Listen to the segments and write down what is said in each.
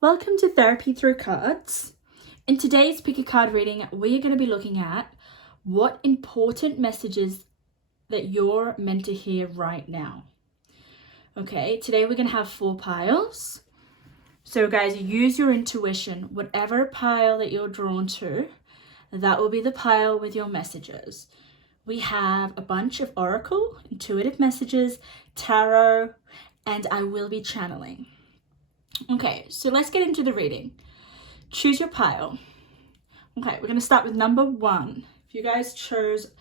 Welcome to Therapy Through Cards. In today's Pick a Card reading, we are going to be looking at what important messages that you're meant to hear right now. Okay, today we're going to have 4 piles. So guys, use your intuition. Whatever pile that you're drawn to, that will be the pile with your messages. We have a bunch of oracle, intuitive messages, tarot, and I will be channeling. Okay, so let's get into the reading. Choose your pile. Okay, we're going to start with number 1. If you guys chose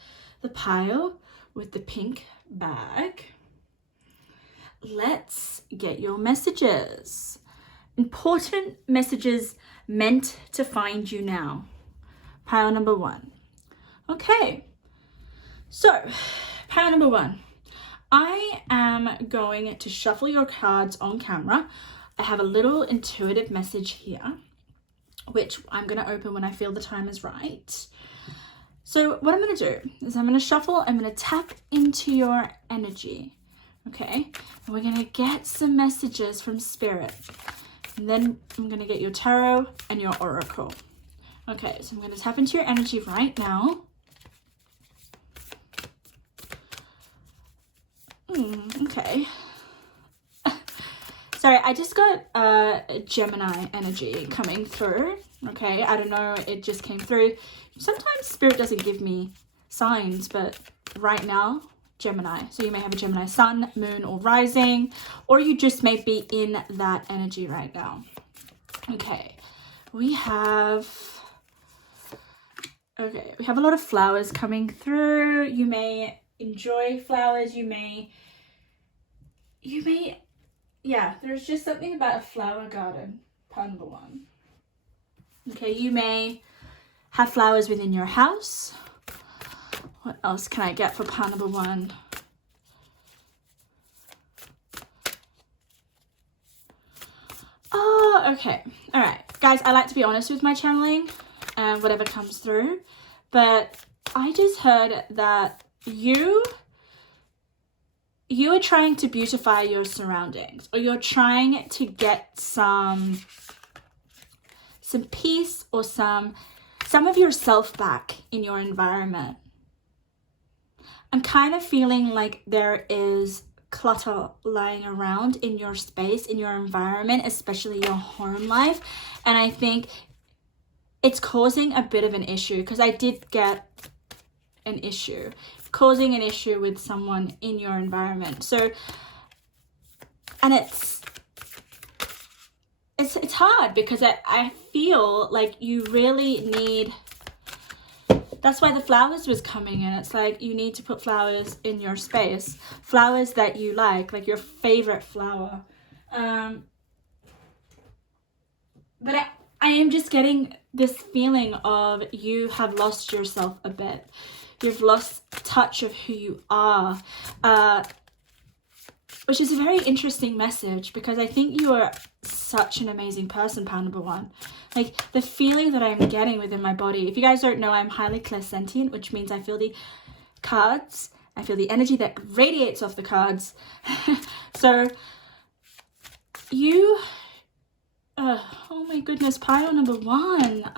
the pile with the pink bag, let's get your messages. Important messages meant to find you now. Pile number 1. Okay, so pile number 1. I am going to shuffle your cards on camera. I have a little intuitive message here, which I'm going to open when I feel the time is right. So what I'm going to do is I'm going to shuffle, I'm going to tap into your energy, okay? And we're going to get some messages from Spirit. And then I'm going to get your tarot and your oracle. Okay, so I'm going to tap into your energy right now. Okay. Sorry, I just got Gemini energy coming through, okay? I don't know, it just came through. Sometimes Spirit doesn't give me signs, but right now, Gemini. So you may have a Gemini sun, moon, or rising, or you just may be in that energy right now. Okay, we have a lot of flowers coming through. You may enjoy flowers, you may yeah, there's just something about a flower garden, pile number 1. Okay, you may have flowers within your house. What else can I get for pile number 1? Oh, okay. All right. Guys, I like to be honest with my channeling and whatever comes through. But I just heard that you are trying to beautify your surroundings, or you're trying to get some peace or some of yourself back in your environment. I'm kind of feeling like there is clutter lying around in your space, in your environment, especially your home life. And I think it's causing a bit of an issue, because I did get an issue, causing an issue with someone in your environment. So, and it's hard, because I feel like you really need, that's why the flowers was coming in. It's like you need to put flowers in your space, flowers that you like your favorite flower. But I am just getting this feeling of you have lost yourself a bit. You've lost touch of who you are, which is a very interesting message, because I think you are such an amazing person, pile number 1. Like, the feeling that I'm getting within my body. If you guys don't know, I'm highly clairsentient, which means I feel the cards. I feel the energy that radiates off the cards. So you, oh my goodness, pile number 1.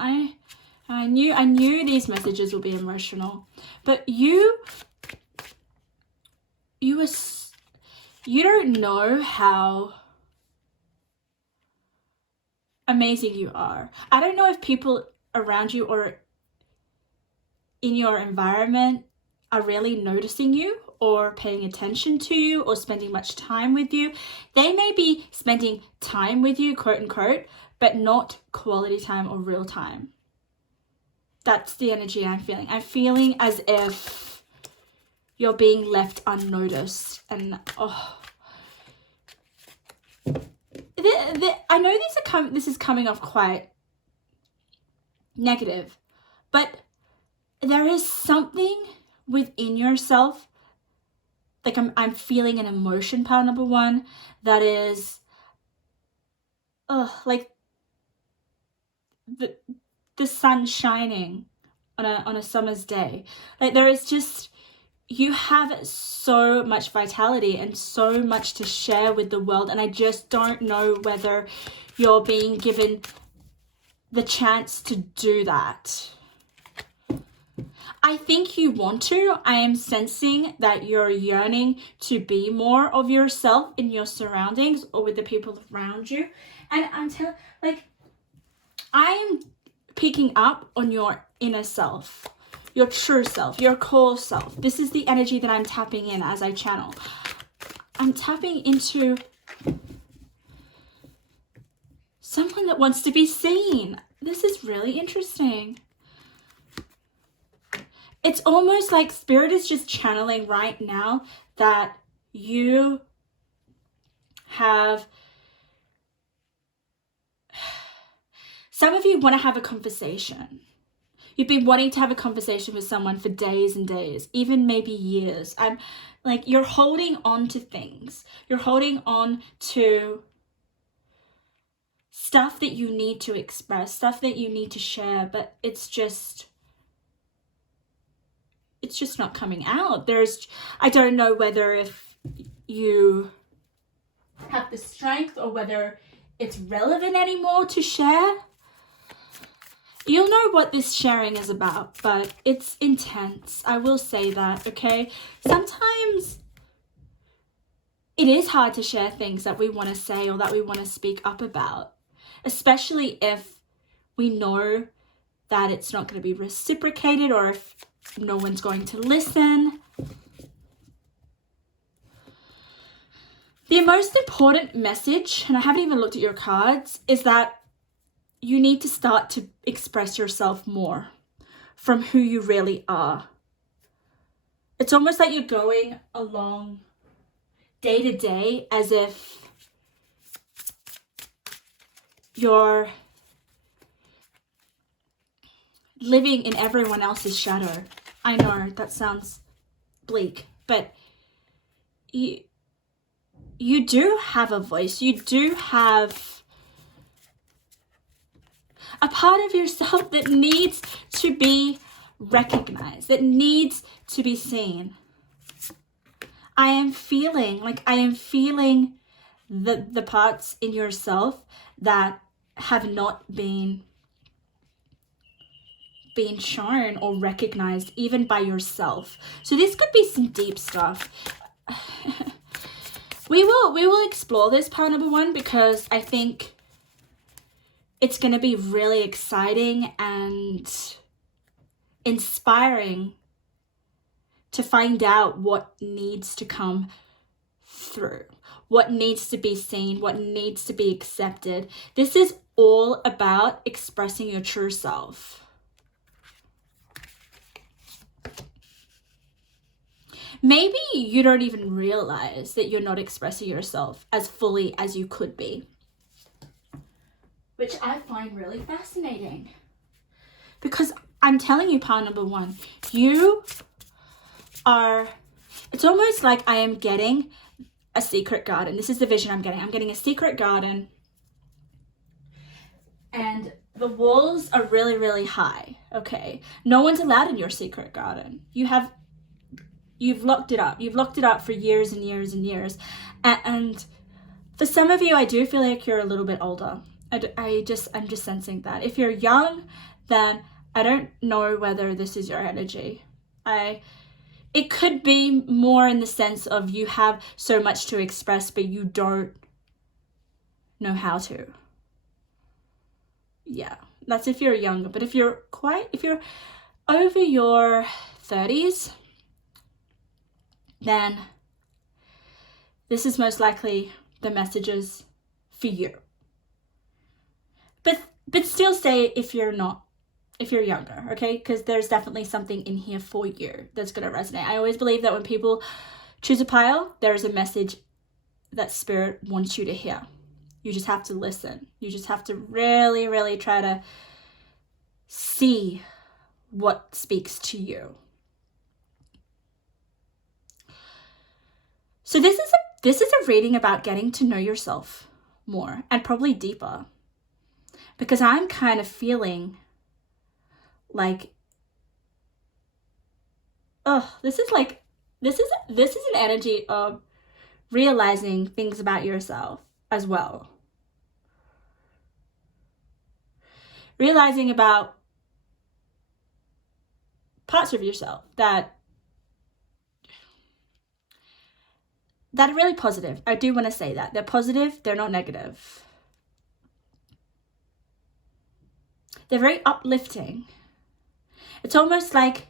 I knew these messages will be emotional, but you don't know how amazing you are. I don't know if people around you or in your environment are really noticing you or paying attention to you or spending much time with you. They may be spending time with you, quote unquote, but not quality time or real time. That's the energy I'm feeling. I'm feeling as if you're being left unnoticed. And I know this is coming off quite negative, but there is something within yourself, like I'm feeling an emotion, pile number 1, that is like the sun shining on a summer's day. Like, there is just you have so much vitality and so much to share with the world, and I just don't know whether you're being given the chance to do that. I think you want to. I am sensing that you're yearning to be more of yourself in your surroundings or with the people around you. And I am picking up on your inner self, your true self, your core self. This is the energy that I'm tapping in as I channel. I'm tapping into someone that wants to be seen. This is really interesting. It's almost like Spirit is just channeling right now that you have, some of you want to have a conversation. You've been wanting to have a conversation with someone for days and days, even maybe years. Like, you're holding on to things. You're holding on to stuff that you need to express, stuff that you need to share, but it's just not coming out. I don't know whether if you have the strength or whether it's relevant anymore to share. You'll know what this sharing is about, but it's intense. I will say that, okay? Sometimes it is hard to share things that we want to say or that we want to speak up about, especially if we know that it's not going to be reciprocated or if no one's going to listen. The most important message, and I haven't even looked at your cards, is that you need to start to express yourself more from who you really are. It's almost like you're going along day to day as if you're living in everyone else's shadow. I know that sounds bleak, but you do have a voice. You do have a part of yourself that needs to be recognized, that needs to be seen. I am feeling the parts in yourself that have not been shown or recognized even by yourself. So this could be some deep stuff. We will explore this part number one, because I think it's going to be really exciting and inspiring to find out what needs to come through, what needs to be seen, what needs to be accepted. This is all about expressing your true self. Maybe you don't even realize that you're not expressing yourself as fully as you could be, which I find really fascinating. Because I'm telling you, part number one, it's almost like I am getting a secret garden. This is the vision I'm getting. I'm getting a secret garden, and the walls are really, really high, okay? No one's allowed in your secret garden. You've locked it up. You've locked it up for years and years and years. And for some of you, I do feel like you're a little bit older. I'm just sensing that. If you're young, then I don't know whether this is your energy. It could be more in the sense of you have so much to express, but you don't know how to. Yeah, that's if you're younger. But if you're over your 30s, then this is most likely the messages for you. But still say if you're younger, okay? Because there's definitely something in here for you that's going to resonate. I always believe that when people choose a pile, there is a message that Spirit wants you to hear. You just have to listen. You just have to really, really try to see what speaks to you. So this is a reading about getting to know yourself more and probably deeper, because I'm kind of feeling like, this is like This is an energy of realizing things about yourself as well. Realizing about parts of yourself that are really positive. I do want to say that. They're positive, they're not negative. They're very uplifting. It's almost like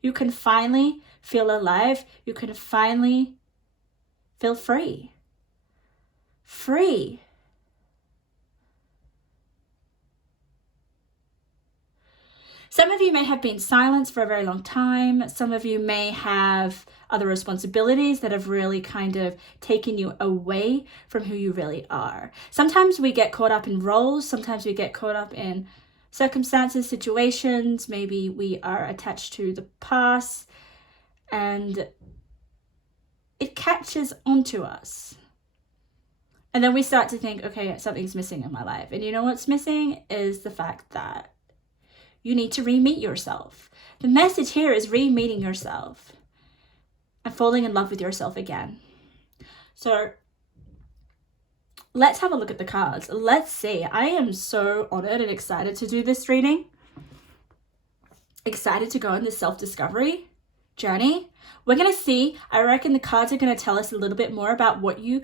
you can finally feel alive. You can finally feel free. Free. Some of you may have been silenced for a very long time. Some of you may have other responsibilities that have really kind of taken you away from who you really are. Sometimes we get caught up in roles. Sometimes we get caught up in circumstances, situations. Maybe we are attached to the past and it catches onto us. And then we start to think, okay, something's missing in my life. And you know what's missing is the fact that you need to re-meet yourself. The message here is re-meeting yourself and falling in love with yourself again. So let's have a look at the cards. Let's see. I am so honored and excited to do this reading. Excited to go on this self-discovery journey. We're going to see, I reckon the cards are going to tell us a little bit more about what you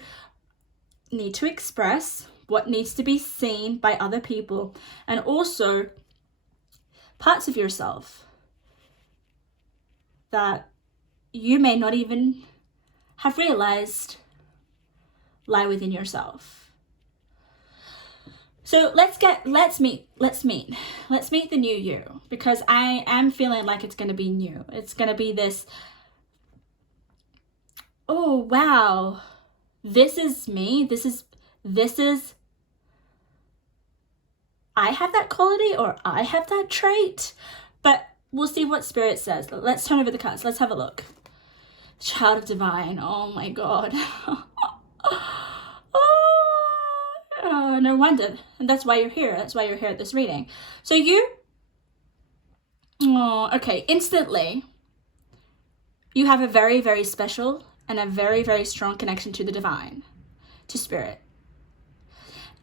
need to express, what needs to be seen by other people, and also parts of yourself that you may not even have realized lie within yourself. So let's meet the new you, because I am feeling like it's going to be new. It's going to be this, oh wow, this is me. This is I have that quality, or I have that trait. But we'll see what Spirit says. Let's turn over the cards. Let's have a look. Child of Divine. Oh my God. Oh, no wonder. And that's why you're here. That's why you're here at this reading. So okay. Instantly, you have a very, very special and a very, very strong connection to the divine, to Spirit.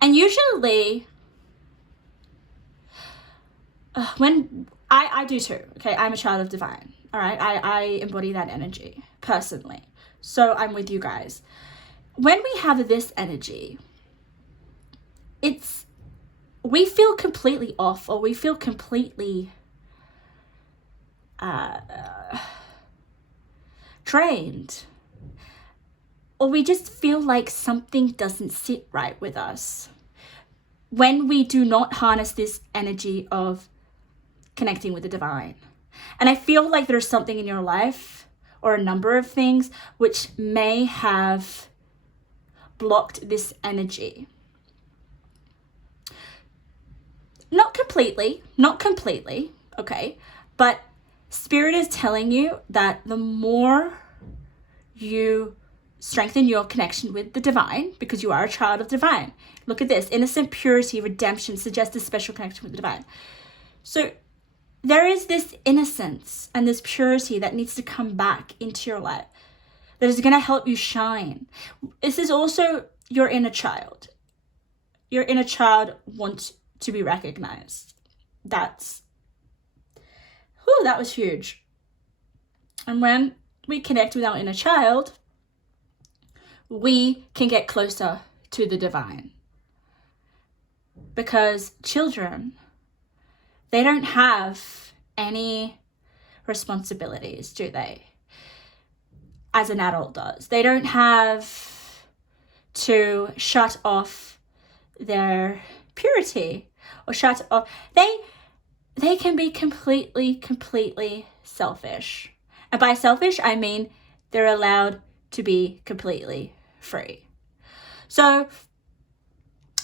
And usually, when I do too, okay, I'm a child of divine, all right, I embody that energy personally, so I'm with you guys. When we have this energy, we feel completely off, or we feel completely drained, or we just feel like something doesn't sit right with us when we do not harness this energy of connecting with the divine. And I feel like there's something in your life, or a number of things, which may have blocked this energy. Not completely, okay? But Spirit is telling you that the more you strengthen your connection with the divine, because you are a child of divine. Look at this. Innocent purity, redemption suggests a special connection with the divine. So there is this innocence and this purity that needs to come back into your life, that is going to help you shine. This is also your inner child. Your inner child wants to be recognized. That was huge. And when we connect with our inner child, we can get closer to the divine. Because children, they don't have any responsibilities, do they? As an adult does. They don't have to shut off their purity or shut off. They can be completely selfish. And by selfish, I mean they're allowed to be completely free. So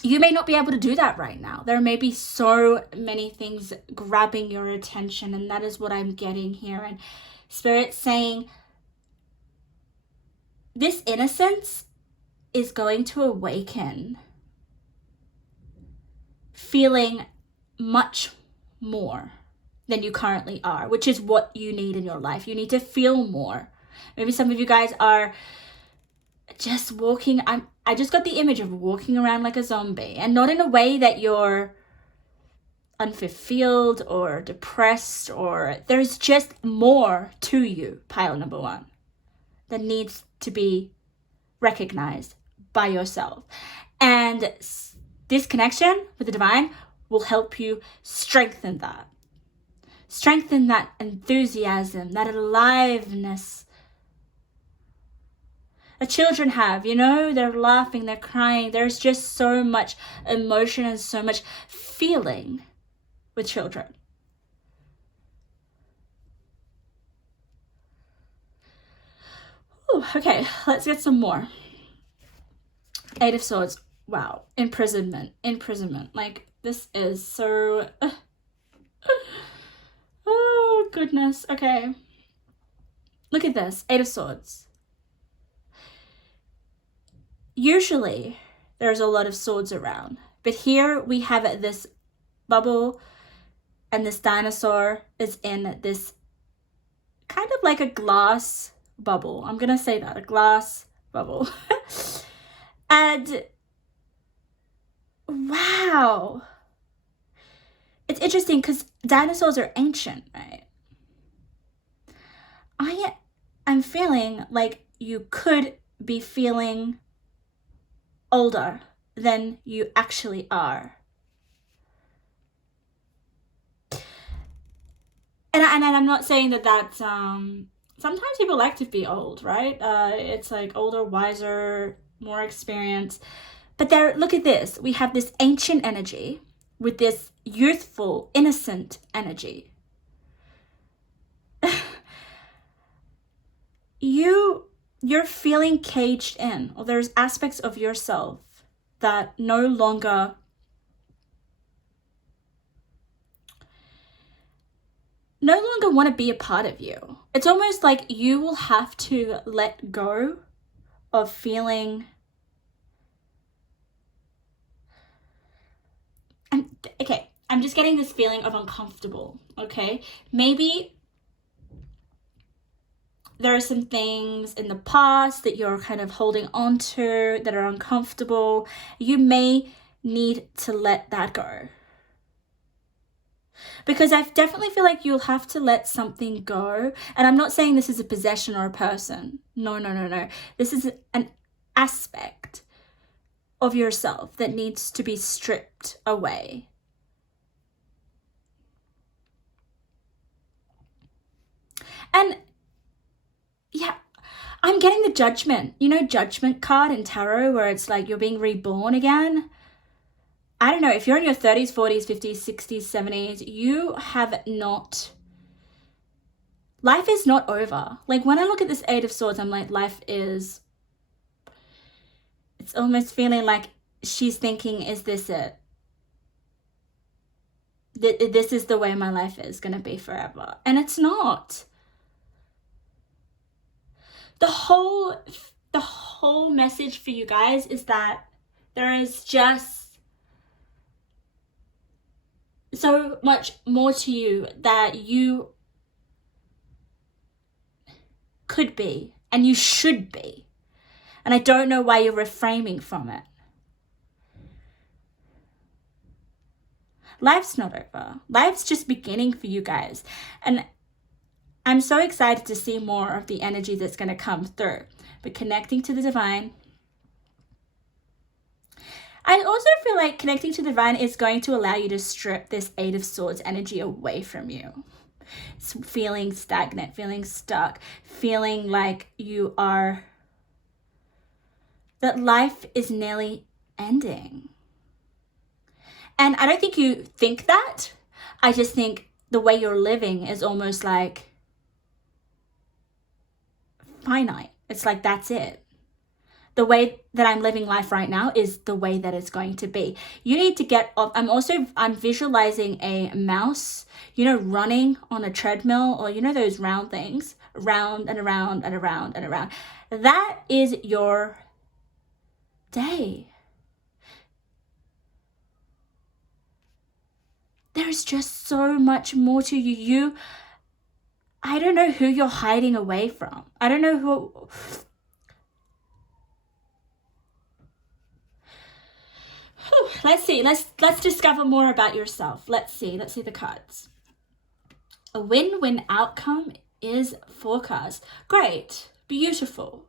you may not be able to do that right now. There may be so many things grabbing your attention, and that is what I'm getting here. And Spirit's saying this innocence is going to awaken, feeling much more than you currently are, which is what you need in your life. You need to feel more Maybe some of you guys are just walking. I just got the image of walking around like a zombie, and not in a way that you're unfulfilled or depressed, or there's just more to you, pile number one, that needs to be recognized by yourself. And this connection with the divine will help you strengthen that enthusiasm, that aliveness that children have. You know, they're laughing, they're crying. There's just so much emotion and so much feeling with children. Ooh, okay, let's get some more. Eight of Swords. Wow. Imprisonment. Like, this is so... oh, goodness. Okay. Look at this. Eight of Swords. Usually, there's a lot of swords around. But here we have this bubble, and this dinosaur is in this kind of like a glass bubble. I'm going to say that. A glass bubble. And wow. It's interesting because dinosaurs are ancient, right? I'm feeling like you could be feeling older than you actually are. And I'm not saying that that's sometimes people like to be old, right? It's like older, wiser, more experience. But there, look at this. We have this ancient energy with this youthful, innocent energy. You're feeling caged in, or there's aspects of yourself that no longer want to be a part of you. It's almost like you will have to let go of feeling. Okay, I'm just getting this feeling of uncomfortable, okay? Maybe there are some things in the past that you're kind of holding on to that are uncomfortable. You may need to let that go. Because I definitely feel like you'll have to let something go. And I'm not saying this is a possession or a person. No. This is an aspect of yourself that needs to be stripped away. And yeah, I'm getting the judgment. You know, judgment card in tarot where it's like you're being reborn again. I don't know, if you're in your 30s, 40s, 50s, 60s, 70s, you have not... Life is not over. Like, when I look at this Eight of Swords, I'm like, life is... It's almost feeling like she's thinking, is this it? This is the way my life is going to be forever. And it's not. The whole message for you guys is that there is just so much more to you that you could be and you should be. And I don't know why you're refraining from it. Life's not over. Life's just beginning for you guys. And I'm so excited to see more of the energy that's going to come through. But connecting to the divine. I also feel like connecting to the divine is going to allow you to strip this Eight of Swords energy away from you. It's feeling stagnant, feeling stuck, feeling like you are... that life is nearly ending. And I don't think you think that. I just think the way you're living is almost like finite. It's like, that's it. The way that I'm living life right now is the way that it's going to be. You need to get off. I'm visualizing a mouse, you know, running on a treadmill, or you know those round things, round and around and around and around. That is your day. There's just so much more to you. I don't know who you're hiding away from. I don't know who. Let's see. Let's discover more about yourself. Let's see the cards. A win-win outcome is forecast. Great. Beautiful.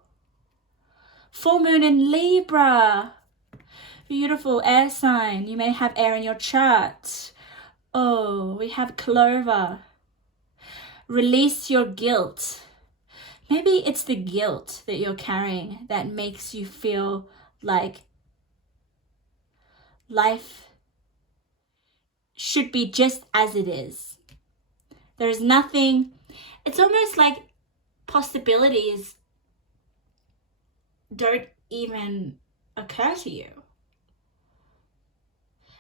Full moon in Libra. Beautiful air sign. You may have air in your chart. Oh, we have Clover. Release your guilt. Maybe it's the guilt that you're carrying that makes you feel like life should be just as it is. There's nothing, it's almost like possibilities don't even occur to you.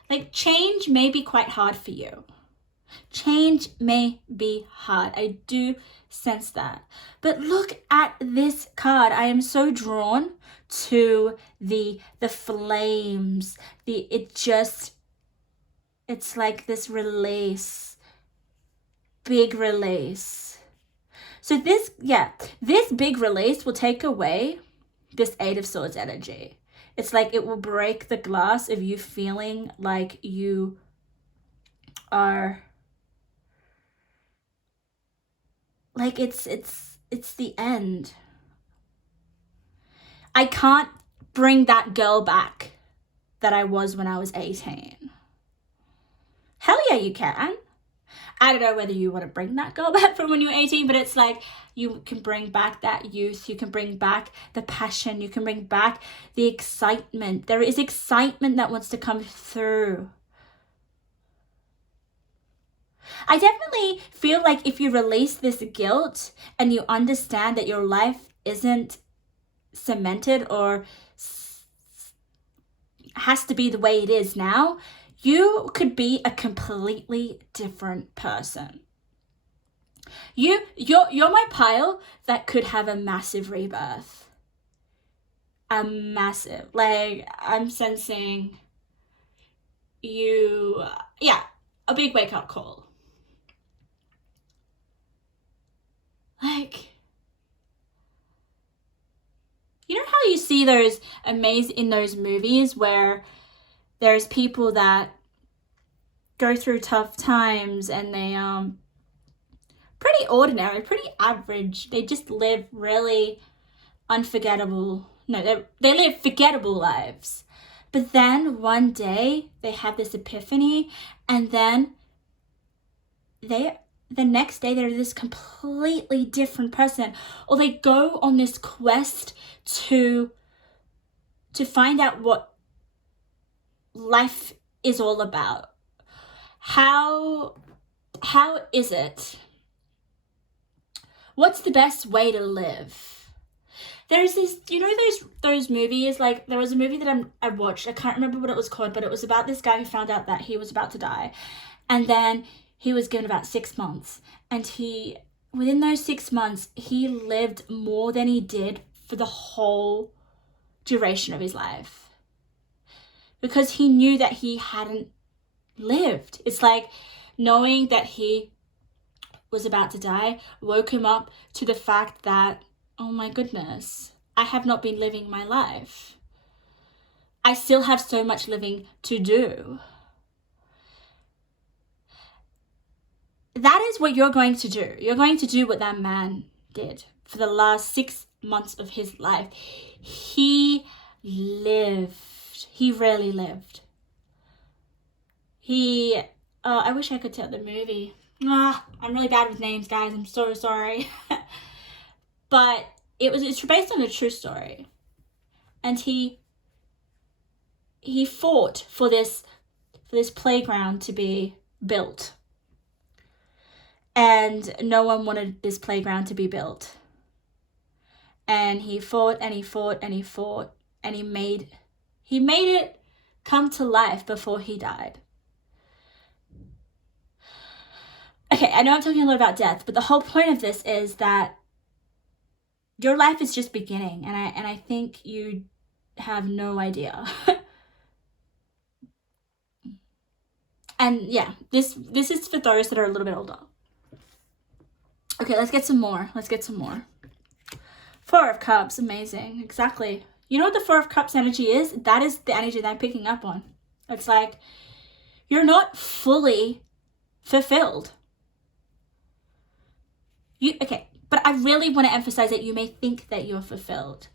Like change may be quite hard for you. Change may be hard. I do sense that. But look at this card. I am so drawn to the flames. It's like this release. Big release. So this big release will take away this Eight of Swords energy. It's like it will break the glass of you feeling like you are like it's the end. I can't bring that girl back that I was when I was 18. Hell yeah, you can. I don't know whether you want to bring that girl back from when you were 18, but it's like you can bring back that youth. You can bring back the passion. You can bring back the excitement. There is excitement that wants to come through. I definitely feel like if you release this guilt and you understand that your life isn't cemented or has to be the way it is now, you could be a completely different person. You're my pile that could have a massive rebirth. A massive, like I'm sensing you, a big wake up call. Like, you know how you see those in those movies where there's people that go through tough times and they pretty ordinary, pretty average. They just live really unforgettable. No, they live forgettable lives. But then one day they have this epiphany, and then the next day they're this completely different person, or they go on this quest to find out what life is all about. How is it? What's the best way to live? There's this, you know, those movies, like there was a movie that I watched, I can't remember what it was called, but it was about this guy who found out that he was about to die, and then he was given about 6 months, and within those 6 months, he lived more than he did for the whole duration of his life, because he knew that he hadn't lived. It's like knowing that he was about to die woke him up to the fact that, oh my goodness, I have not been living my life. I still have so much living to do. That is what you're going to do. You're going to do what that man did for the last 6 months of his life. He lived. He really lived. I wish I could tell the movie. I'm really bad with names, guys. I'm so sorry. But it's based on a true story. And he fought for this playground to be built. And no one wanted this playground to be built. And he fought and he fought and he fought, and he made it come to life before he died. Okay, I know I'm talking a lot about death, but the whole point of this is that your life is just beginning, and I think you have no idea. And yeah, this is for those that are a little bit older. Okay, let's get some more. Four of Cups, amazing. Exactly. You know what the Four of Cups energy is? That is the energy that I'm picking up on. It's like you're not fully fulfilled. Okay, but I really want to emphasize that you may think that you're fulfilled.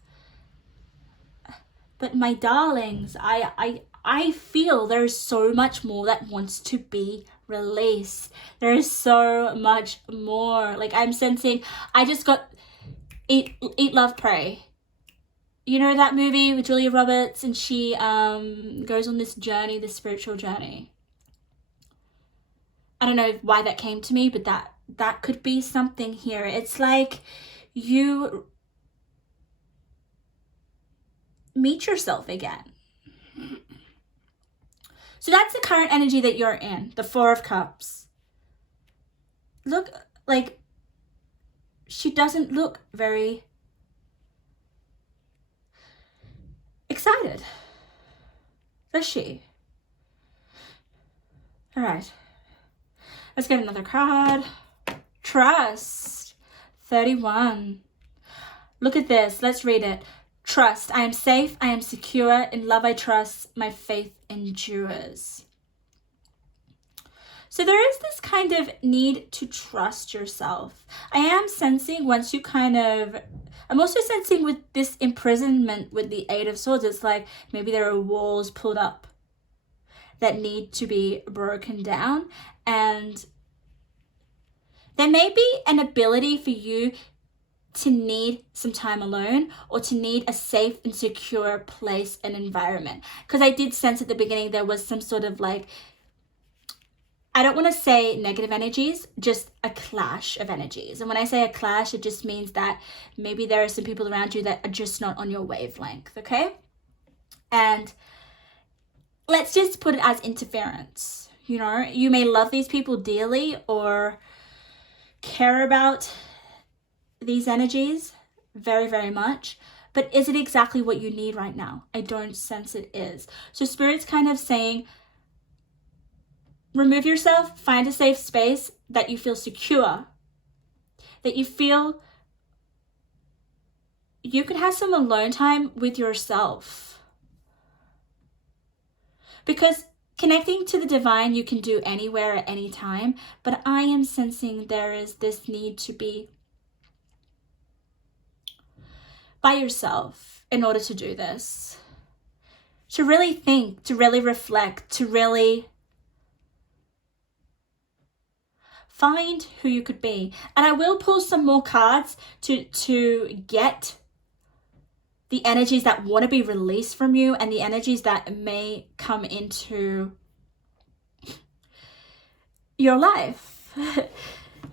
But my darlings, I feel there's so much more that wants to be released. There is so much more. Like I'm sensing, I just got Eat, Love, Pray. You know that movie with Julia Roberts, and she goes on this journey, this spiritual journey. I don't know why that came to me, but that could be something here. It's like you meet yourself again. So that's the current energy that you're in, the Four of Cups. Look, like, she doesn't look very excited, does she? All right, let's get another card. Trust, 31. Look at this, let's read it. Trust, I am safe, I am secure, in love I trust, my faith endures. So there is this kind of need to trust yourself. I am sensing once you I'm also sensing with this imprisonment with the Eight of Swords, it's like maybe there are walls pulled up that need to be broken down, and there may be an ability for you to need some time alone or to need a safe and secure place and environment. Because I did sense at the beginning there was some sort of like, I don't want to say negative energies, just a clash of energies. And when I say a clash, it just means that maybe there are some people around you that are just not on your wavelength, okay? And let's just put it as interference. You know, you may love these people dearly or care about these energies very, very much, but is it exactly what you need right now? I don't sense it is. So Spirit's kind of saying, remove yourself, find a safe space that you feel secure, that you feel you could have some alone time with yourself. Because connecting to the divine you can do anywhere at any time, but I am sensing there is this need to be by yourself in order to do this. To really think, to really reflect, to really find who you could be. And I will pull some more cards to get the energies that want to be released from you and the energies that may come into your life.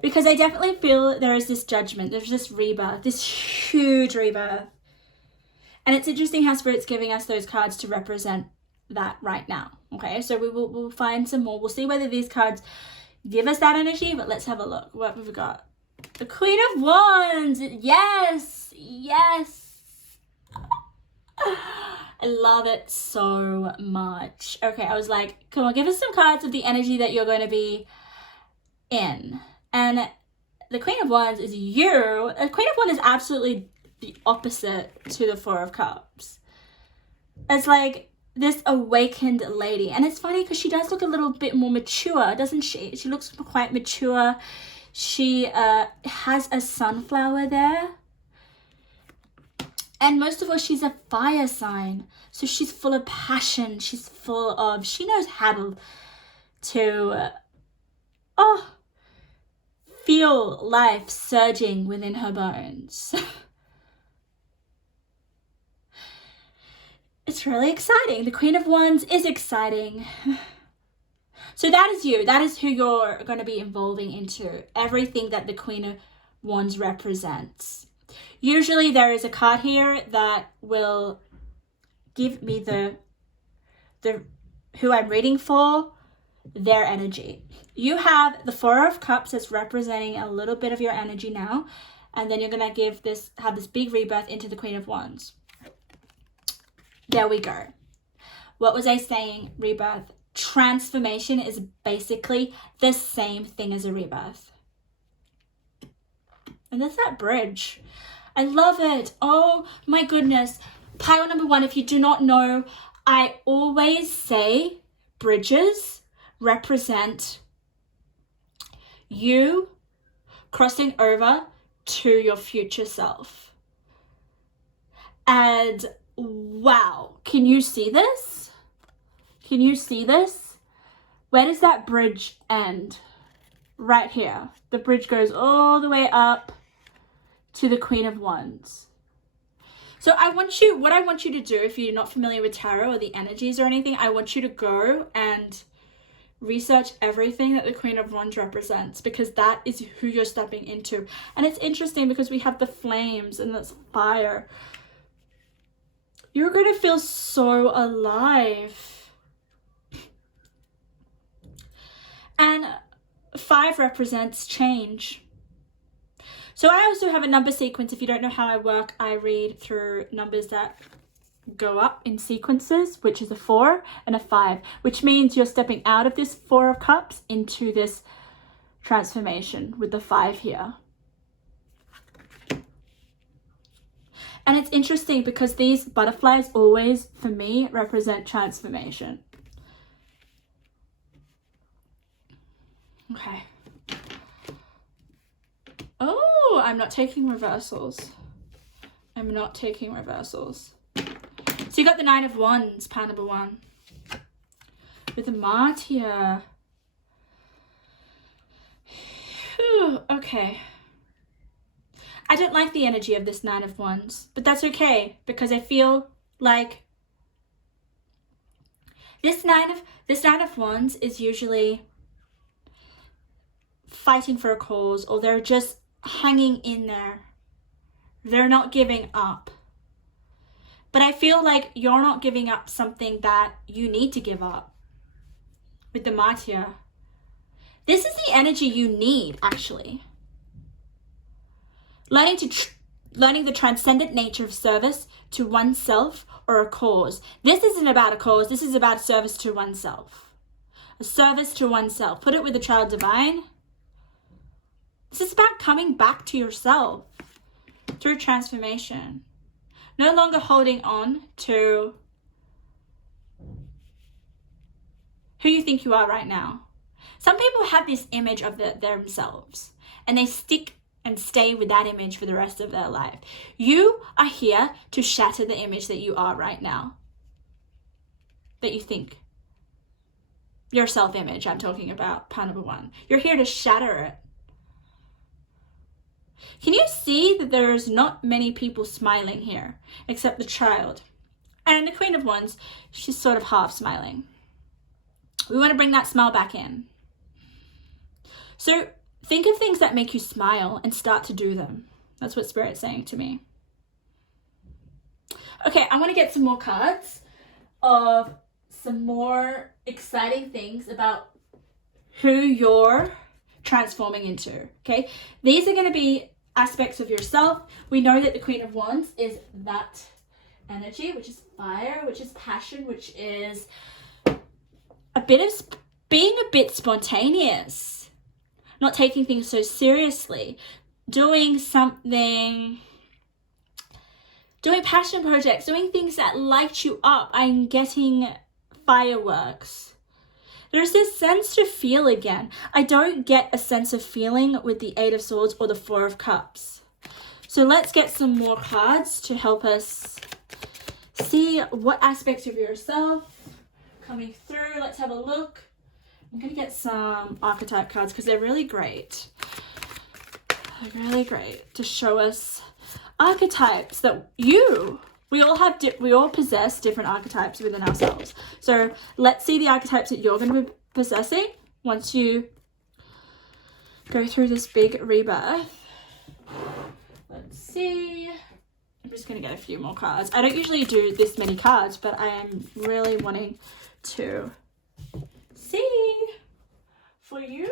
Because I definitely feel there is this judgment, there's this rebirth, this huge rebirth. And it's interesting how Spirit's giving us those cards to represent that right now. Okay, so we'll find some more. We'll see whether these cards give us that energy, but let's have a look. What have we got? The Queen of Wands. Yes, yes. I love it so much. Okay, I was like, come on, give us some cards of the energy that you're going to be in. And the Queen of Wands is you. The Queen of Wands is absolutely the opposite to the Four of Cups. It's like this awakened lady. And it's funny because she does look a little bit more mature, doesn't she? She looks quite mature. She has a sunflower there. And most of all, she's a fire sign. So she's full of passion. She knows how to feel life surging within her bones. It's really exciting. The Queen of Wands is exciting. So that is you. That is who you're going to be evolving into. Everything that the Queen of Wands represents. Usually there is a card here that will give me the who I'm reading for, their energy. You have the Four of Cups that's representing a little bit of your energy now, and then you're gonna have this big rebirth into the Queen of Wands. There we go. What was I saying? Rebirth. Transformation is basically the same thing as a rebirth. And there's that bridge. I love it. Oh my goodness. Pile number 1, if you do not know, I always say bridges represent you crossing over to your future self. And wow, can you see this? Can you see this? Where does that bridge end? Right here. The bridge goes all the way up to the Queen of Wands. So what I want you to do, if you're not familiar with tarot or the energies or anything, I want you to go and research everything that the Queen of Wands represents, because that is who you're stepping into. And it's interesting because we have the flames and this fire. You're going to feel so alive. And 5 represents change. So I also have a number sequence. If you don't know how I work, I read through numbers that go up in sequences, which is a 4 and a 5, which means you're stepping out of this 4 of Cups into this transformation with the 5 here. And it's interesting because these butterflies always, for me, represent transformation. Okay. Oh, I'm not taking reversals. I'm not taking reversals. So you got the 9 of Wands, pile number 1. With the Martyr. Whew, okay. I don't like the energy of this 9 of Wands, but that's okay, because I feel like this 9 of Wands is usually fighting for a cause, or they're just hanging in there. They're not giving up. But I feel like you're not giving up something that you need to give up with the Martyr. This is the energy you need, actually. Learning the transcendent nature of service to oneself or a cause. This isn't about a cause. This is about service to oneself. A service to oneself. Put it with the Child Divine. This is about coming back to yourself through transformation. No longer holding on to who you think you are right now. Some people have this image of themselves, and they stick and stay with that image for the rest of their life. You are here to shatter the image that you are right now, that you think. Your self-image, I'm talking about, pile number 1. You're here to shatter it. Can you see that there's not many people smiling here, except the Child? And the Queen of Wands, she's sort of half smiling. We want to bring that smile back in. So think of things that make you smile and start to do them. That's what Spirit's saying to me. Okay, I want to get some more cards of some more exciting things about who you're transforming into, okay? These are going to be aspects of yourself. We know that the Queen of Wands is that energy, which is fire, which is passion, which is a bit of being a bit spontaneous, not taking things so seriously, doing something, doing passion projects, doing things that light you up. I'm getting fireworks. There's this sense to feel again. I don't get a sense of feeling with the 8 of Swords or the 4 of Cups. So let's get some more cards to help us see what aspects of yourself coming through. Let's have a look. I'm going to get some archetype cards because they're really great. They're really great to show us archetypes that we all possess different archetypes within ourselves. So let's see the archetypes that you're going to be possessing once you go through this big rebirth. Let's see. I'm just going to get a few more cards. I don't usually do this many cards, but I am really wanting to see for you.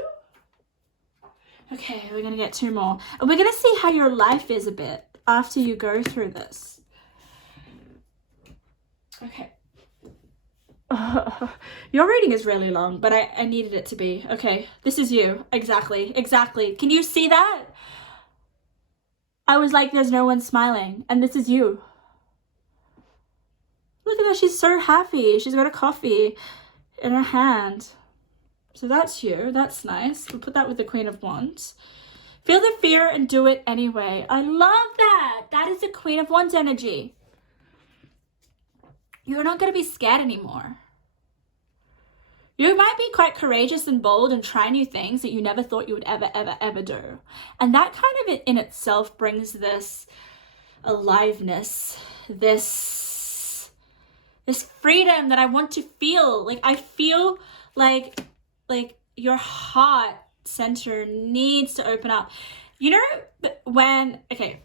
Okay, we're going to get 2 more. And we're going to see how your life is a bit after you go through this. Okay. Your reading is really long, but I needed it to be. Okay, this is you. Exactly. Can you see that? I was like, there's no one smiling, and this is you. Look at her, she's so happy. She's got a coffee in her hand. So that's you, that's nice. We'll put that with the Queen of Wands. Feel the fear and do it anyway. I love that. That is the Queen of Wands energy. You're not going to be scared anymore. You might be quite courageous and bold and try new things that you never thought you would ever do. And that kind of in itself brings this aliveness, this freedom that I want to feel. Like, I feel like your heart center needs to open up. You know, when, okay,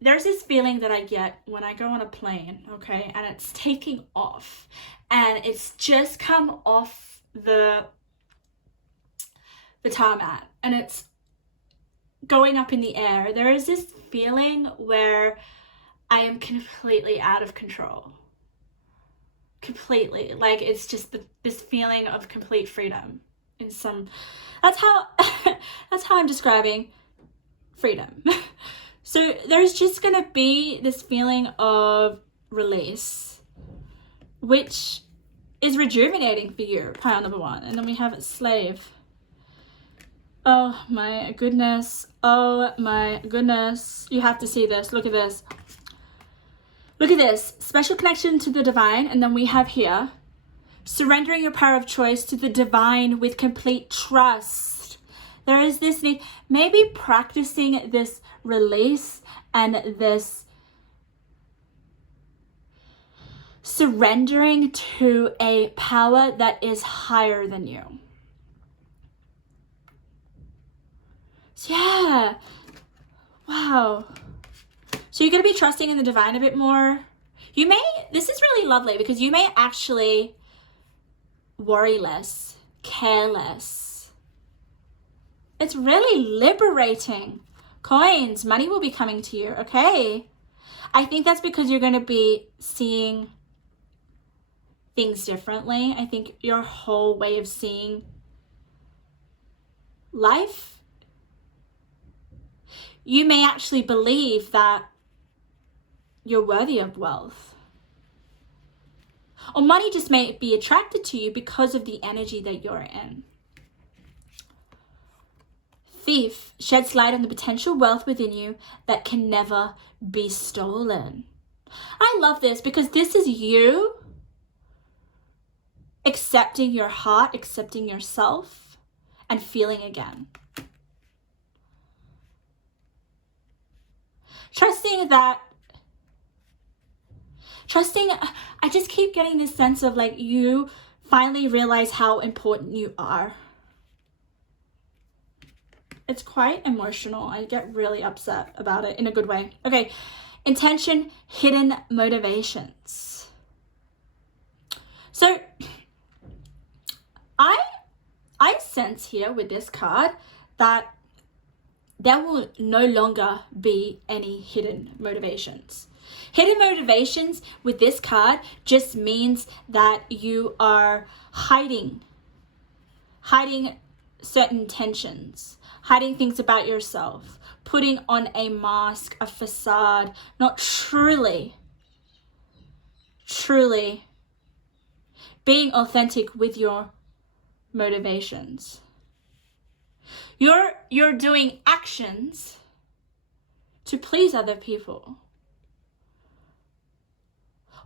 there's this feeling that I get when I go on a plane, okay, and it's taking off and it's just come off the tarmac and it's going up in the air. There is this feeling where I am completely out of control. Completely. Like, it's just this feeling of complete freedom in some, that's how I'm describing freedom. So there's just gonna be this feeling of release, which is rejuvenating for you, pile number 1. And then we have slave. Oh my goodness. Oh my goodness. You have to see this. Look at this. Look at this. Special connection to the divine. And then we have here, surrendering your power of choice to the divine with complete trust. There is this need, maybe practicing this release and this surrendering to a power that is higher than you. So yeah, wow. So you're going to be trusting in the divine a bit more. You may, this is really lovely because you may actually worry less, care less. It's really liberating. Coins, money will be coming to you, okay? I think that's because you're going to be seeing things differently. I think your whole way of seeing life, you may actually believe that you're worthy of wealth. Or money just may be attracted to you because of the energy that you're in. Thief sheds light on the potential wealth within you that can never be stolen. I love this because this is you accepting your heart, accepting yourself, and feeling again. Trusting, I just keep getting this sense of like you finally realize how important you are. It's quite emotional. I get really upset about it in a good way. Okay, intention, hidden motivations. So I sense here with this card that there will no longer be any hidden motivations. Hidden motivations with this card just means that you are hiding certain intentions, hiding things about yourself, putting on a mask, a facade, not truly being authentic with your motivations. You're doing actions to please other people,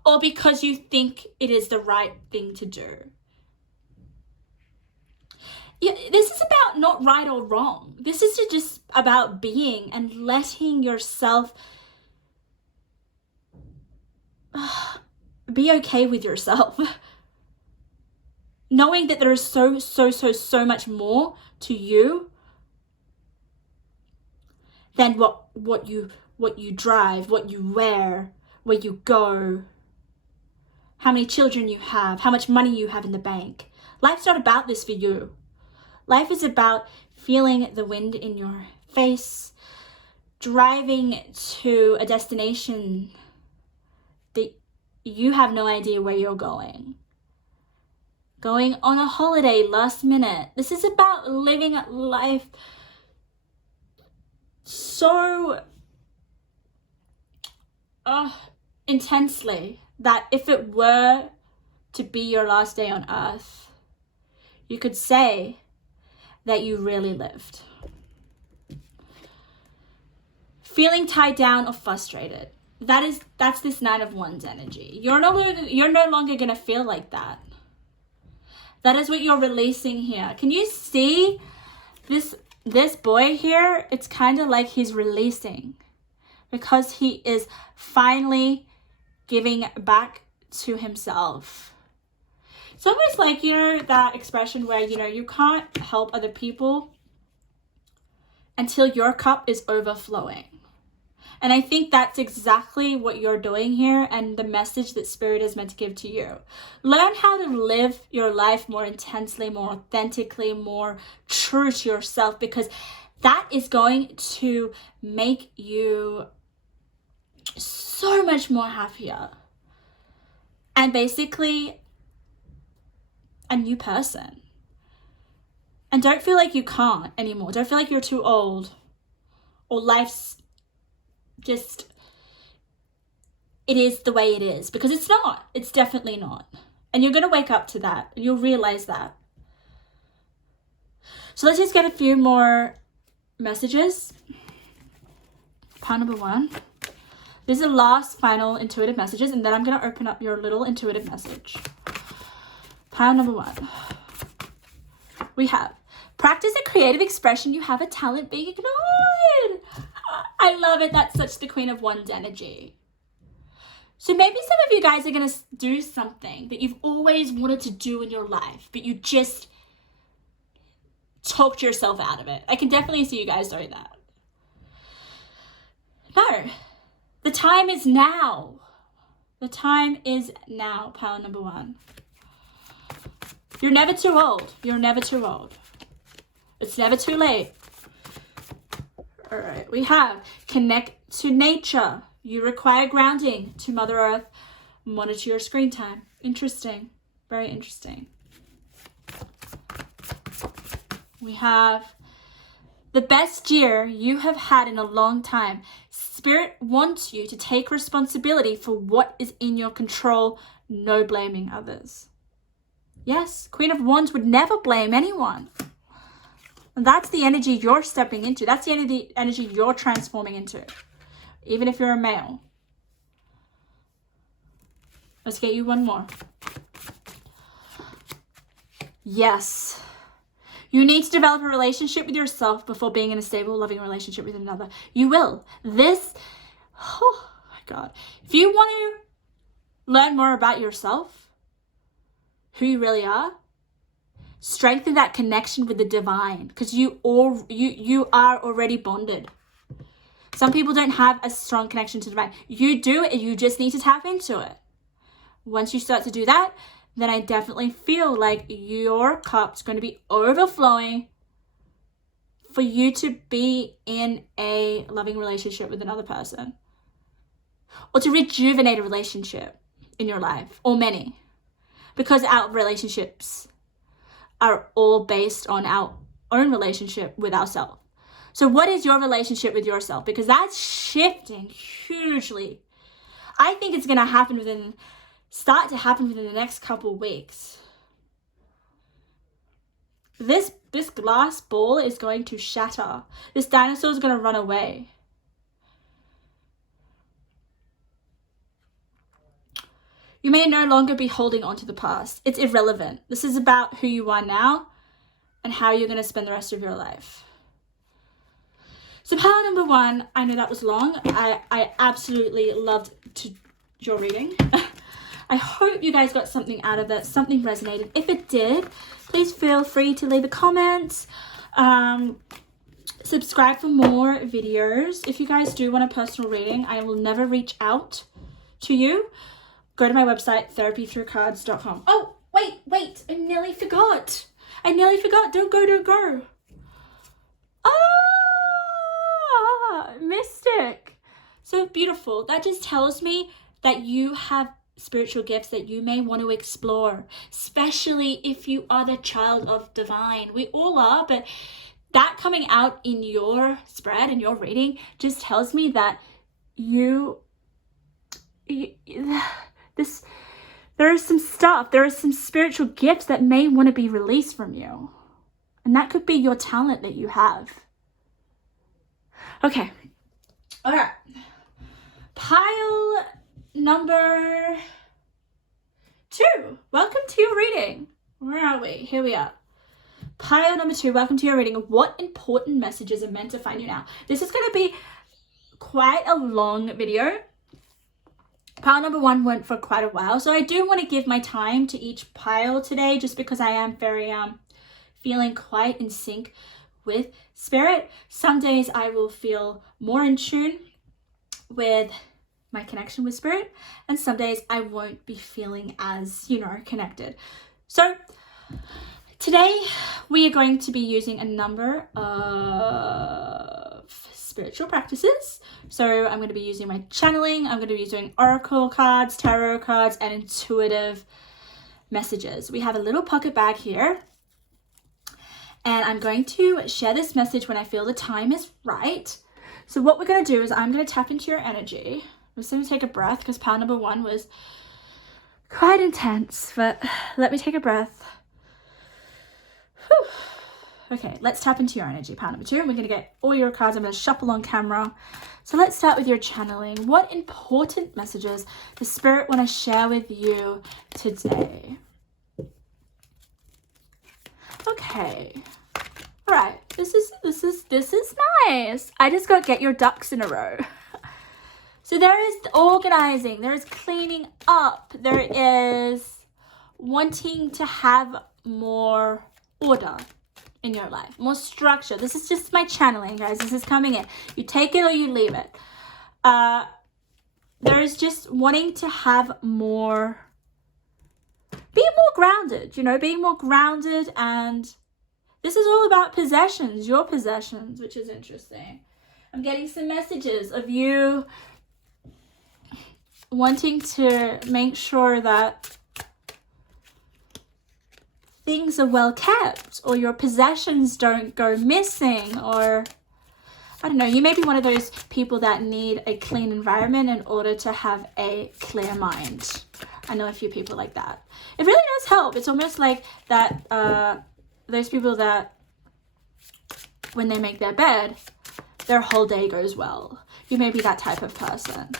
or because you think it is the right thing to do. Yeah, this is about not right or wrong. This is just about being and letting yourself be okay with yourself. Knowing that there is so much more to you than what you drive, what you wear, where you go, how many children you have, how much money you have in the bank. Life's not about this for you. Life is about feeling the wind in your face, driving to a destination that you have no idea where you're going. Going on a holiday last minute. This is about living life so intensely that if it were to be your last day on earth, you could say that you really lived. Feeling tied down or frustrated. That's this Nine of Wands energy. You're no longer gonna feel like that. That is what you're releasing here. Can you see this boy here? It's kind of like he's releasing because he is finally giving back to himself. It's almost like, that expression where, you can't help other people until your cup is overflowing. And I think that's exactly what you're doing here and the message that Spirit is meant to give to you. Learn how to live your life more intensely, more authentically, more true to yourself, because that is going to make you so much more happier. And basically a new person. And don't feel like you can't anymore. Don't feel like you're too old or life's just, it is the way it is, because it's not. It's definitely not. And you're going to wake up to that and you'll realize that. So let's just get a few more messages. Pile number 1. This is the last final intuitive messages, and then I'm going to open up your little intuitive message. Pile number 1. We have, practice a creative expression. You have a talent being ignored. I love it. That's such the Queen of Wands energy. So maybe some of you guys are going to do something that you've always wanted to do in your life, but you just talked yourself out of it. I can definitely see you guys doing that. No, the time is now. The time is now, pile number 1. You're never too old. You're never too old. It's never too late. All right, we have connect to nature. You require grounding to Mother Earth. Monitor your screen time. Interesting. Very interesting. We have the best year you have had in a long time. Spirit wants you to take responsibility for what is in your control. No blaming others. Yes, Queen of Wands would never blame anyone. And that's the energy you're stepping into. That's the energy you're transforming into. Even if you're a male. Let's get you one more. Yes. You need to develop a relationship with yourself before being in a stable, loving relationship with another. You will. Oh my God. If you want to learn more about yourself, who you really are, strengthen that connection with the divine, because you are already bonded. Some people don't have a strong connection to the divine. You do, and you just need to tap into it. Once you start to do that, then I definitely feel like your cup's going to be overflowing for you to be in a loving relationship with another person, or to rejuvenate a relationship in your life, or many, because our relationships are all based on our own relationship with ourselves. So what is your relationship with yourself? Because that's shifting hugely. I think it's going to start to happen within the next couple of weeks. This glass ball is going to shatter. This dinosaur is going to run away. You may no longer be holding on to the past. It's irrelevant. This is about who you are now and how you're going to spend the rest of your life. So pile number 1, I know that was long. I absolutely loved your reading. I hope you guys got something out of it, something resonated. If it did, please feel free to leave a comment. Subscribe for more videos. If you guys do want a personal reading, I will never reach out to you. Go to my website, therapythroughcards.com. Oh, wait, I nearly forgot. Don't go. Mystic. So beautiful. That just tells me that you have spiritual gifts that you may want to explore, especially if you are the child of divine. We all are, but that coming out in your spread and your reading just tells me that you there is some stuff, there are some spiritual gifts that may want to be released from you. And that could be your talent that you have. Okay. All right. Pile number 2. Welcome to your reading. Where are we? Here we are. Pile number 2. Welcome to your reading. What important messages are meant to find you now? This is going to be quite a long video. Pile number 1 went for quite a while. So I do want to give my time to each pile today, just because I am very feeling quite in sync with spirit. Some days I will feel more in tune with my connection with spirit, and some days I won't be feeling as, connected. So today we are going to be using a number of spiritual practices. So I'm going to be using my channeling, I'm going to be using oracle cards, tarot cards, and intuitive messages. We have a little pocket bag here, and I'm going to share this message when I feel the time is right. So what we're going to do is I'm going to tap into your energy. I'm just going to take a breath, because pile number 1 was quite intense, but let me take a breath. Whew. Okay, let's tap into your energy, pile number 2. We're going to get all your cards. I'm going to shuffle on camera. So let's start with your channeling. What important messages does spirit want to share with you today? Okay. All right. This is nice. I just got to get your ducks in a row. So there is organizing, there is cleaning up, there is wanting to have more order in your life, more structure. This is just my channeling, guys. This is coming in. You take it or you leave it. There is just wanting to have more, being more grounded, being more grounded. And this is all about possessions, your possessions, which is interesting. I'm getting some messages of you wanting to make sure that things are well kept, or your possessions don't go missing, or I don't know, you may be one of those people that need a clean environment in order to have a clear mind. I know a few people like that. It really does help. It's almost like that those people that when they make their bed, their whole day goes well. You may be that type of person.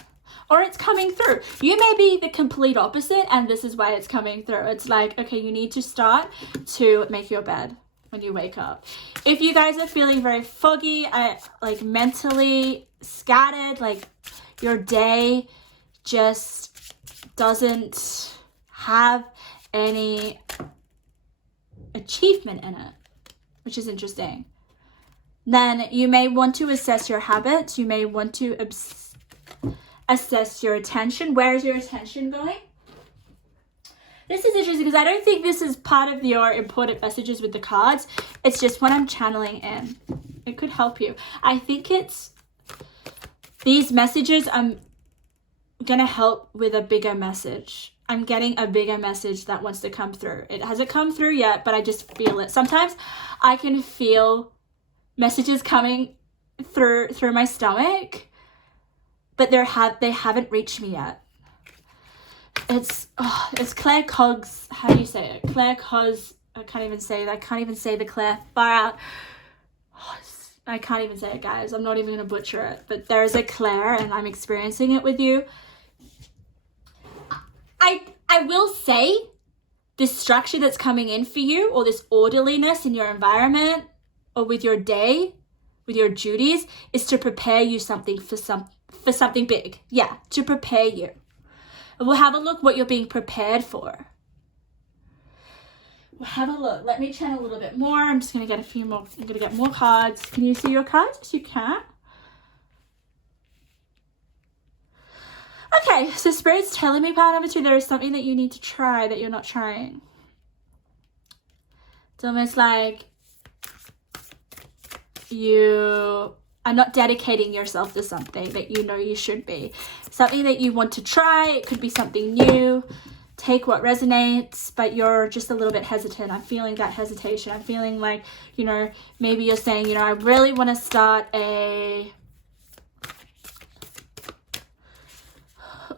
Or it's coming through. You may be the complete opposite, and this is why it's coming through. It's like, okay, you need to start to make your bed when you wake up. If you guys are feeling very foggy, like mentally scattered, like your day just doesn't have any achievement in it, which is interesting, then you may want to assess your habits. You may want to assess your attention. Where is your attention going? This is interesting because I don't think this is part of your important messages with the cards. It's just when I'm channeling in. It could help you. I think it's these messages I'm going to help with a bigger message. I'm getting a bigger message that wants to come through. It hasn't come through yet, but I just feel it. Sometimes I can feel messages coming through my stomach, but they haven't reached me yet. It's Claire Coggs. How do you say it? Claire Coggs. I can't even say it. I can't even say the Claire. Far out. I can't even say it, guys. I'm not even going to butcher it. But there is a Claire, and I'm experiencing it with you. I will say this structure that's coming in for you, or this orderliness in your environment, or with your day, with your duties, is to prepare you for something big. Yeah, to prepare you. We'll have a look what you're being prepared for. We'll have a look. Let me channel a little bit more. I'm just going to get a few more. I'm going to get more cards. Can you see your cards? Yes, you can. Okay, so Spirit's telling me, part number 2, there is something that you need to try that you're not trying. It's almost like you are not dedicating yourself to something that you know you should be. Something that you want to try. It could be something new. Take what resonates, but you're just a little bit hesitant. I'm feeling that hesitation. I'm feeling like, maybe you're saying, I really want to start a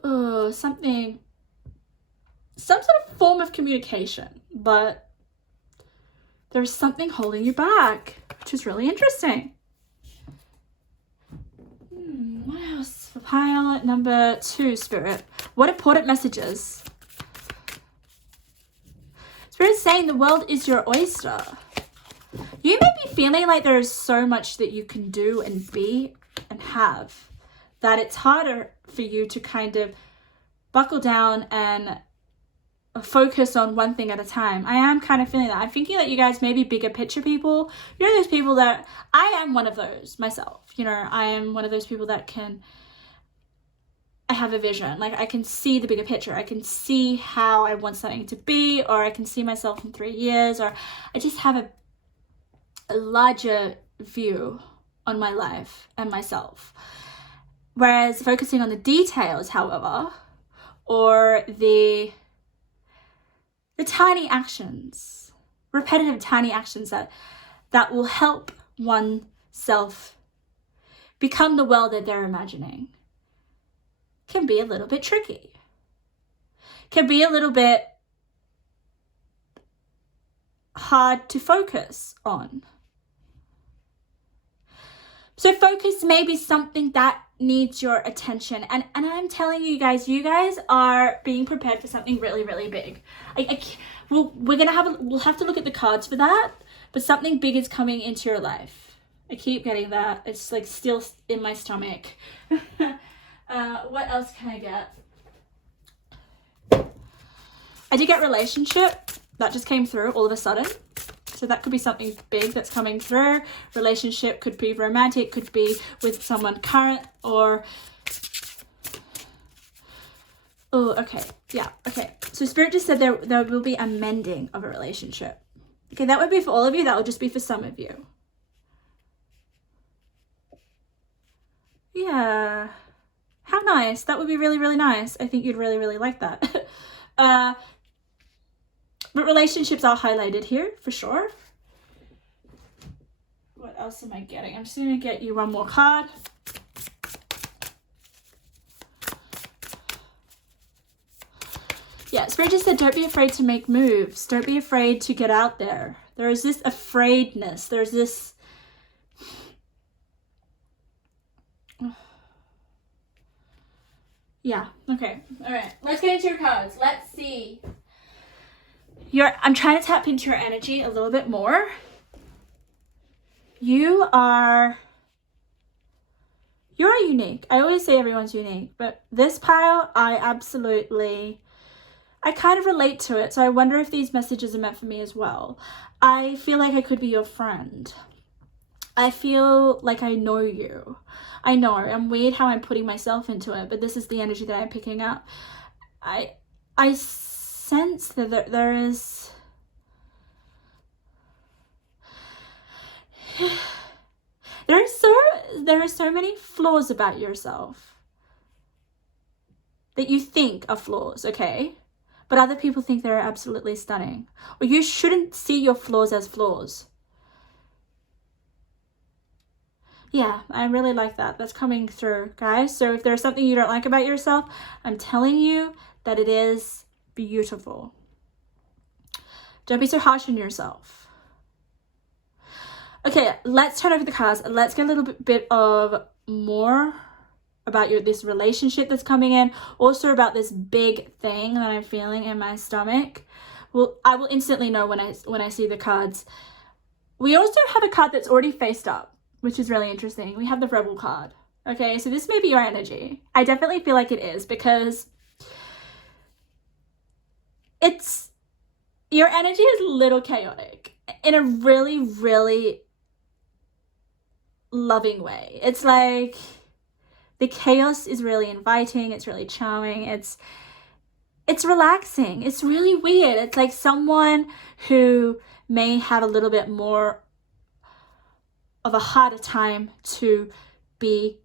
some sort of form of communication, but there's something holding you back, which is really interesting. What else for pile number 2, Spirit? What important messages? Spirit is saying the world is your oyster. You may be feeling like there is so much that you can do and be and have that it's harder for you to kind of buckle down and focus on one thing at a time. I am kind of feeling that. I'm thinking that you guys may be bigger picture people. You're those people that, I am one of those myself. You know, I am one of those people that I have a vision. Like, I can see the bigger picture. I can see how I want something to be, or I can see myself in 3 years, or I just have a larger view on my life and myself. Whereas focusing on the details, however, or the tiny actions, repetitive tiny actions that will help oneself become the world that they're imagining, can be a little bit tricky, can be a little bit hard to focus on. So focus may be something that needs your attention. And I'm telling you guys are being prepared for something really, really big. We'll have to look at the cards for that, but something big is coming into your life. I keep getting that. It's like still in my stomach. What else can I get? I did get relationship. That just came through all of a sudden. So that could be something big that's coming through. Relationship could be romantic, could be with someone current, or... Oh, okay. Yeah, okay. So Spirit just said there will be a mending of a relationship. Okay, that would be for all of you. That will just be for some of you. Yeah. How nice. That would be really, really nice. I think you'd really, really like that. But relationships are highlighted here for sure. What else am I getting? I'm just going to get you one more card. Yeah, Spirit just said, don't be afraid to make moves. Don't be afraid to get out there. There is this afraidness. There's this... Yeah, okay. All right. Let's get into your cards. Let's see. I'm trying to tap into your energy a little bit more. You're unique. I always say everyone's unique, but this pile, I kind of relate to it. So I wonder if these messages are meant for me as well. I feel like I could be your friend. I feel like I know you. I know, I'm weird how I'm putting myself into it, but this is the energy that I'm picking up. I sense that there is... There are so many flaws about yourself that you think are flaws, okay? But other people think they're absolutely stunning. Or you shouldn't see your flaws as flaws. Yeah, I really like that. That's coming through, guys. So if there's something you don't like about yourself, I'm telling you that it is beautiful. Don't be so harsh on yourself. Okay, let's turn over the cards and let's get a little bit of more about this relationship that's coming in. Also about this big thing that I'm feeling in my stomach. Well, I will instantly know when I see the cards. We also have a card that's already faced up, which is really interesting. We have the Rebel card. Okay, so this may be your energy. I definitely feel like it is, because your energy is a little chaotic in a really, really loving way. It's like the chaos is really inviting. It's really charming. It's relaxing. It's really weird. It's like someone who may have a little bit more of a harder time to be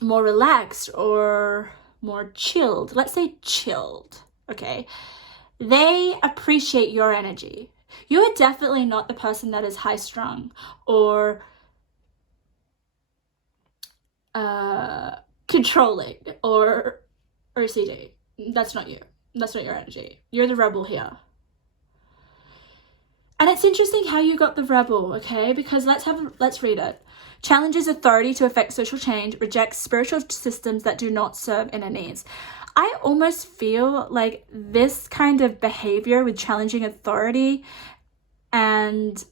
more relaxed or more chilled. Let's say chilled, okay? They appreciate your energy. You are definitely not the person that is high strung or controlling or OCD. That's not you. That's not your energy. You're the rebel here. And it's interesting how you got the rebel, okay? Because let's read it. Challenges authority to effect social change, rejects spiritual systems that do not serve inner needs. I almost feel like this kind of behavior with challenging authority and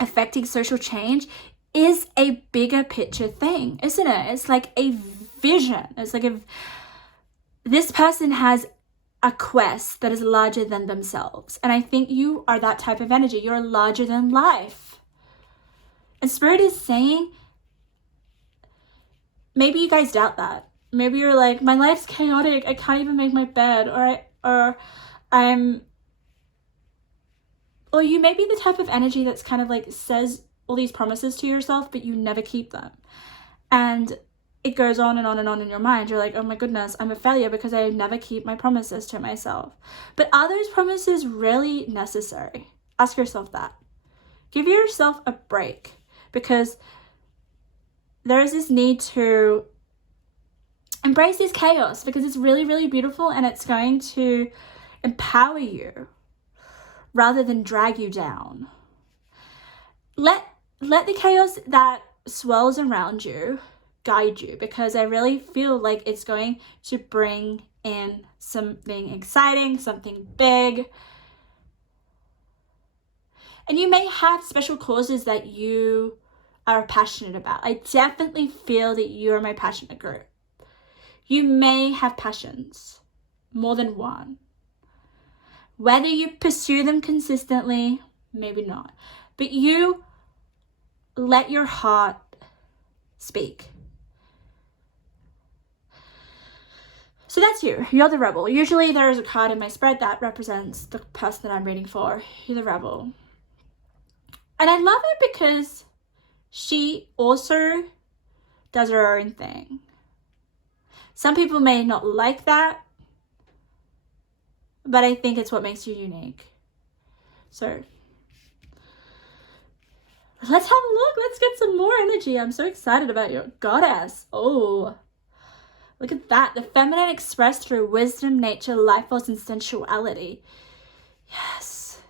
affecting social change is a bigger picture thing, isn't it? It's like a vision. It's like this person has a quest that is larger than themselves. And I think you are that type of energy. You're larger than life. And Spirit is saying, maybe you guys doubt that. Maybe you're like, my life's chaotic. I can't even make my bed. Or you may be the type of energy that's kind of like says all these promises to yourself, but you never keep them. And it goes on and on and on in your mind. You're like, oh my goodness, I'm a failure because I never keep my promises to myself. But are those promises really necessary? Ask yourself that. Give yourself a break, because there is this need to embrace this chaos, because it's really, really beautiful and it's going to empower you rather than drag you down. Let the chaos that swirls around you guide you, because I really feel like it's going to bring in something exciting, something big. And you may have special causes that you are passionate about. I definitely feel that you are my passionate group. You may have passions, more than one. Whether you pursue them consistently, maybe not. But you let your heart speak. So that's you. You're the rebel. Usually there is a card in my spread that represents the person that I'm reading for. You're the rebel. And I love it because she also does her own thing. Some people may not like that, but I think it's what makes you unique. So let's have a look. Let's get some more energy. I'm so excited about your goddess. Oh, look at that. The feminine expressed through wisdom, nature, life force, and sensuality. Yes.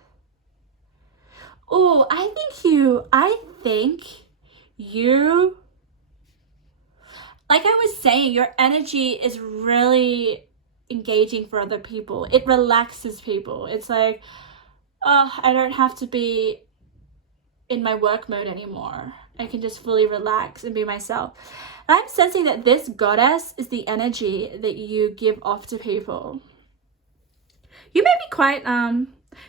Oh, I think you, like I was saying, your energy is really engaging for other people. It relaxes people. It's like, oh, I don't have to be in my work mode anymore. I can just fully relax and be myself. And I'm sensing that this goddess is the energy that you give off to people. You may be quite,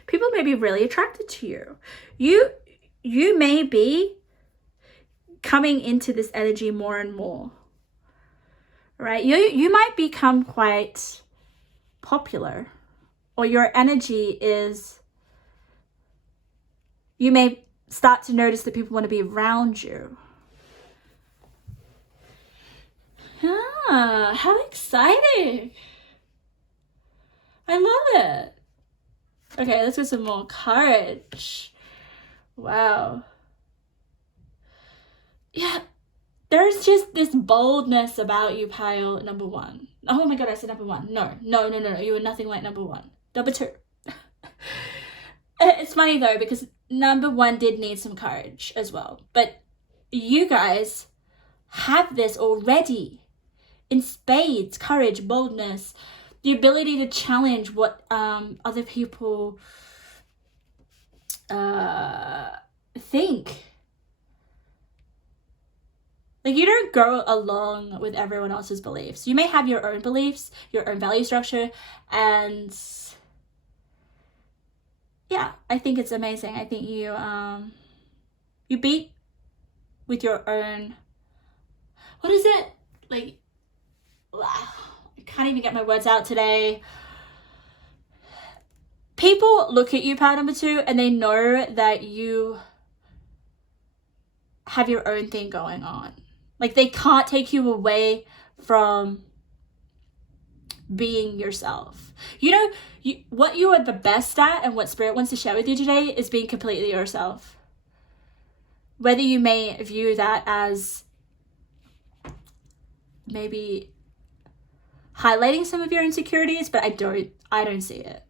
people may be really attracted to you. You may be coming into this energy more and more, right? You might become quite popular, or your energy is, you may start to notice that people want to be around you. Ah, how exciting. I love it. Okay, let's get some more courage. Wow. Yeah, there's just this boldness about you, pile number one. Oh my god, I said number one. No. You are nothing like number one. Number two. It's funny though, because number one did need some courage as well. But you guys have this already in spades. Courage, boldness, the ability to challenge what other people think. Like, you don't go along with everyone else's beliefs. You may have your own beliefs, your own value structure, and yeah, I think it's amazing. I think you beat with your own, what is it? Like, I can't even get my words out today. People look at you, part number two, and they know that you have your own thing going on. Like, they can't take you away from being yourself. You know, what you are the best at, and what Spirit wants to share with you today, is being completely yourself. Whether you may view that as maybe highlighting some of your insecurities, but I don't see it.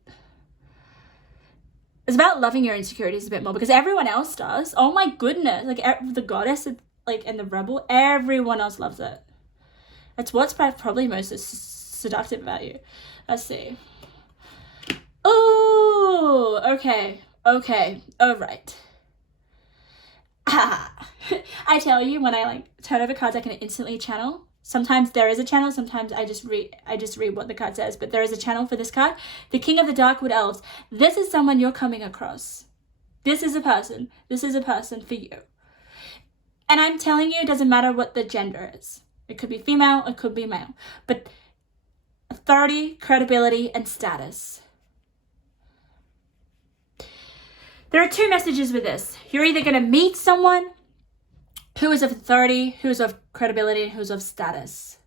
It's about loving your insecurities a bit more because everyone else does. Oh my goodness. Like the goddess, like, and the rebel, everyone else loves it. That's what's probably most seductive about you. Let's see. Oh, okay. All right. I tell you, when I like turn over cards, I can instantly channel. Sometimes there is a channel, sometimes I just read what the card says, but there is a channel for this card. The King of the Darkwood Elves. This is someone you're coming across. This is a person for you. And I'm telling you, it doesn't matter what the gender is. It could be female, it could be male. But authority, credibility, and status. There are two messages with this. You're either going to meet someone who is of authority, who's of credibility, who's of status.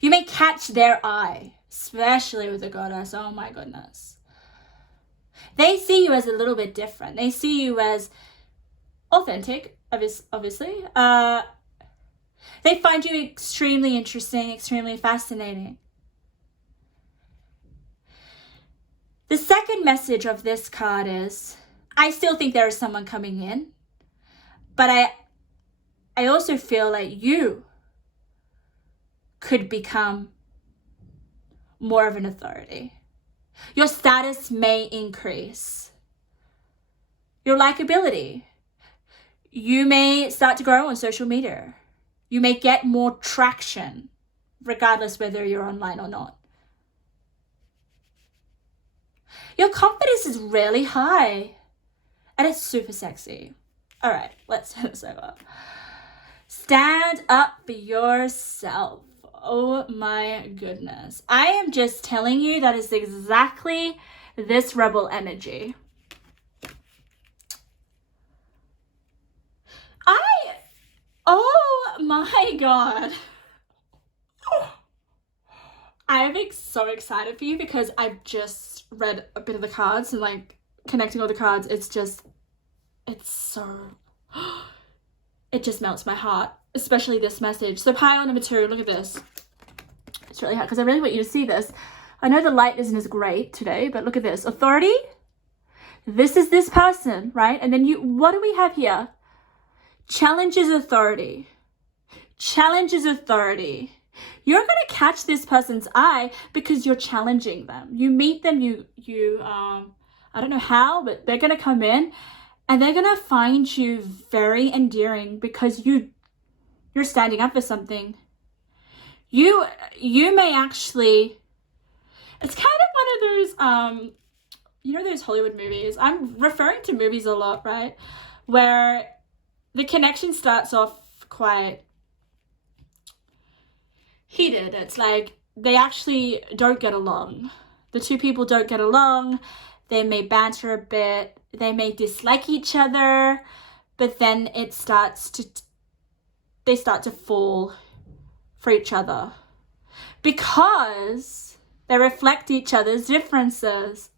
You may catch their eye, especially with the goddess. Oh my goodness. They see you as a little bit different. They see you as authentic, obviously. They find you extremely interesting, extremely fascinating. The second message of this card is, I still think there is someone coming in, but I also feel like you could become more of an authority. Your status may increase. Your likability. You may start to grow on social media. You may get more traction, regardless whether you're online or not. Your confidence is really high and it's super sexy. All right, let's turn this over. Stand up for yourself. Oh my goodness. I am just telling you that is exactly this rebel energy. Oh my God. I'm so excited for you because I've just read a bit of the cards and like connecting all the cards. It just melts my heart, especially this message. So pile number 2, look at this. It's really hard because I really want you to see this. I know the light isn't as great today, but look at this. Authority. This is this person, right? And then what do we have here? Challenges authority. Challenges authority. You're going to catch this person's eye because you're challenging them. You meet them, I don't know how, but they're going to come in and they're going to find you very endearing because you're standing up for something. You may actually, it's kind of one of those, those Hollywood movies. I'm referring to movies a lot, right? Where the connection starts off quite heated. It's like they actually don't get along. The two people don't get along. They may banter a bit. They may dislike each other, but then they start to fall for each other because they reflect each other's differences.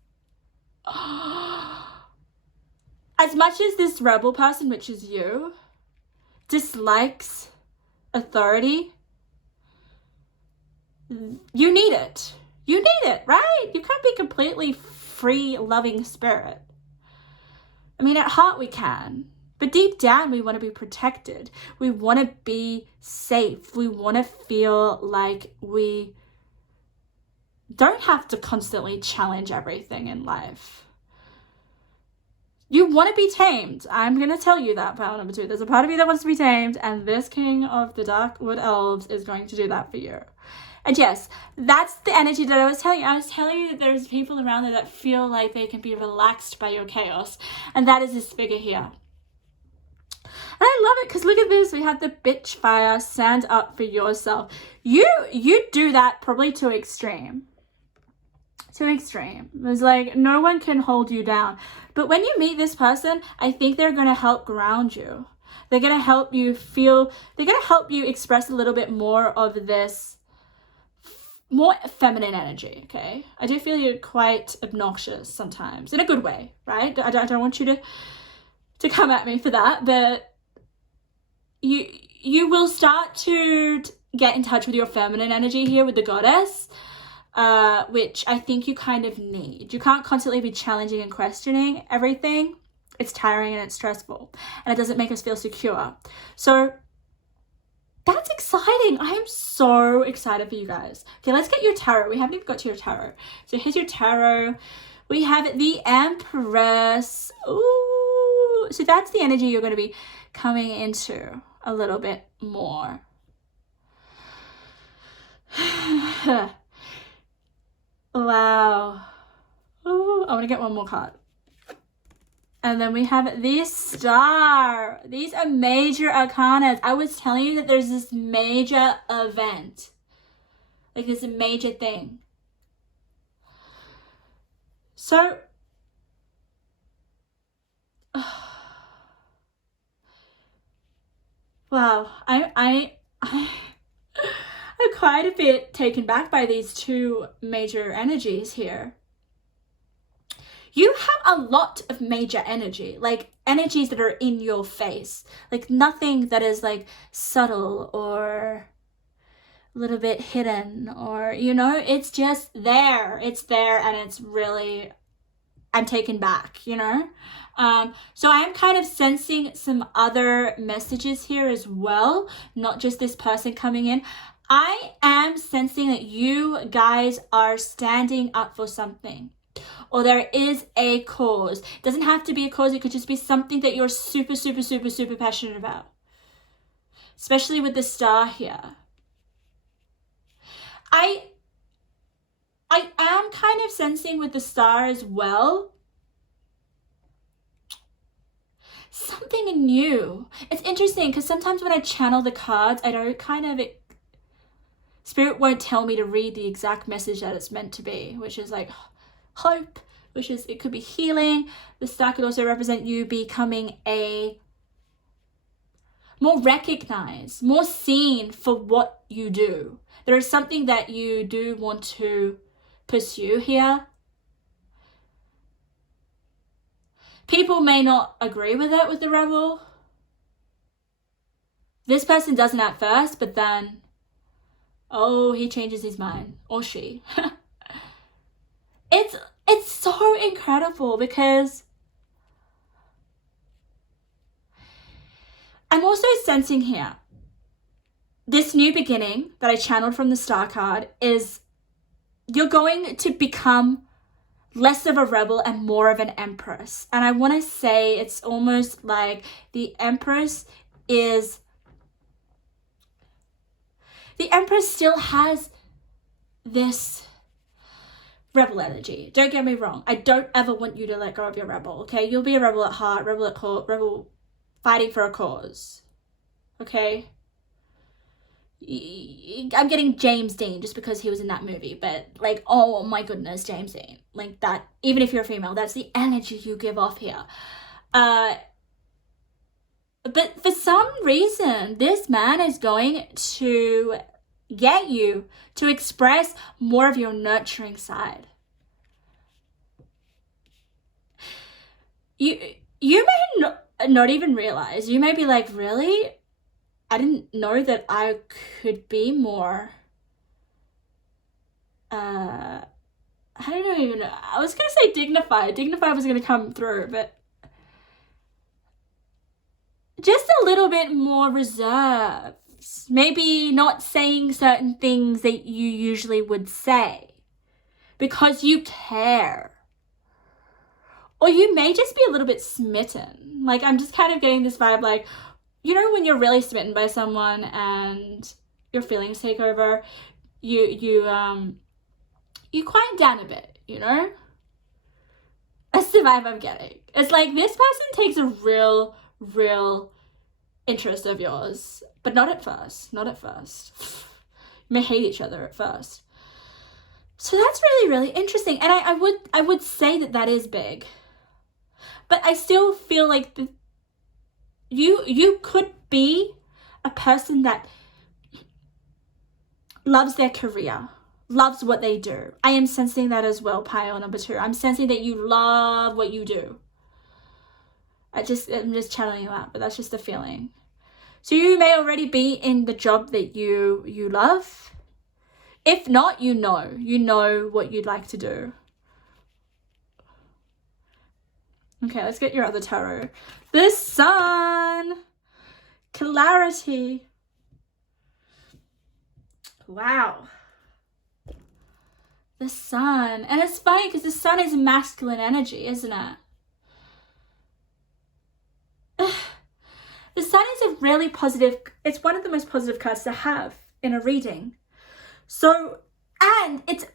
As much as this rebel person, which is you, dislikes authority, you need it. You need it, right? You can't be completely free, loving spirit. I mean, at heart we can, but deep down we want to be protected. We want to be safe. We want to feel like we don't have to constantly challenge everything in life. You want to be tamed. I'm going to tell you that, pile number 2. There's a part of you that wants to be tamed, and this King of the Darkwood Elves is going to do that for you. And yes, that's the energy that I was telling you. I was telling you that there's people around there that feel like they can be relaxed by your chaos. And that is this figure here. And I love it because look at this. We have the bitch fire. Stand up for yourself. You do that probably to extreme. To extreme. It's like no one can hold you down. But when you meet this person, I think they're going to help ground you. They're going to help you feel, they're going to help you express a little bit more of this more feminine energy, okay? I do feel you're quite obnoxious sometimes, in a good way, right? I don't want you to come at me for that, but you will start to get in touch with your feminine energy here with the goddess, which I think you kind of need. You can't constantly be challenging and questioning everything. It's tiring and it's stressful, and it doesn't make us feel secure. So that's exciting. I am so excited for you guys. Okay, let's get your tarot. We haven't even got to your tarot. So here's your tarot. We have the Empress. Ooh, so that's the energy you're going to be coming into a little bit more. Wow. Ooh, I want to get one more card. And then we have this Star. These are major arcanas. I was telling you that there's this major event. Like, there's a major thing. So, wow, I'm quite a bit taken back by these two major energies here. You have a lot of major energy, like energies that are in your face, like nothing that is like subtle or a little bit hidden, or, you know, it's just there. It's there, and it's really, I'm taken back, you know? So I am kind of sensing some other messages here as well, not just this person coming in. I am sensing that you guys are standing up for something, or there is a cause. It doesn't have to be a cause. It could just be something that you're super, super, super, super passionate about, especially with the Star here. I am kind of sensing with the Star as well, something new. It's interesting because sometimes when I channel the cards, I don't kind of, Spirit won't tell me to read the exact message that it's meant to be, which is like hope, which is, it could be healing. The Star could also represent you becoming a more recognized, more seen for what you do. There is something that you do want to pursue here. People may not agree with it, with the Rebel. This person doesn't at first, but then, oh, he changes his mind, or she. It's so incredible because I'm also sensing here, this new beginning that I channeled from the Star card is you're going to become less of a rebel and more of an empress. And I want to say it's almost like the empress still has this rebel energy. Don't get me wrong. I don't ever want you to let go of your rebel, okay? You'll be a rebel at heart, rebel at court, rebel fighting for a cause, okay? I'm getting James Dean just because he was in that movie, but like, oh my goodness, James Dean, like that. Even if you're a female, that's the energy you give off here. But for some reason, this man is going to get you to express more of your nurturing side. You may not even realize. You may be like, really? I didn't know that I could be more, I don't even know. I was going to say dignified. Dignified was going to come through, but just a little bit more reserved. Maybe not saying certain things that you usually would say because you care. Or you may just be a little bit smitten. Like, I'm just kind of getting this vibe like, you know, when you're really smitten by someone and your feelings take over, you quiet down a bit, you know? That's the vibe I'm getting. It's like this person takes a real interest of yours, but not at first. Not at first. You may hate each other at first. So that's really interesting. And I would say that is big. But I still feel like you could be a person that loves their career, loves what they do. I am sensing that as well, pile number 2. I'm sensing that you love what you do. I'm just channeling you out, but that's just a feeling. So you may already be in the job that you love. If not, you know what you'd like to do. Okay, let's get your other tarot. The Sun. Clarity. Wow. The Sun. And it's funny because the Sun is masculine energy, isn't it? The Sun is a really positive, it's one of the most positive cards to have in a reading. So, and it's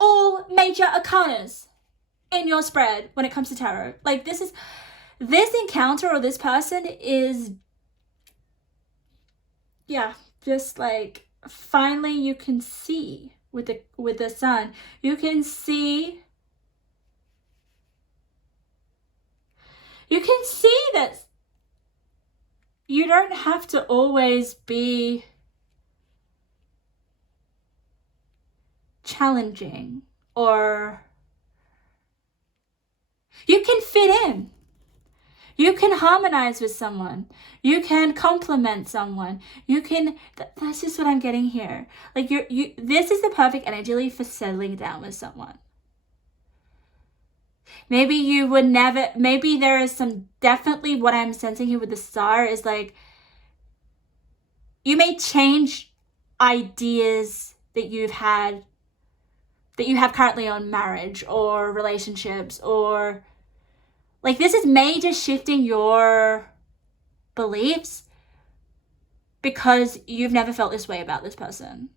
all major arcanas in your spread when it comes to tarot. Like this encounter or this person is, yeah, just like finally you can see with the Sun. You can see that you don't have to always be challenging, or you can fit in. You can harmonize with someone. You can compliment someone. You can, that's just what I'm getting here. Like this is the perfect energy for settling down with someone. Maybe you would never, maybe there is some, definitely what I'm sensing here with the Star is like, you may change ideas that you have currently on marriage or relationships, or like this is major shifting your beliefs because you've never felt this way about this person.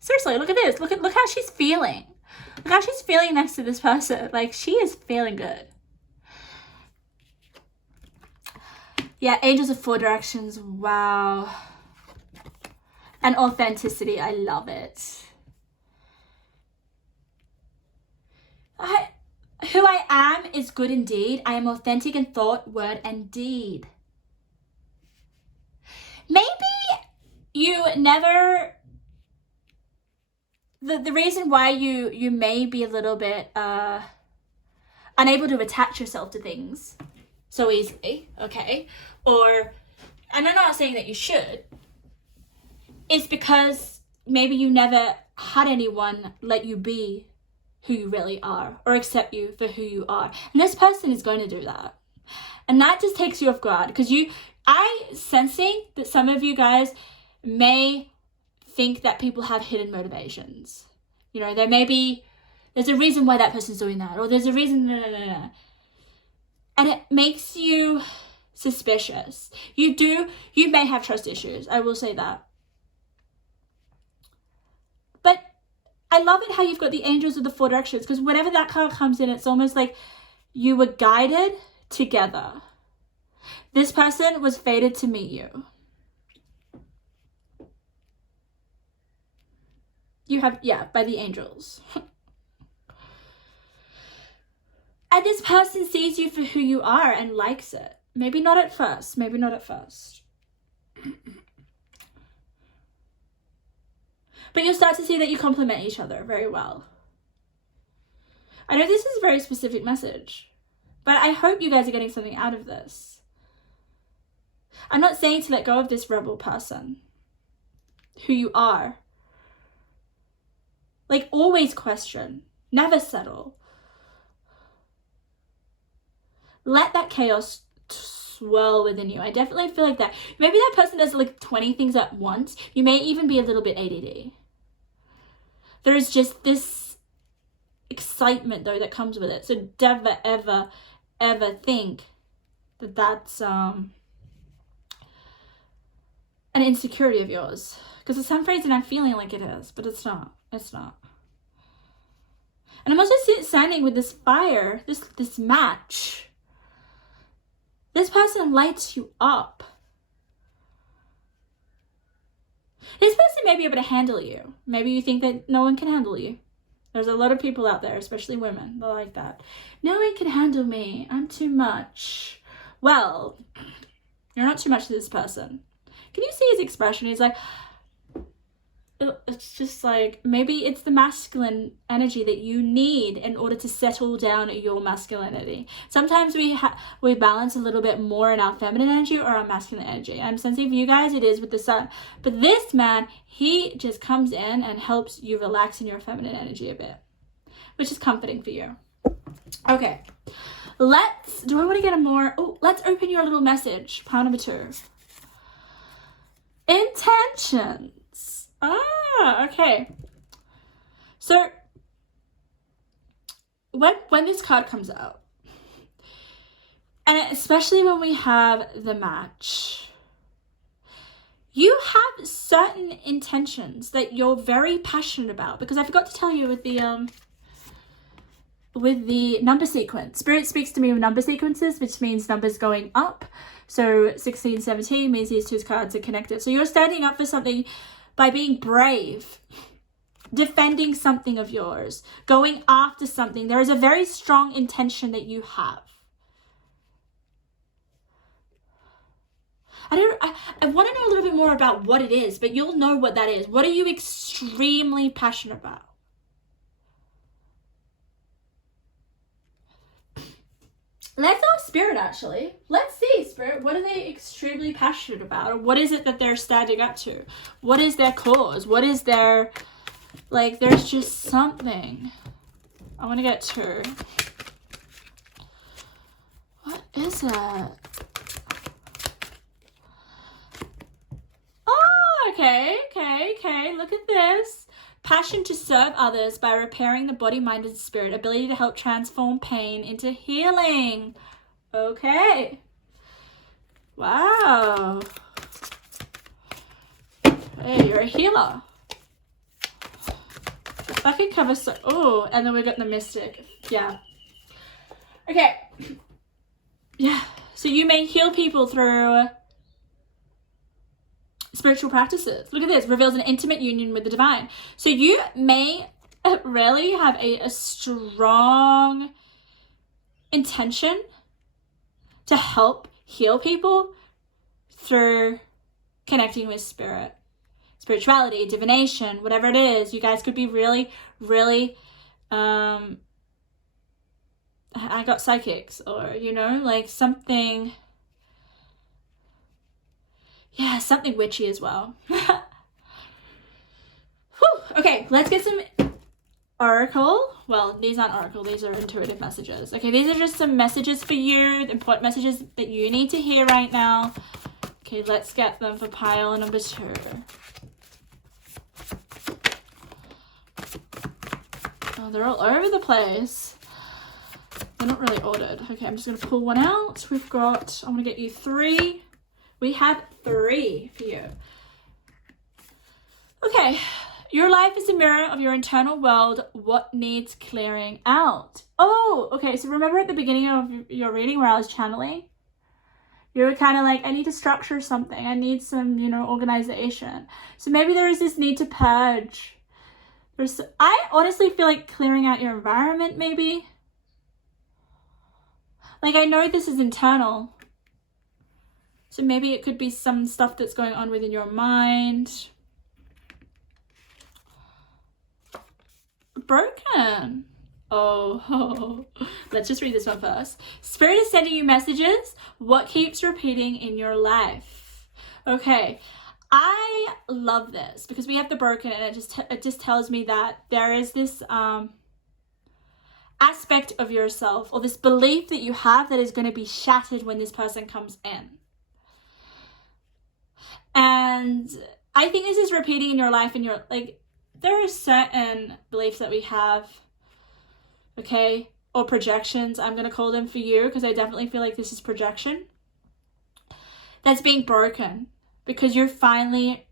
Seriously, look at this. Look how she's feeling. Look how she's feeling next to this person. Like she is feeling good. Yeah, Angels of Four Directions. Wow. And authenticity. I love it. Who I am is good indeed. I am authentic in thought, word, and deed. Maybe you never... The reason why you may be a little bit unable to attach yourself to things so easily, okay? Or, and I'm not saying that you should, it's because maybe you never had anyone let you be who you really are or accept you for who you are. And this person is going to do that. And that just takes you off guard because I'm sensing that some of you guys may think that people have hidden motivations. You know, there's a reason why that person's doing that, or there's a reason, no. And it makes you suspicious. You may have trust issues, I will say that. But I love it how you've got the Angels of the Four Directions, because whenever that card comes in, it's almost like you were guided together. This person was fated to meet you. You have, yeah, by the angels. And this person sees you for who you are and likes it. Maybe not at first. But you'll start to see that you complement each other very well. I know this is a very specific message, but I hope you guys are getting something out of this. I'm not saying to let go of this rebel person, who you are. Like, always question, never settle. Let that chaos swirl within you. I definitely feel like that. Maybe that person does like 20 things at once. You may even be a little bit ADD. There is just this excitement though that comes with it. So never, ever, ever think that that's an insecurity of yours. Because for some reason I'm feeling like it is, but it's not. It's not. And I'm also standing with this fire, this match. This person lights you up. This person may be able to handle you. Maybe you think that no one can handle you. There's a lot of people out there, especially women, they're like that. No one can handle me. I'm too much. Well, you're not too much to this person. Can you see his expression? He's like, it's just like, maybe it's the masculine energy that you need in order to settle down your masculinity. Sometimes we balance a little bit more in our feminine energy or our masculine energy. I'm sensing for you guys it is with the sun, but this man, he just comes in and helps you relax in your feminine energy a bit, which is comforting for you. Okay, let's open your little message, pile number 2. Intentions. Okay. So when this card comes out, and especially when we have the match, you have certain intentions that you're very passionate about. Because I forgot to tell you with the number sequence, Spirit speaks to me with number sequences, which means numbers going up. So 16, 17 means these 2 cards are connected. So you're standing up for something by being brave, defending something of yours, going after something. There is a very strong intention that you have. I want to know a little bit more about what it is, but you'll know what that is. What are you extremely passionate about? Let's ask Spirit, actually. Let's see, Spirit, what are they extremely passionate about? Or what is it that they're standing up to? What is their cause? What is their, like, there's just something. I want to get 2. What is it? Oh, okay. Look at this. Passion to serve others by repairing the body, mind, and spirit. Ability to help transform pain into healing. Okay. Wow. Hey, you're a healer. That can cover so... Oh, and then we got the mystic. Yeah. Okay. Yeah. So you may heal people through spiritual practices. Look at this. Reveals an intimate union with the divine. So you may really have a strong intention to help heal people through connecting with spirit, spirituality, divination, whatever it is. You guys could be really, really, I got psychics, or, you know, like something... Yeah, something witchy as well. Whew. Okay, let's get some oracle. Well, these aren't oracle, these are intuitive messages. Okay, these are just some messages for you, important messages that you need to hear right now. Okay, let's get them for pile number 2. Oh, they're all over the place. They're not really ordered. Okay, I'm just going to pull one out. We've got, I'm going to get you 3. We have 3 for you. Okay, your life is a mirror of your internal world. What needs clearing out? Oh, okay, so remember at the beginning of your reading where I was channeling? You were kind of like, I need to structure something. I need some, you know, organization. So maybe there is this need to purge. I honestly feel like clearing out your environment, maybe. Like, I know this is internal. So maybe it could be some stuff that's going on within your mind. Broken. Oh, let's just read this one first. Spirit is sending you messages. What keeps repeating in your life? Okay, I love this because we have the broken, and it just tells me that there is this aspect of yourself, or this belief that you have, that is going to be shattered when this person comes in. And I think this is repeating in your life, and you're like, there are certain beliefs that we have, okay, or projections, I'm going to call them for you, because I definitely feel like this is projection, that's being broken because you're finally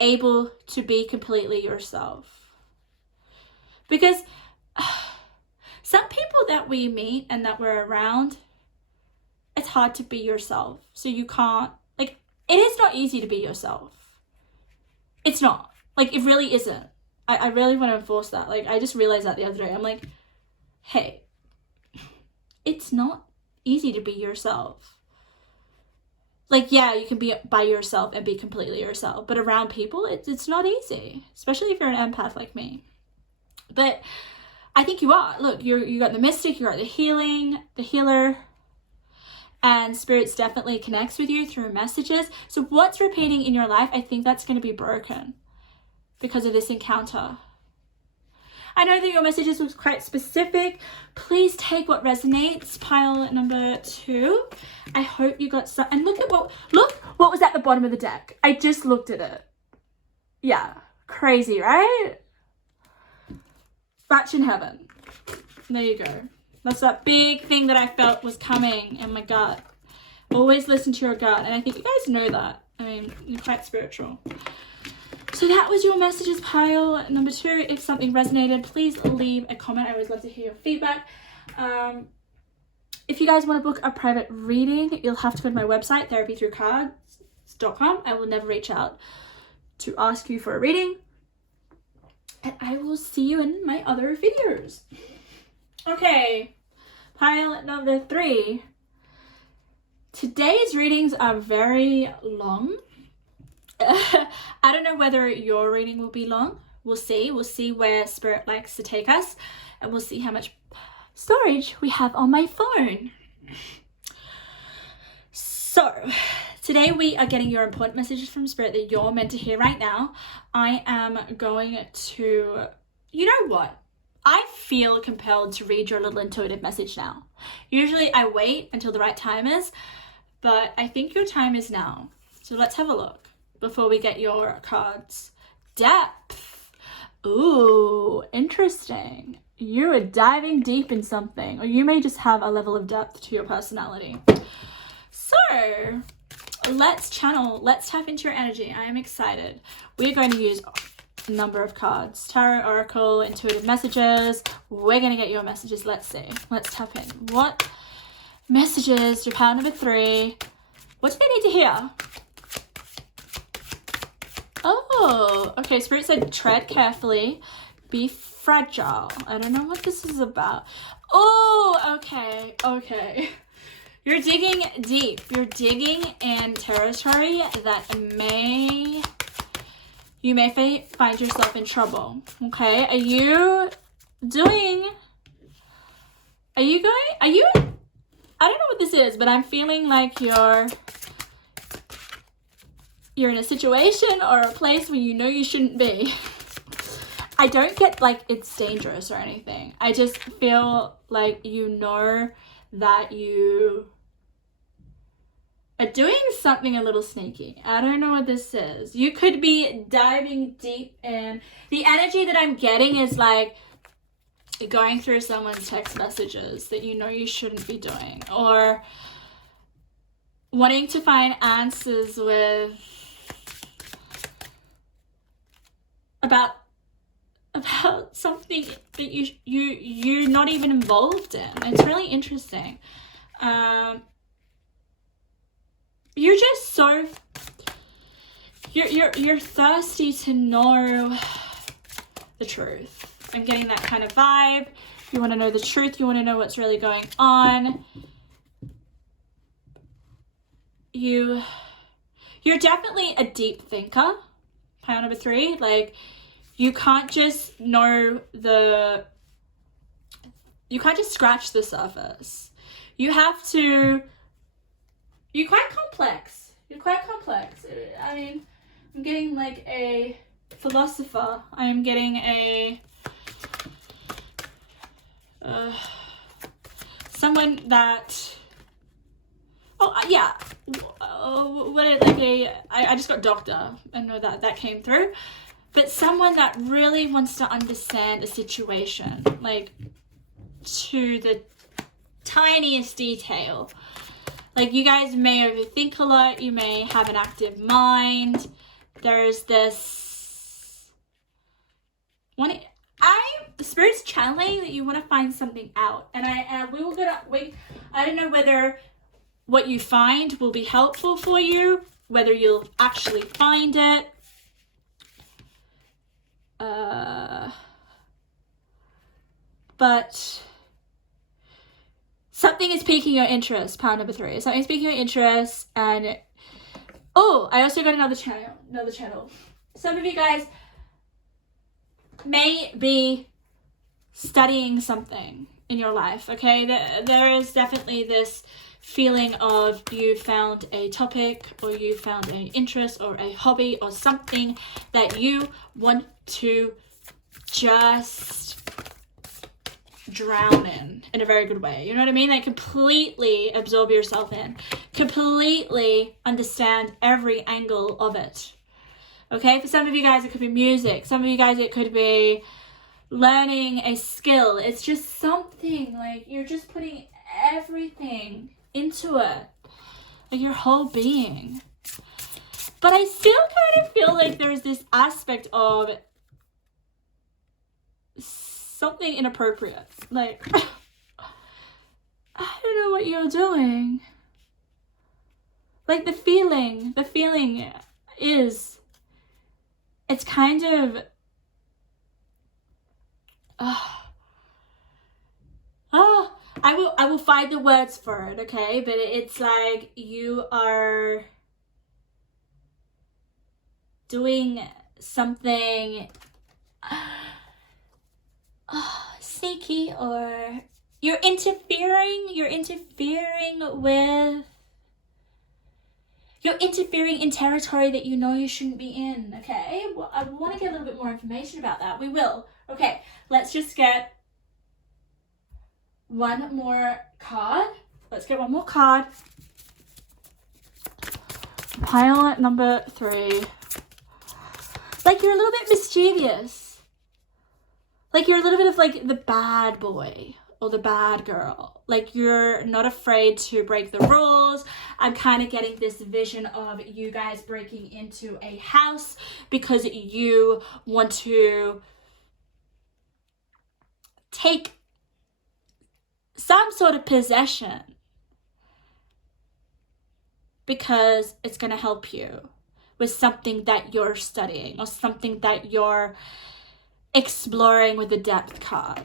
able to be completely yourself. Because some people that we meet and that we're around, it's hard to be yourself. So you can't, like, it is not easy to be yourself. It's not. Like, it really isn't. I really want to enforce that. Like, I just realized that the other day. I'm like, hey, it's not easy to be yourself. like, yeah, you can be by yourself and be completely yourself, but around people, it's not easy, especially if you're an empath like me. But I think you are. Look, you got the mystic, you got the healer, and spirits definitely connects with you through messages. So what's repeating in your life, I think that's going to be broken because of this encounter. I know that your messages was quite specific. Please take what resonates. Pile number 2. I hope you got some. And look what was at the bottom of the deck. I just looked at it. Yeah, crazy, right? Match in heaven. There you go. That's that big thing that I felt was coming in my gut. Always listen to your gut. And I think you guys know that. I mean, you're quite spiritual. So that was your messages, pile number 2. If something resonated, please leave a comment. I always love to hear your feedback. If you guys want to book a private reading, you'll have to go to my website, therapythroughcards.com. I will never reach out to ask you for a reading. And I will see you in my other videos. Okay, pile number 3. Today's readings are very long. I don't know whether your reading will be long. We'll see. We'll see where spirit likes to take us, and we'll see how much storage we have on my phone. So today we are getting your important messages from spirit that you're meant to hear right now. I am going to, you know what? I feel compelled to read your little intuitive message now. Usually I wait until the right time is, but I think your time is now. So let's have a look before we get your cards. Depth. Ooh, interesting. You are diving deep in something, or you may just have a level of depth to your personality. So let's tap into your energy. I am excited. We're going to use a number of cards. Tarot, Oracle, intuitive messages. We're going to get your messages. Let's see. Let's tap in. What messages do pile number 3? What do they need to hear? Oh, okay. Spirit said tread carefully, be fragile. I don't know what this is about. Oh, okay. You're digging deep. You're digging in territory that you may find yourself in trouble. Okay, I don't know what this is, but I'm feeling like you're in a situation or a place where you know you shouldn't be. I don't get like it's dangerous or anything. I just feel like you know that you are doing something a little sneaky. I don't know what this is. You could be diving deep in. The energy that I'm getting is like going through someone's text messages that you know you shouldn't be doing, or wanting to find answers with about something that you're not even involved in. It's really interesting. You're just so you're thirsty to know the truth. I'm getting that kind of vibe. You want to know the truth. You want to know what's really going on. You're definitely a deep thinker. Pile number 3. Like, you can't just scratch the surface. You're quite complex. I mean, I'm getting like a philosopher. I am getting a someone that I just got doctor. I know that came through. But someone that really wants to understand a situation, like to the tiniest detail. Like, you guys may overthink a lot. You may have an active mind. There's this the spirit's channeling that you want to find something out. And I don't know whether what you find will be helpful for you, whether you'll actually find it. But something is piquing your interest, pile number 3. Something's piquing your interest, and Oh, I also got another channel. Some of you guys may be studying something in your life, okay? There is definitely this feeling of you found a topic, or you found an interest or a hobby or something that you want to just drown in a very good way. You know what I mean? Like completely absorb yourself in, completely understand every angle of it. Okay, for some of you guys it could be music, some of you guys it could be learning a skill. It's just something like you're just putting everything into it, like your whole being. But I still kind of feel like there's this aspect of something inappropriate. Like, I don't know what you're doing. Like the feeling is, it's kind of, I will find the words for it, okay? But it's like you are doing something sneaky, or you're interfering in territory that you know you shouldn't be in, okay? Well, I want to get a little bit more information about that. We will. Okay, let's just get one more card. Let's get one more card. Pile number 3. Like you're a little bit mischievous. Like you're a little bit of like the bad boy or the bad girl. Like you're not afraid to break the rules. I'm kind of getting this vision of you guys breaking into a house because you want to take some sort of possession because it's going to help you with something that you're studying or something that you're exploring with the depth card.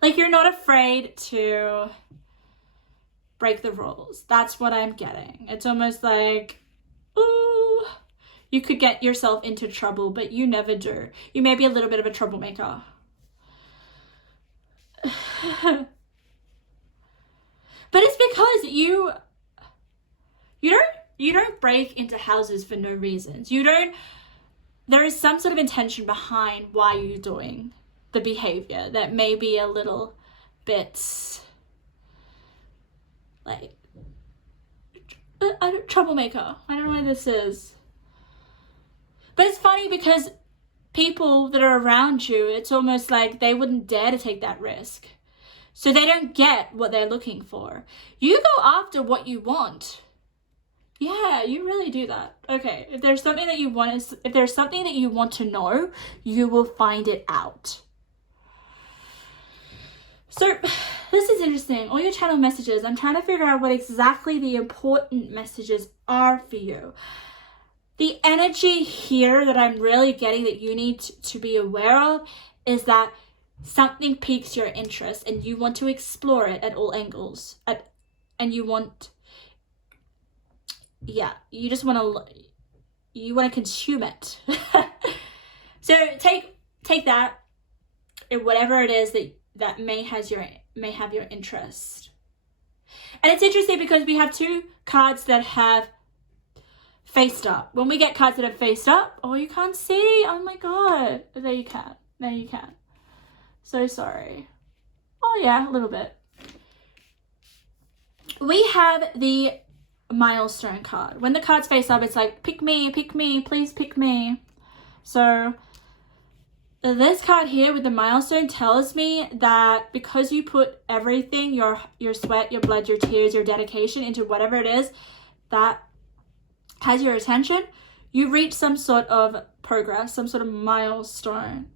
Like you're not afraid to break the rules. That's what I'm getting. It's almost like, ooh, you could get yourself into trouble, but you never do. You may be a little bit of a troublemaker. But it's because you don't break into houses for no reasons. There is some sort of intention behind why you're doing the behavior that may be a little bit like troublemaker. I don't know what this is. But it's funny because people that are around you, it's almost like they wouldn't dare to take that risk. So they don't get what they're looking for. You go after what you want. Yeah, you really do that. Okay, if there's something that you want, if there's something that you want to know, you will find it out. So this is interesting. All your channel messages, I'm trying to figure out what exactly the important messages are for you. The energy here that I'm really getting that you need to be aware of is that something piques your interest and you want to explore it at all angles. And you want, yeah, you just want to consume it. So take that, and whatever it is that may have your interest. And it's interesting because we have 2 cards that have faced up. When we get cards that have faced up, oh, you can't see. Oh my God. There you can. There you can. So sorry. Oh yeah, a little bit. We have the milestone card. When the cards face up, it's like, pick me, please pick me. So this card here with the milestone tells me that because you put everything, your sweat, your blood, your tears, your dedication into whatever it is that has your attention, you reach some sort of progress, some sort of milestone.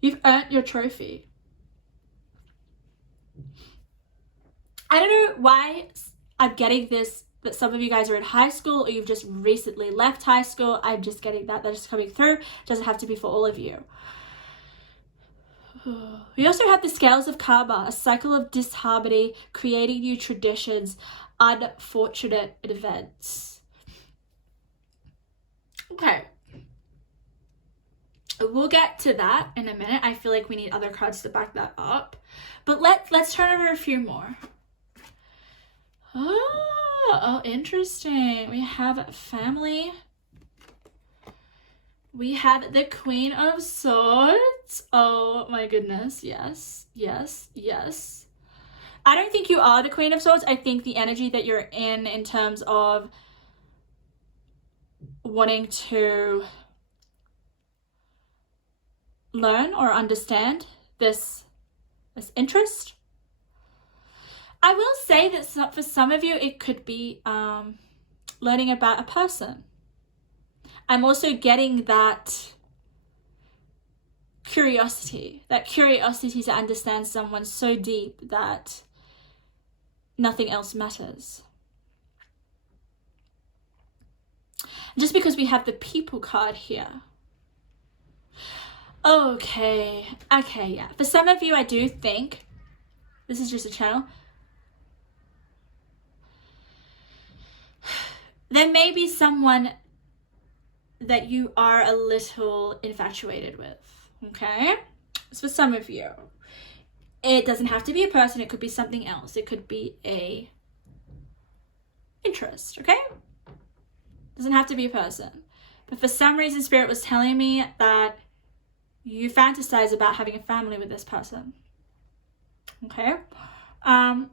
You've earned your trophy. I don't know why I'm getting this, that some of you guys are in high school or you've just recently left high school. I'm just getting that. That's just coming through. It doesn't have to be for all of you. We also have the scales of karma, a cycle of disharmony, creating new traditions. unfortunate events. Okay. We'll get to that in a minute. I feel like we need other cards to back that up. But let's turn over a few more. Oh, interesting. We have family. We have the Queen of Swords. Oh my goodness. Yes, yes, yes. I don't think you are the Queen of Swords. I think the energy that you're in terms of wanting to learn or understand this interest. I will say that for some of you, it could be learning about a person. I'm also getting that curiosity to understand someone so deep that nothing else matters. Just because we have the People card here. Okay, yeah. For some of you, I do think, this is just a channel, there may be someone that you are a little infatuated with, okay? It's for some of you. It doesn't have to be a person, it could be something else. It could be a interest, okay? Doesn't have to be a person. But for some reason, Spirit was telling me that you fantasize about having a family with this person, okay? I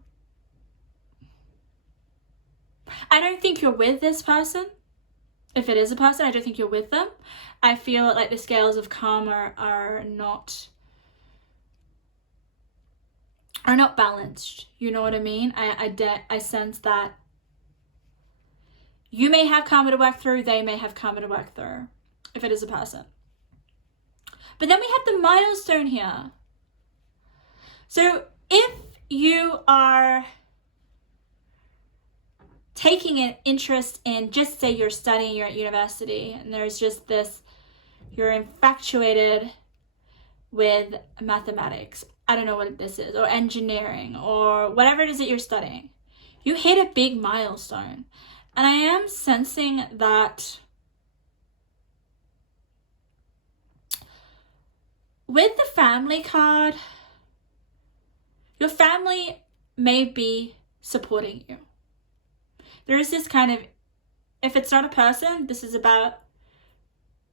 don't think you're with this person. If it is a person, I don't think you're with them. I feel like the scales of karma are not balanced. You know what I mean? I sense that you may have karma to work through, they may have karma to work through, if it is a person. But then we have the milestone here. So if you are taking an interest in, just say you're studying, you're at university, and there's just this, you're infatuated with mathematics, I don't know what this is, or engineering, or whatever it is that you're studying. You hit a big milestone. And I am sensing that with the family card, your family may be supporting you. There is this kind of, if it's not a person, this is about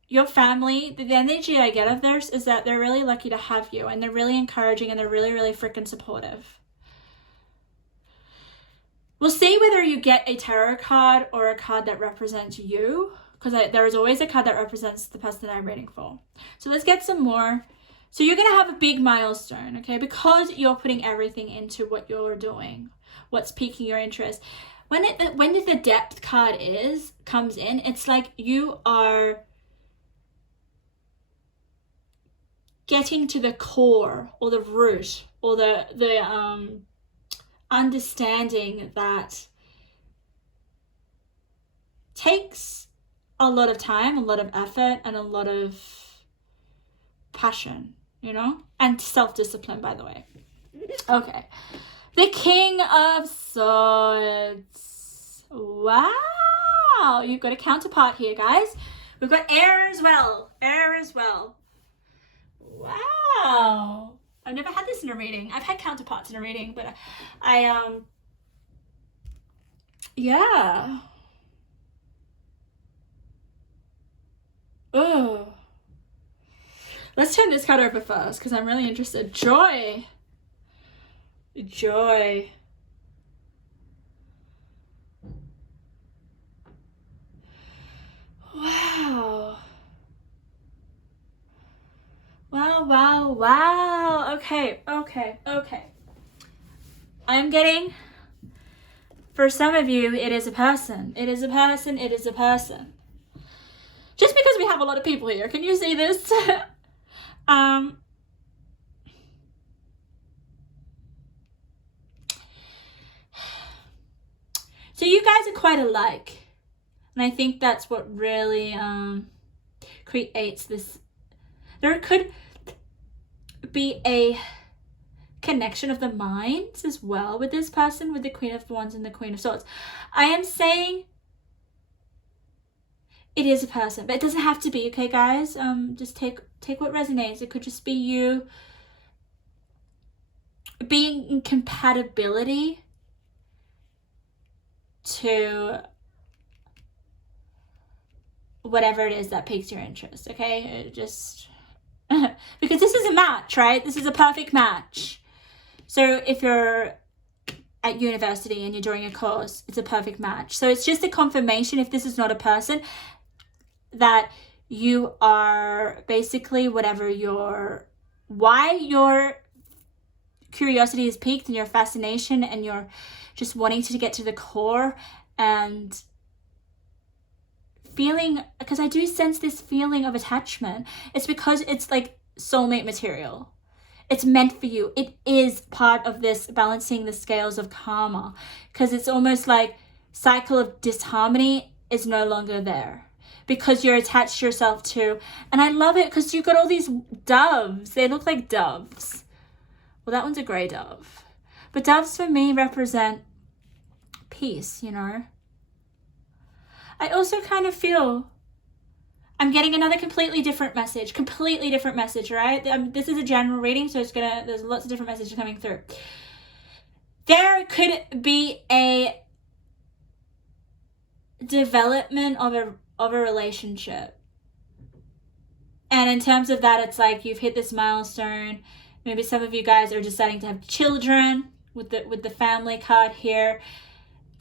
your family. The energy I get of this is that they're really lucky to have you, and they're really encouraging, and they're really, really freaking supportive. We'll see whether you get a tarot card or a card that represents you, because there is always a card that represents the person that I'm reading for. So let's get some more. So you're going to have a big milestone, okay? Because you're putting everything into what you're doing, what's piquing your interest. When the depth card comes in, it's like you are getting to the core or the root or the understanding that takes a lot of time, a lot of effort, and a lot of passion, you know, and self-discipline, by the way. Okay, the King of Swords. Wow, you've got a counterpart here, guys. We've got air as well. Wow, I've never had this in a reading. I've had counterparts in a reading, but yeah. Oh, let's turn this card over first because I'm really interested. Joy. Wow. Okay. I'm getting, for some of you, it is a person. Just because we have a lot of people here, can you see this? So you guys are quite alike. And I think that's what really creates this. There could be a connection of the minds as well with this person, with the Queen of Wands and the Queen of Swords. I am saying it is a person, but it doesn't have to be, okay, guys? Just take what resonates. It could just be you being in compatibility to whatever it is that piques your interest, okay? It just because this is a match, right? This is a perfect match. So if you're at university and you're doing a course, it's a perfect match. So it's just a confirmation, if this is not a person, that you are basically why your curiosity is piqued and your fascination and you're just wanting to get to the core and feeling, because I do sense this feeling of attachment. It's because it's like soulmate material. It's meant for you. It is part of this balancing the scales of karma, because it's almost like cycle of disharmony is no longer there because you're attached yourself to. And I love it because you've got all these doves. They look like doves. Well, that one's a grey dove. But doves for me represent peace, you know. I also kind of feel I'm getting another completely different message, right? This is a general reading, so there's lots of different messages coming through. There could be a development of a relationship. And in terms of that, it's like you've hit this milestone. Maybe some of you guys are deciding to have children with the family card here.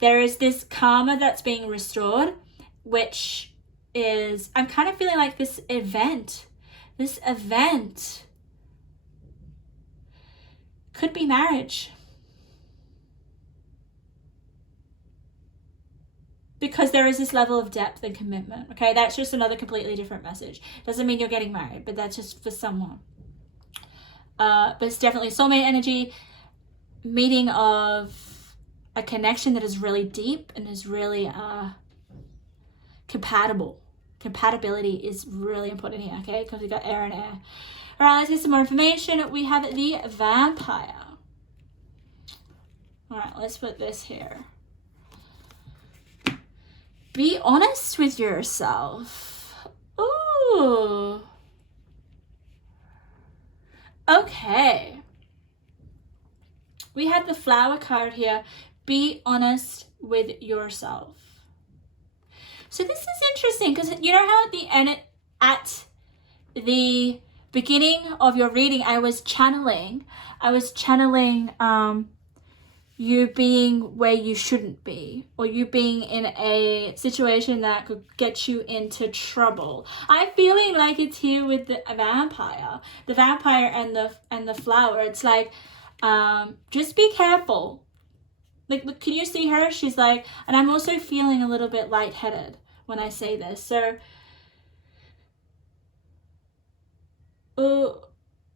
There is this karma that's being restored, which is, I'm kind of feeling like this event could be marriage. Because there is this level of depth and commitment, okay? That's just another completely different message. Doesn't mean you're getting married, but that's just for someone. But it's definitely soulmate energy, meeting of a connection that is really deep and is really compatible. Compatibility is really important here, okay? Because we've got air and air. All right, let's get some more information. We have the vampire. All right, let's put this here. Be honest with yourself. Ooh. Okay. We had the flower card here. Be honest with yourself. So this is interesting because you know how at the beginning of your reading, I was channeling you being where you shouldn't be, or you being in a situation that could get you into trouble. I'm feeling like it's here with the vampire and the flower. It's like, just be careful. Like, look, can you see her? She's like, and I'm also feeling a little bit lightheaded when I say this. So,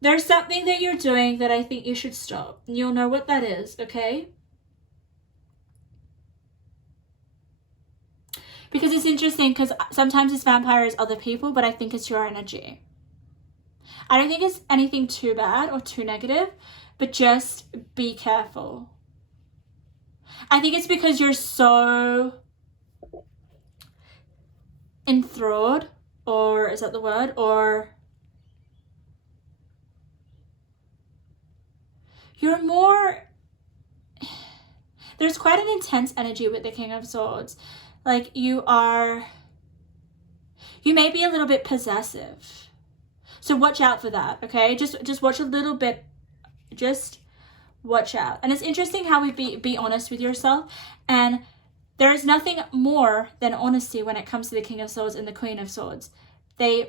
there's something that you're doing that I think you should stop. You'll know what that is, okay? Because it's interesting, because sometimes this vampire is other people, but I think it's your energy. I don't think it's anything too bad or too negative, but just be careful. I think it's because you're so enthralled, or is that the word? Or you're more, there's quite an intense energy with the King of Swords. Like you may be a little bit possessive. So watch out for that, okay? Just watch a little bit, just watch out. And it's interesting how we be honest with yourself. And there is nothing more than honesty when it comes to the King of Swords and the Queen of Swords. They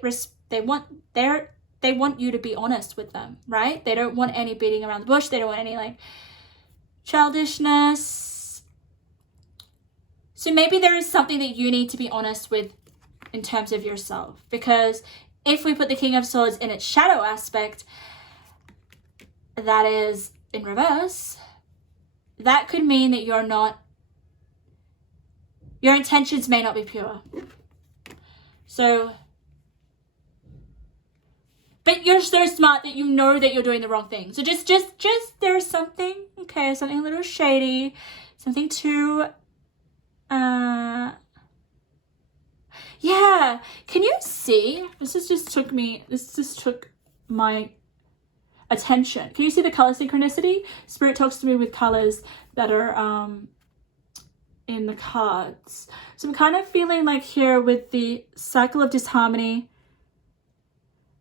want you to be honest with them, right? They don't want any beating around the bush. They don't want any like childishness. So maybe there is something that you need to be honest with in terms of yourself. Because if we put the King of Swords in its shadow aspect, that is in reverse, that could mean that your intentions may not be pure. So but you're so smart that you know that you're doing the wrong thing. So just there's something, okay, something a little shady, something too, yeah. Can you see? This just took my attention. Can you see the color synchronicity? Spirit talks to me with colors that are in the cards. So I'm kind of feeling like here with the cycle of disharmony,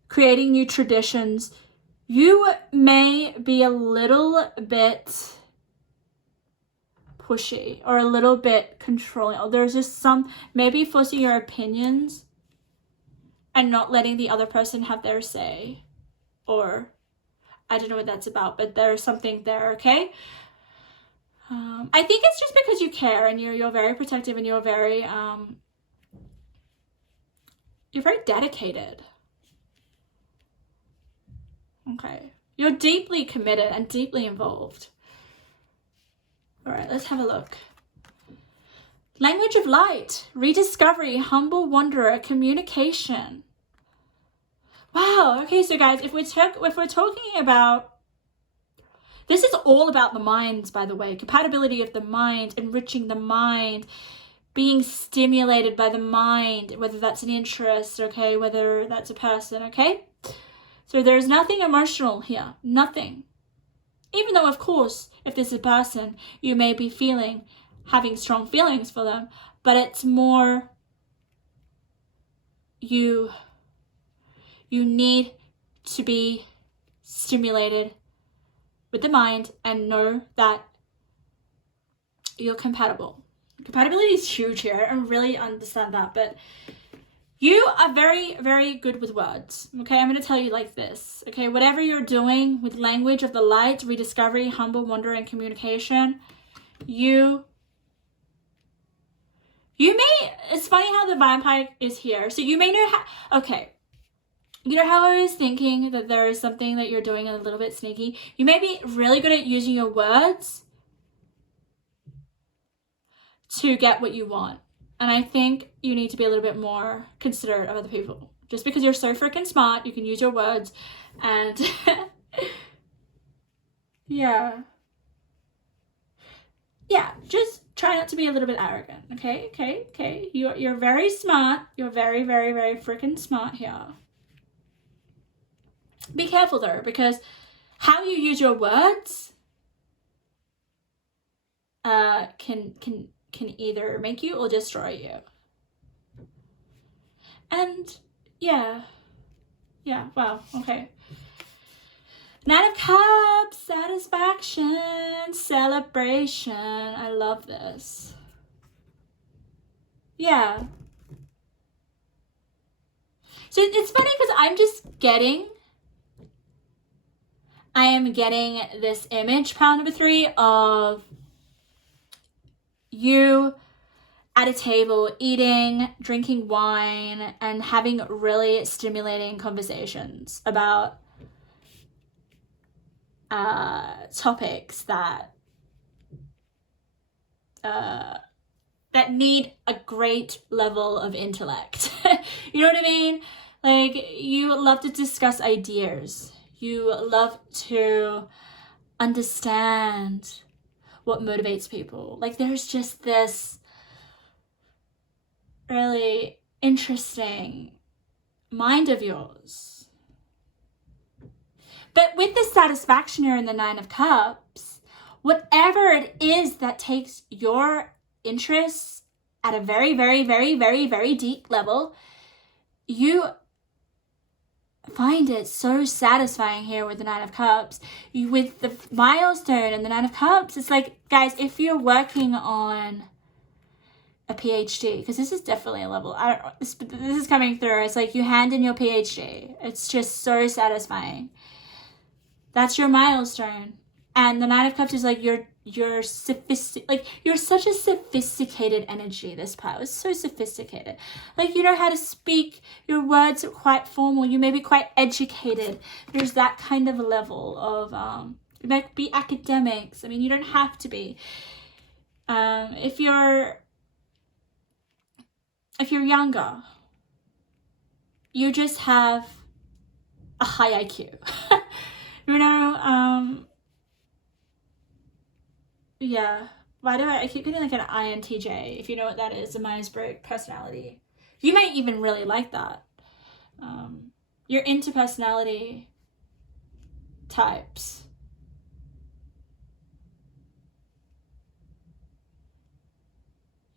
creating new traditions, you may be a little bit pushy or a little bit controlling. Or there's just some, maybe forcing your opinions and not letting the other person have their say. Or I don't know what that's about, but there's something there, okay? I think it's just because you care and you're very protective and you're very dedicated. Okay. You're deeply committed and deeply involved. All right, let's have a look. Language of light, rediscovery, humble wanderer, communication. Wow. Okay, so guys, if we're talking about, this is all about the minds, by the way. Compatibility of the mind, enriching the mind, being stimulated by the mind, whether that's an interest, okay, whether that's a person, okay? So there's nothing emotional here, nothing. Even though, of course, if this is a person, you may be having strong feelings for them, but it's more you need to be stimulated with the mind and know that you're compatible. Compatibility is huge here. I don't really understand that, but you are very, very good with words. Okay, I'm going to tell you like this. Okay, whatever you're doing with language of the light, rediscovery, humble wonder, and communication, you may, it's funny how the vampire is here. So you may know how, okay, you know how I was thinking that there is something that you're doing a little bit sneaky? You may be really good at using your words to get what you want. And I think you need to be a little bit more considerate of other people. Just because you're so freaking smart, you can use your words and yeah, just try not to be a little bit arrogant. Okay. You're very smart. You're very, very, very freaking smart here. Be careful though, because how you use your words can either make you or destroy you. And yeah, wow, okay. Nine of Cups, satisfaction, celebration. I love this. Yeah. So it's funny because I am getting this image, pile number 3, of you at a table eating, drinking wine, and having really stimulating conversations about topics that need a great level of intellect. You know what I mean? Like, you love to discuss ideas. You love to understand what motivates people. Like, there's just this really interesting mind of yours. But with the satisfaction here in the Nine of Cups, whatever it is that takes your interests at a very, very, very, very, very deep level, you find it so satisfying here with the Nine of Cups. With the milestone and the Nine of Cups, it's like, guys, if you're working on a PhD, because this is definitely a level, this is coming through, it's like you hand in your PhD. It's just so satisfying. That's your milestone. And the Nine of Cups is like you're such a sophisticated energy, this pile. It's so sophisticated. Like, you know how to speak, your words are quite formal, you may be quite educated. There's that kind of level of it might be academics. I mean, you don't have to be. If you're younger, you just have a high IQ. Yeah. Why do I keep getting like an INTJ, if you know what that is, a Myers-Briggs personality. You may even really like that. You're into personality types.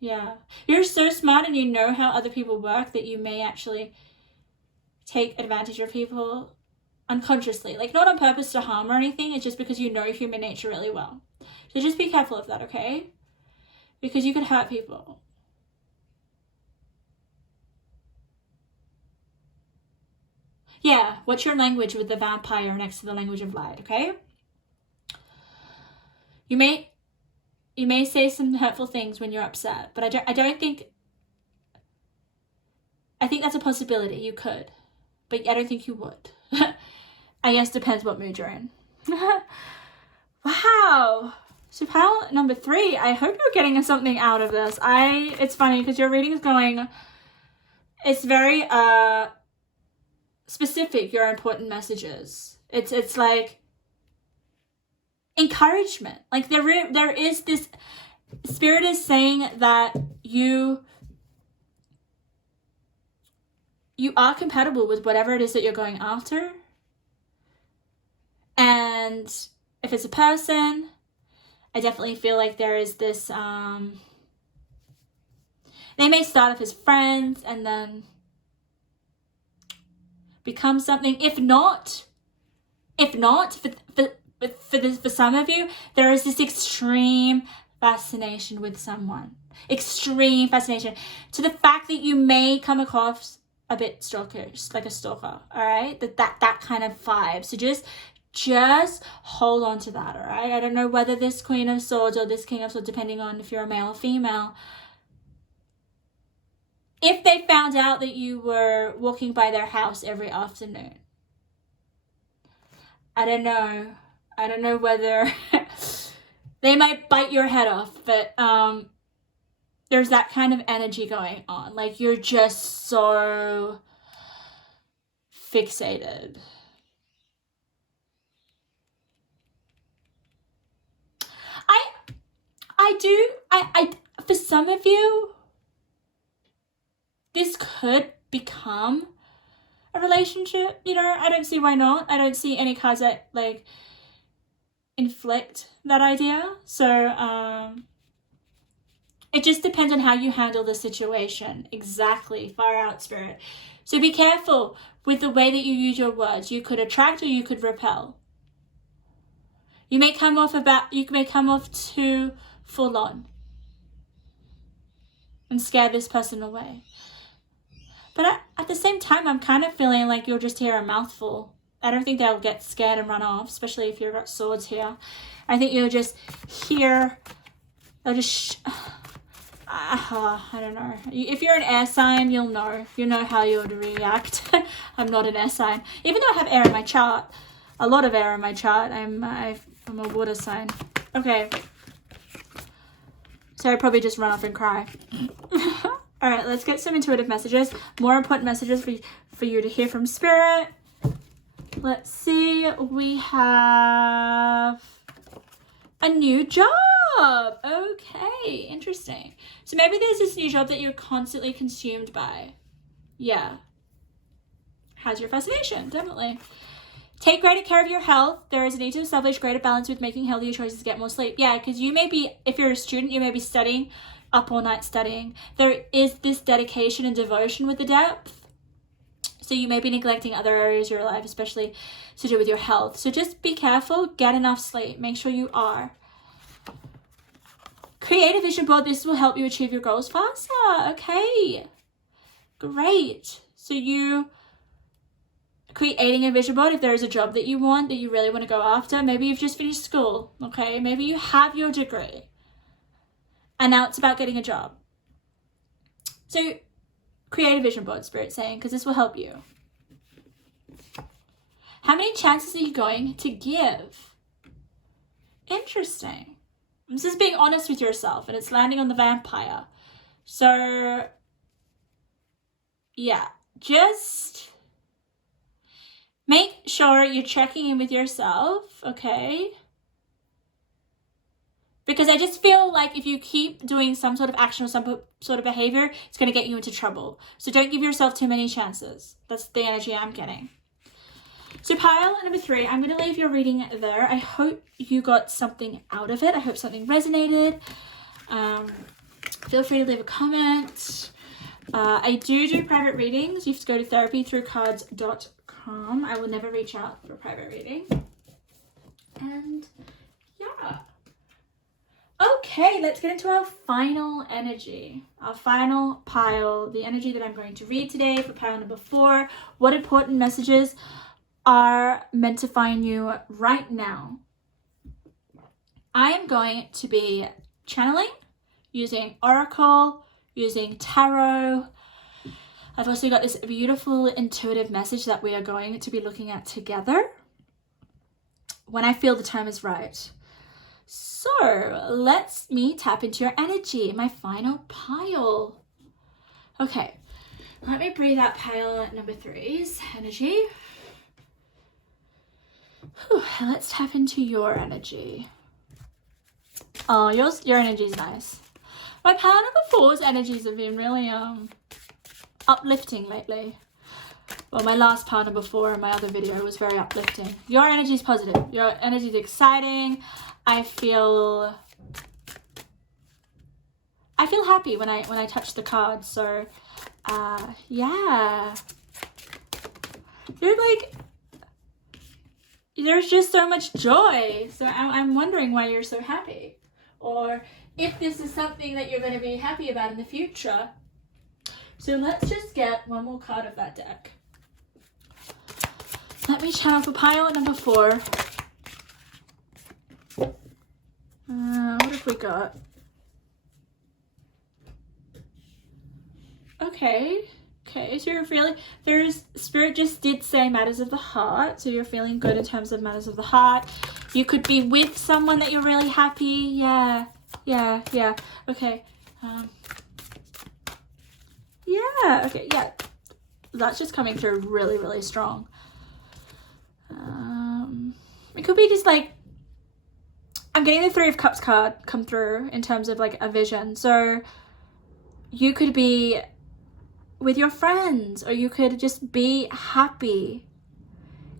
Yeah. You're so smart and you know how other people work that you may actually take advantage of people unconsciously. Like, not on purpose to harm or anything. It's just because you know human nature really well. So just be careful of that, okay? Because you could hurt people. Yeah, what's your language with the vampire next to the language of light, okay? You may say some hurtful things when you're upset, but I think that's a possibility. You could, but I don't think you would. I guess depends what mood you're in. Wow. So panel number 3, I hope you're getting something out of this. It's funny because your reading is going, it's very specific, your important messages. It's like encouragement. Like there is this, Spirit is saying that you are compatible with whatever it is that you're going after. And if it's a person, I definitely feel like there is this, they may start off as friends and then become something. If not, for some of you, there is this extreme fascination with someone. Extreme fascination. To the fact that you may come across a bit stalkerish, like a stalker, all right? That kind of vibe. So just hold on to that, all right? I don't know whether this Queen of Swords or this King of Swords, depending on if you're a male or female, if they found out that you were walking by their house every afternoon, I don't know whether they might bite your head off, but there's that kind of energy going on. Like, you're just so fixated. I for some of you, this could become a relationship. I don't see why not. I don't see any cards that like inflict that idea. So it just depends on how you handle the situation. Exactly. Far out, Spirit. So be careful with the way that you use your words. You could attract or you could repel. You may come off too full on and scare this person away. But at the same time, I'm kind of feeling like you'll just hear a mouthful. I don't think they'll get scared and run off, especially if you've got swords here. I think you'll just hear, I don't know. If you're an air sign, you'll know how you would react. I'm not an air sign. Even though I have air in my chart, a lot of air in my chart, I'm a water sign. Okay. So I'd probably just run off and cry. All right, let's get some intuitive messages. More important messages for you to hear from Spirit. Let's see. We have a new job. Okay, interesting. So maybe there's this new job that you're constantly consumed by. Yeah. Has your fascination, definitely. Take greater care of your health. There is a need to establish greater balance with making healthier choices to get more sleep. Yeah, because you may be, if you're a student, you may be studying, up all night studying. There is this dedication and devotion with the depth. So you may be neglecting other areas of your life, especially to do with your health. So just be careful, get enough sleep. Make sure you are. Create a vision board. This will help you achieve your goals faster. Okay, great. So you creating a vision board, if there is a job that you want, that you really want to go after, maybe you've just finished school, okay? Maybe you have your degree and now it's about getting a job. So create a vision board, Spirit saying, because this will help you. How many chances are you going to give? Interesting. This is being honest with yourself, and it's landing on the vampire. So yeah, just Make sure you're checking in with yourself, okay? Because I just feel like if you keep doing some sort of action or some sort of behavior, it's going to get you into trouble. So don't give yourself too many chances. That's the energy I'm getting. So pile number 3, I'm going to leave your reading there. I hope you got something out of it. I hope something resonated. Feel free to leave a comment. I do private readings. You have to go to therapythroughcards.com. I will never reach out for a private reading. And yeah. Okay, let's get into our final energy, our final pile, the energy that I'm going to read today for pile number 4. What important messages are meant to find you right now? I am going to be channeling, using oracle, using tarot. I've also got this beautiful intuitive message that we are going to be looking at together when I feel the time is right. So let me tap into your energy, my final pile. Okay, let me breathe out pile number 3's energy. Whew, let's tap into your energy. Oh, your energy is nice. My pile number 4's energies have been really uplifting lately. Well, my last pile number 4 in my other video was very uplifting. Your energy is positive. Your energy is exciting. I feel happy when I touch the cards. So, yeah. There's just so much joy. So I'm wondering why you're so happy, or if this is something that you're going to be happy about in the future. So let's just get one more card of that deck. Let me channel for pile number 4. What have we got? Okay, so you're feeling, Spirit just did say matters of the heart, so you're feeling good in terms of matters of the heart. You could be with someone that you're really happy. Yeah, okay. Okay, that's just coming through really, really strong. It could be just like, I'm getting the 3 of Cups card come through in terms of like a vision. So you could be with your friends, or you could just be happy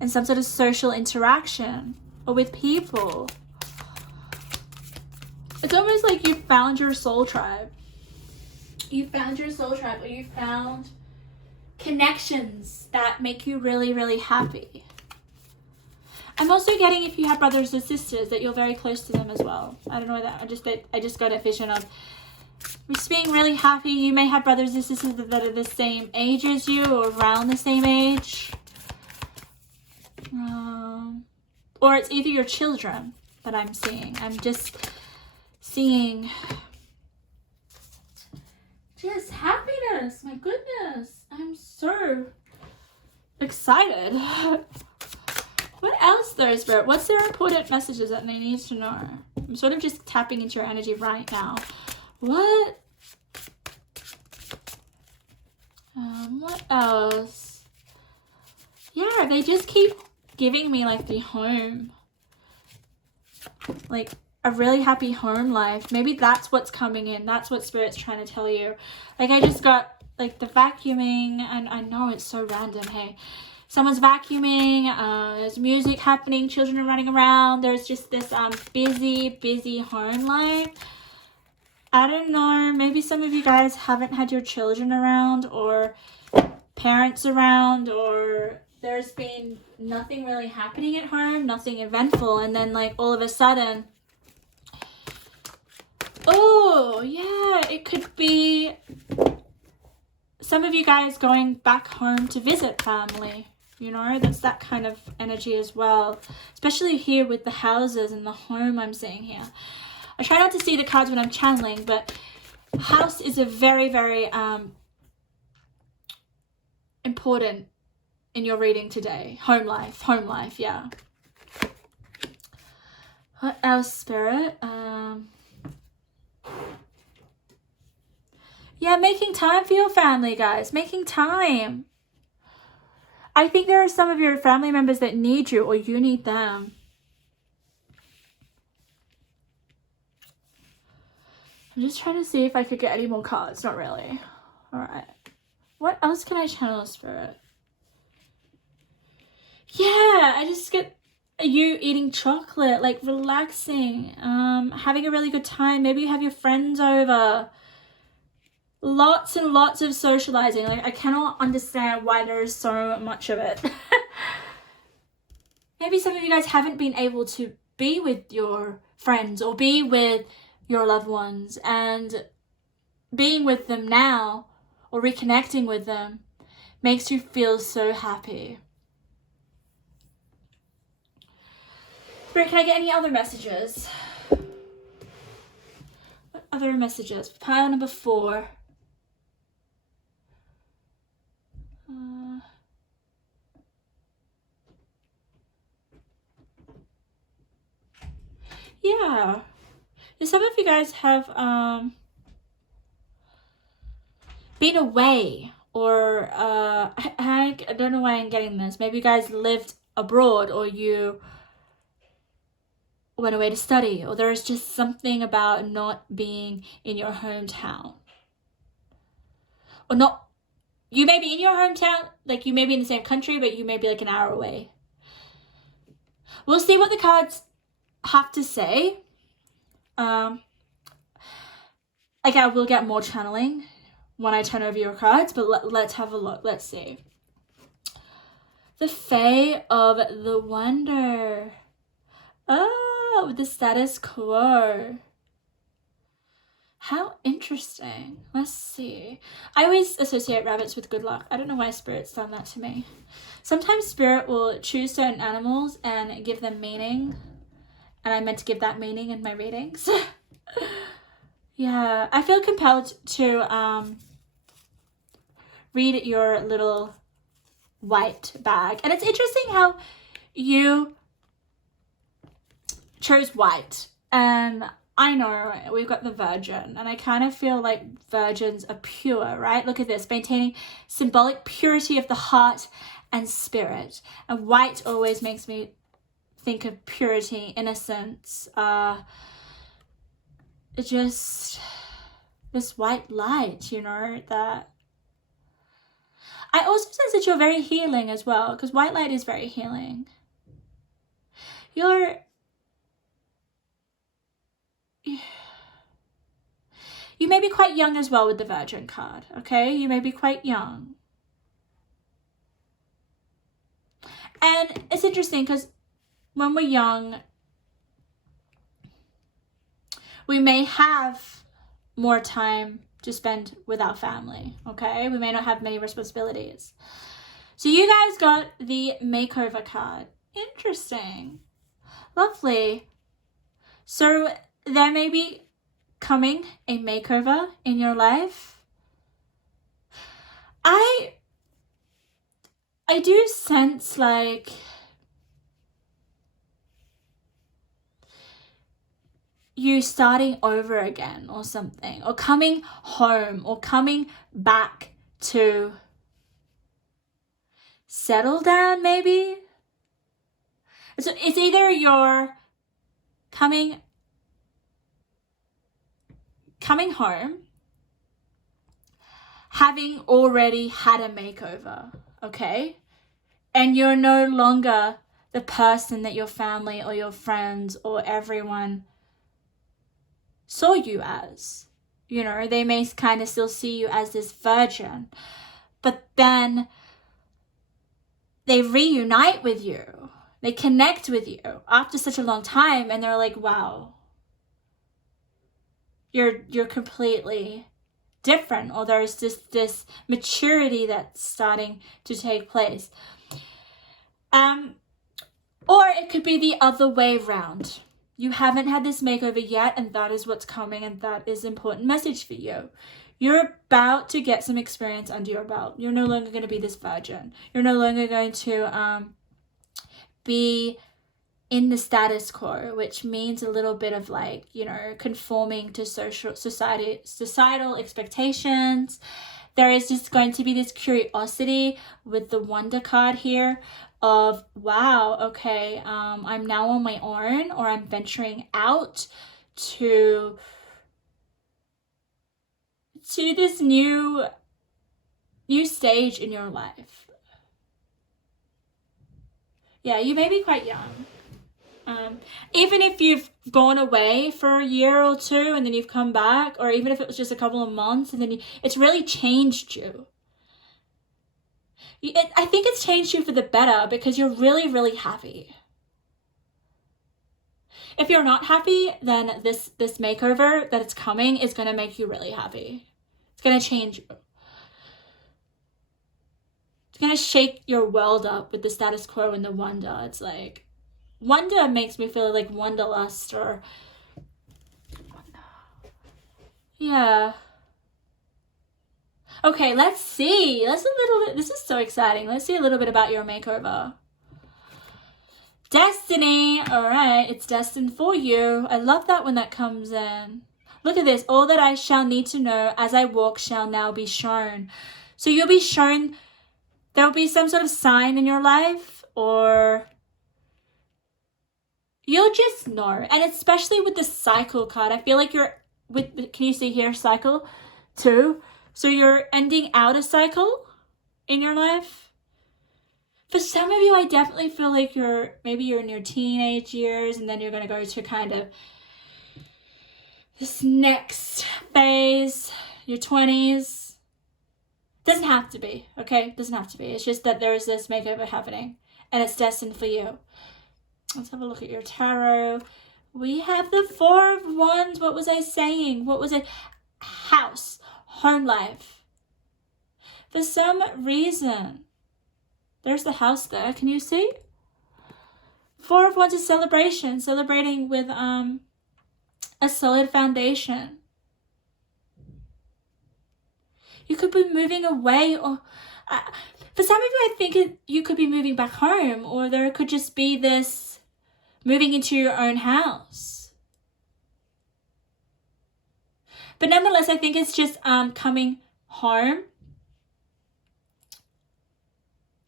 in some sort of social interaction or with people. It's almost like you found your soul tribe. You found your soul tribe, or you found connections that make you really, really happy. I'm also getting, if you have brothers or sisters, that you're very close to them as well. I don't know that. I just got a vision of just being really happy. You may have brothers and sisters that are the same age as you, or around the same age. Or it's either your children that I'm seeing. I'm just seeing just happiness. My goodness. I'm so excited. What else though, Spirit? What's their important messages that they need to know? I'm sort of just tapping into your energy right now. What? What else? Yeah, they just keep giving me like the home. Like a really happy home life. Maybe that's what's coming in. That's what Spirit's trying to tell you. Like I just got like the vacuuming, and I know it's so random, hey. Someone's vacuuming, there's music happening, children are running around, there's just this busy home life. I don't know, maybe some of you guys haven't had your children around, or parents around, or there's been nothing really happening at home, nothing eventful, and then like all of a sudden, oh yeah, it could be some of you guys going back home to visit family. You know, that's that kind of energy as well. Especially here with the houses and the home I'm seeing here. I try not to see the cards when I'm channeling, but house is a very, very important in your reading today. Home life, yeah. What else, Spirit? Yeah, making time for your family, guys. Making time. I think there are some of your family members that need you, or you need them. I'm just trying to see if I could get any more cards. Not really. All right. What else can I channel, Spirit? Yeah, I just get you eating chocolate, like relaxing, having a really good time. Maybe you have your friends over. Lots and lots of socializing. Like, I cannot understand why there is so much of it. Maybe some of you guys haven't been able to be with your friends or be with your loved ones, and being with them now or reconnecting with them makes you feel so happy. Spirit, can I get any other messages? What other messages? Pile number 4. Yeah. Some of you guys have been away, or I don't know why I'm getting this. Maybe you guys lived abroad, or you went away to study, or there's just something about not being in your hometown. Or not, you may be in your hometown, like you may be in the same country, but you may be like an hour away. We'll see what the cards have to say. Like, I will get more channeling when I turn over your cards, but let's have a look. Let's see. The Fae of the Wonder. Oh, the status quo. How interesting. Let's see. I always associate rabbits with good luck. I don't know why Spirit's done that to me. Sometimes Spirit will choose certain animals and give them meaning, and I meant to give that meaning in my readings. Yeah, I feel compelled to read your little white bag. And it's interesting how you chose white. And I know we've got the Virgin, and I kind of feel like virgins are pure, right? Look at this, maintaining symbolic purity of the heart and spirit. And white always makes me think of purity, innocence, just this white light, you know, that I also sense that you're very healing as well, because white light is very healing. You may be quite young as well with the Virgin card, okay? You may be quite young. And it's interesting because when we're young, we may have more time to spend with our family, okay? We may not have many responsibilities. So you guys got the makeover card. Interesting. Lovely. So there may be coming a makeover in your life. I do sense like you starting over again or something, or coming home, or coming back to settle down, maybe. So it's either you're coming home, having already had a makeover, okay? And you're no longer the person that your family or your friends or everyone saw you as. You know, they may kind of still see you as this virgin, but then they reunite with you. They connect with you after such a long time, and they're like, wow, you're completely different, or there's this maturity that's starting to take place. Or it could be the other way around. You haven't had this makeover yet, and that is what's coming, and that is an important message for you. You're about to get some experience under your belt. You're no longer going to be this virgin. You're no longer going to be in the status quo, which means a little bit of like, you know, conforming to societal expectations, there is just going to be this curiosity with the wonder card here of, wow, okay, I'm now on my own, or I'm venturing out to this new stage in your life. Yeah, you may be quite young. Even if you've gone away for a year or two and then you've come back, or even if it was just a couple of months and then it's really changed you. I think it's changed you for the better because you're really, really happy. If you're not happy, then this makeover that it's coming is going to make you really happy. It's going to change you. It's going to shake your world up with the status quo and the wonder. It's like, wonder makes me feel like wanderlust, or yeah. Okay, let's see. This is so exciting. Let's see a little bit about your makeover. Destiny. All right, it's destined for you. I love that when that comes in. Look at this. All that I shall need to know as I walk shall now be shown. So you'll be shown, there'll be some sort of sign in your life, or you'll just know. And especially with the cycle card, I feel like you're with, can you see here, cycle 2? So you're ending out a cycle in your life. For some of you, I definitely feel like maybe you're in your teenage years, and then you're going to go to kind of this next phase, your 20s. Doesn't have to be, okay? Doesn't have to be. It's just that there is this makeover happening, and it's destined for you. Let's have a look at your tarot. We have the 4 of Wands. What was I saying? What was it? House, home life. For some reason, there's the house there. Can you see? 4 of Wands is celebration. Celebrating with a solid foundation. You could be moving away, or for some of you, I think you could be moving back home, or there could just be this moving into your own house. But nonetheless, I think it's just coming home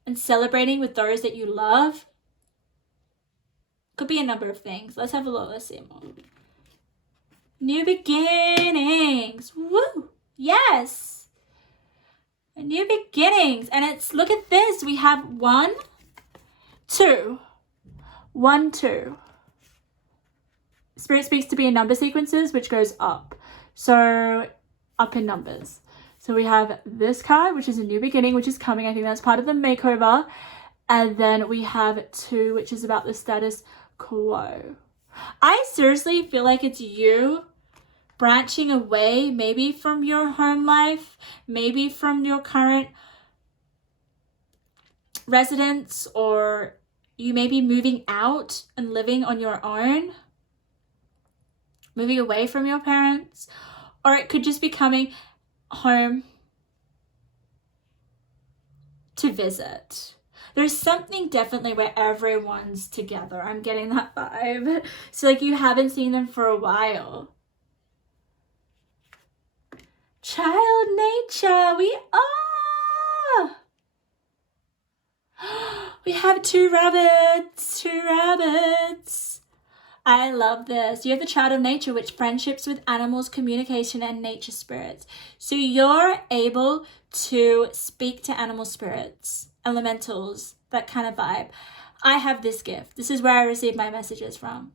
and celebrating with those that you love. Could be a number of things. Let's have a look. Let's see more. New beginnings. Woo! Yes! New beginnings. And it's, look at this. We have 1, 2. 1, 2. Spirit speaks to be in number sequences, which goes up. So up in numbers. So we have this card, which is a new beginning, which is coming. I think that's part of the makeover. And then we have 2, which is about the status quo. I seriously feel like it's you branching away, maybe from your home life, maybe from your current residence, or you may be moving out and living on your own, moving away from your parents, or it could just be coming home to visit. There's something definitely where everyone's together. I'm getting that vibe. So like you haven't seen them for a while. Child nature, we are. We have 2 rabbits, 2 rabbits. I love this. You have the child of nature, which friendships with animals, communication, and nature spirits. So you're able to speak to animal spirits, elementals, that kind of vibe. I have this gift. This is where I receive my messages from.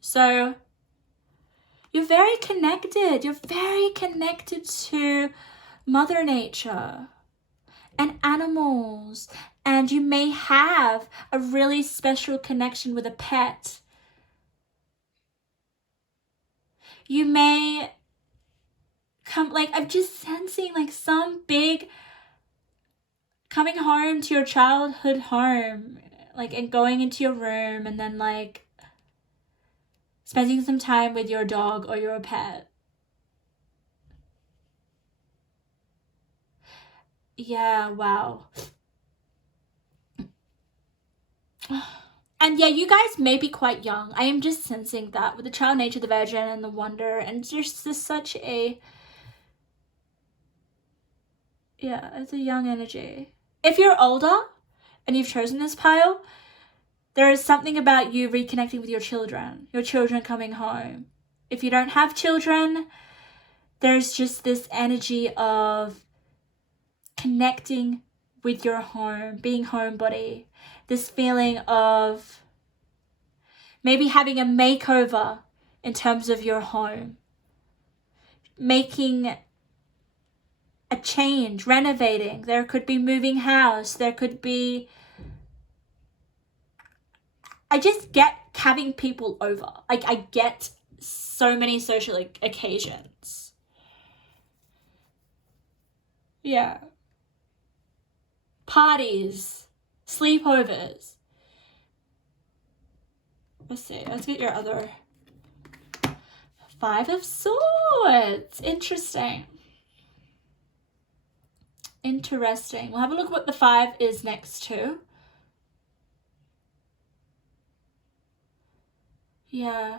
So you're very connected. You're very connected to Mother Nature and animals. And you may have a really special connection with a pet. You may come, like, I'm just sensing like some big coming home to your childhood home, like, and going into your room and then like spending some time with your dog or your pet. Yeah, wow. And yeah, you guys may be quite young. I am just sensing that with the child nature, the virgin, and the wonder, and just such a Yeah, it's a young energy. If you're older and you've chosen this pile, there is something about you reconnecting with your children coming home. If you don't have children, there's just this energy of connecting with your home, being homebody. This feeling of maybe having a makeover in terms of your home. Making a change, renovating. There could be moving house. There could be... I just get having people over. Like, I get so many social occasions. Yeah. Parties. Sleepovers. Let's see. Let's get your other... 5 of Swords. Interesting. Interesting. We'll have a look at what the 5 is next to. Yeah.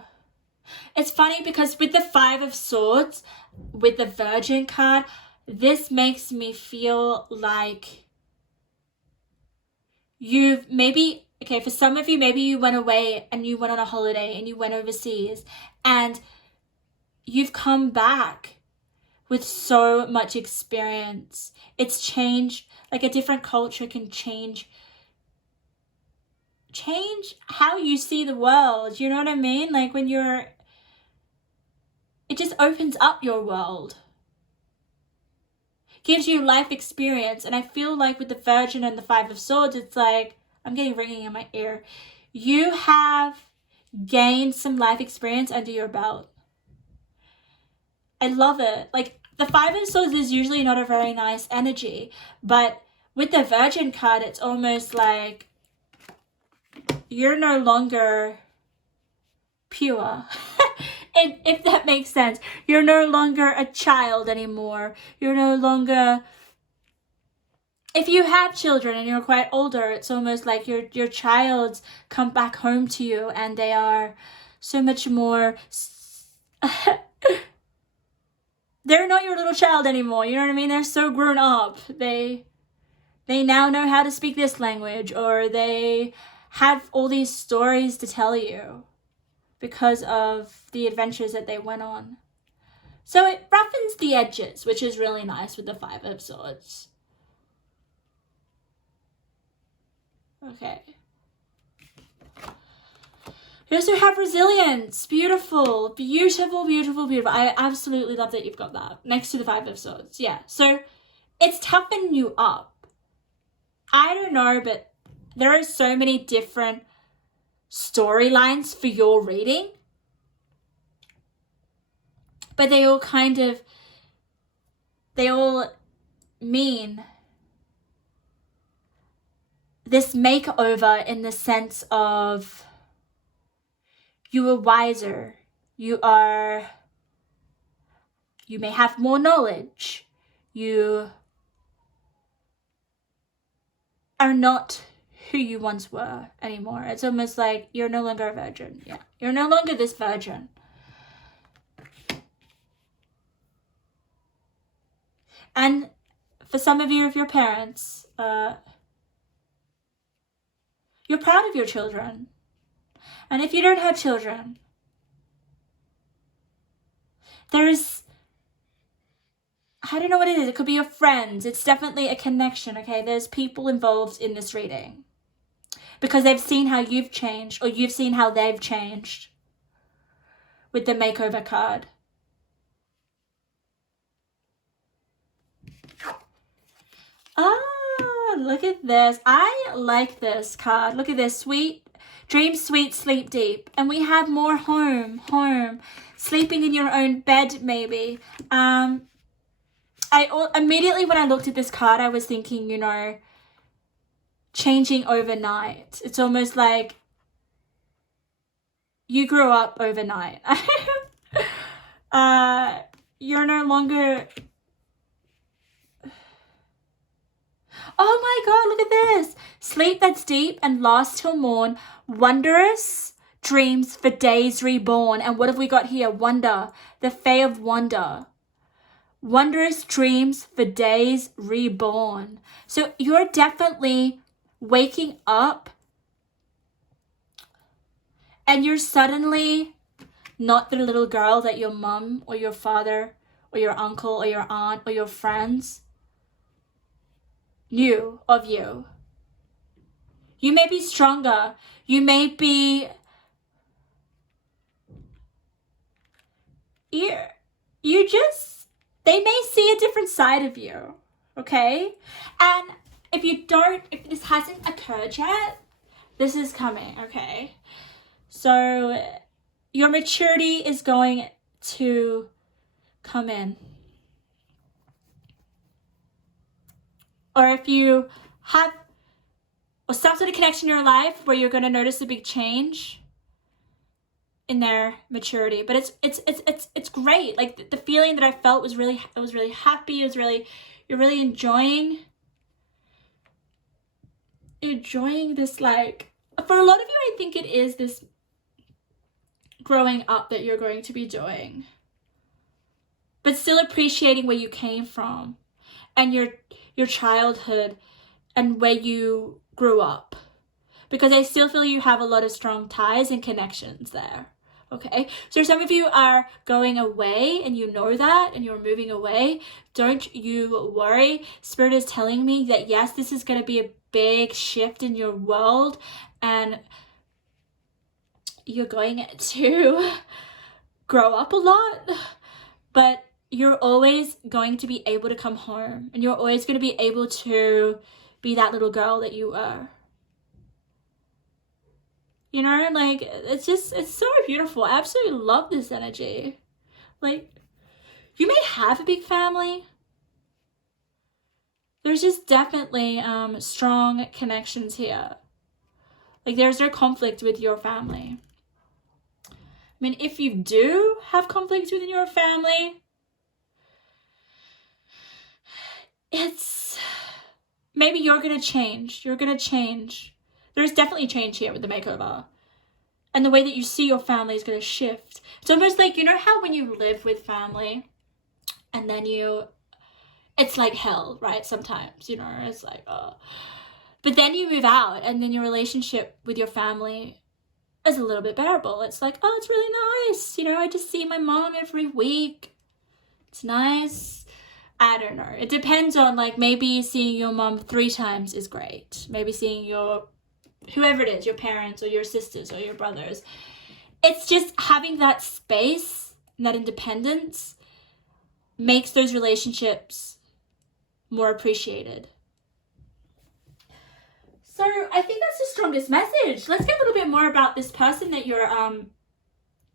It's funny because with the 5 of Swords, with the Virgin card, this makes me feel like you've maybe, okay, for some of you, maybe you went away and you went on a holiday and you went overseas and you've come back with so much experience. It's changed, like a different culture can change how you see the world. You know what I mean? Like when it just opens up your world. Gives you life experience. And I feel like with the Virgin and the 5 of Swords, it's like, I'm getting ringing in my ear. You have gained some life experience under your belt. I love it. Like, the 5 of Swords is usually not a very nice energy, but with the Virgin card, it's almost like you're no longer pure. If that makes sense. You're no longer a child anymore. You're no longer... If you have children and you're quite older, it's almost like your child's come back home to you and they are so much more... They're not your little child anymore, you know what I mean? They're so grown up. They now know how to speak this language, or they have all these stories to tell you because of the adventures that they went on. So it roughens the edges, which is really nice with the 5 of Swords. Okay. You also have resilience. Beautiful, beautiful, beautiful, beautiful. I absolutely love that you've got that next to the 5 of Swords. Yeah, so it's toughening you up. I don't know, but there are so many different storylines for your reading. But they all mean this makeover in the sense of you are wiser, you may have more knowledge, you are not who you once were anymore. It's almost like you're no longer a virgin. Yeah, you're no longer this virgin. And for some of you, if you're parents, you're proud of your children. And if you don't have children, there's, I don't know what it is. It could be your friends. It's definitely a connection, okay? There's people involved in this reading because they've seen how you've changed, or you've seen how they've changed with the makeover card. Ah, look at this. I like this card. Look at this. Sweet, dream sweet, sleep deep. And we have more home. Sleeping in your own bed, maybe. Immediately when I looked at this card, I was thinking, you know, changing overnight. It's almost like you grew up overnight. You're no longer... Oh my God, look at this. Sleep that's deep and lasts till morn. Wondrous dreams for days reborn. And what have we got here? Wonder. The Fae of Wonder. wondrous dreams for days reborn. So you're definitely waking up and you're suddenly not the little girl that your mom or your father or your uncle or your aunt or your friends knew of you. You may be stronger. You may be... You just... They may see a different side of you. Okay? And if this hasn't occurred yet, this is coming, okay? So your maturity is going to come in. Or if you have some sort of connection in your life where you're going to notice a big change in their maturity. But it's great. Like the feeling that I felt was really happy. You're really enjoying this, like, for a lot of you, I think it is this growing up that you're going to be doing, but still appreciating where you came from and your childhood and where you grew up, because I still feel you have a lot of strong ties and connections there. Okay, so some of you are going away and you know that, and you're moving away. Don't you worry. Spirit is telling me that yes, this is going to be a big shift in your world, and you're going to grow up a lot, but you're always going to be able to come home, and you're always going to be able to be that little girl that you were. You know, like, it's so beautiful. I absolutely love this energy. Like, you may have a big family. There's just definitely strong connections here. Like, there's no conflict with your family. I mean, if you do have conflict within your family, it's... maybe you're going to change. You're going to change. There's definitely change here with the makeover. And the way that you see your family is going to shift. It's almost like, you know how when you live with family and then it's like hell, right? Sometimes, you know, it's like, oh. But then you move out and then your relationship with your family is a little bit bearable. It's like, oh, it's really nice. You know, I just see my mom every week. It's nice. I don't know. It depends on, like, maybe seeing your mom 3 times is great. Maybe seeing your, whoever it is, your parents or your sisters or your brothers. It's just having that space and that independence makes those relationships more appreciated. So I think that's the strongest message. Let's get a little bit more about this person that you're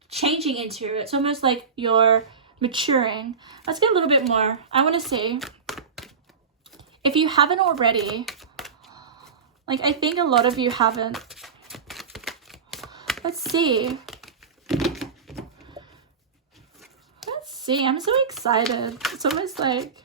changing into. It's almost like you're maturing. Let's get a little bit more. I want to see if you haven't already. Like, I think a lot of you haven't. Let's see. Let's see. I'm so excited. It's almost like,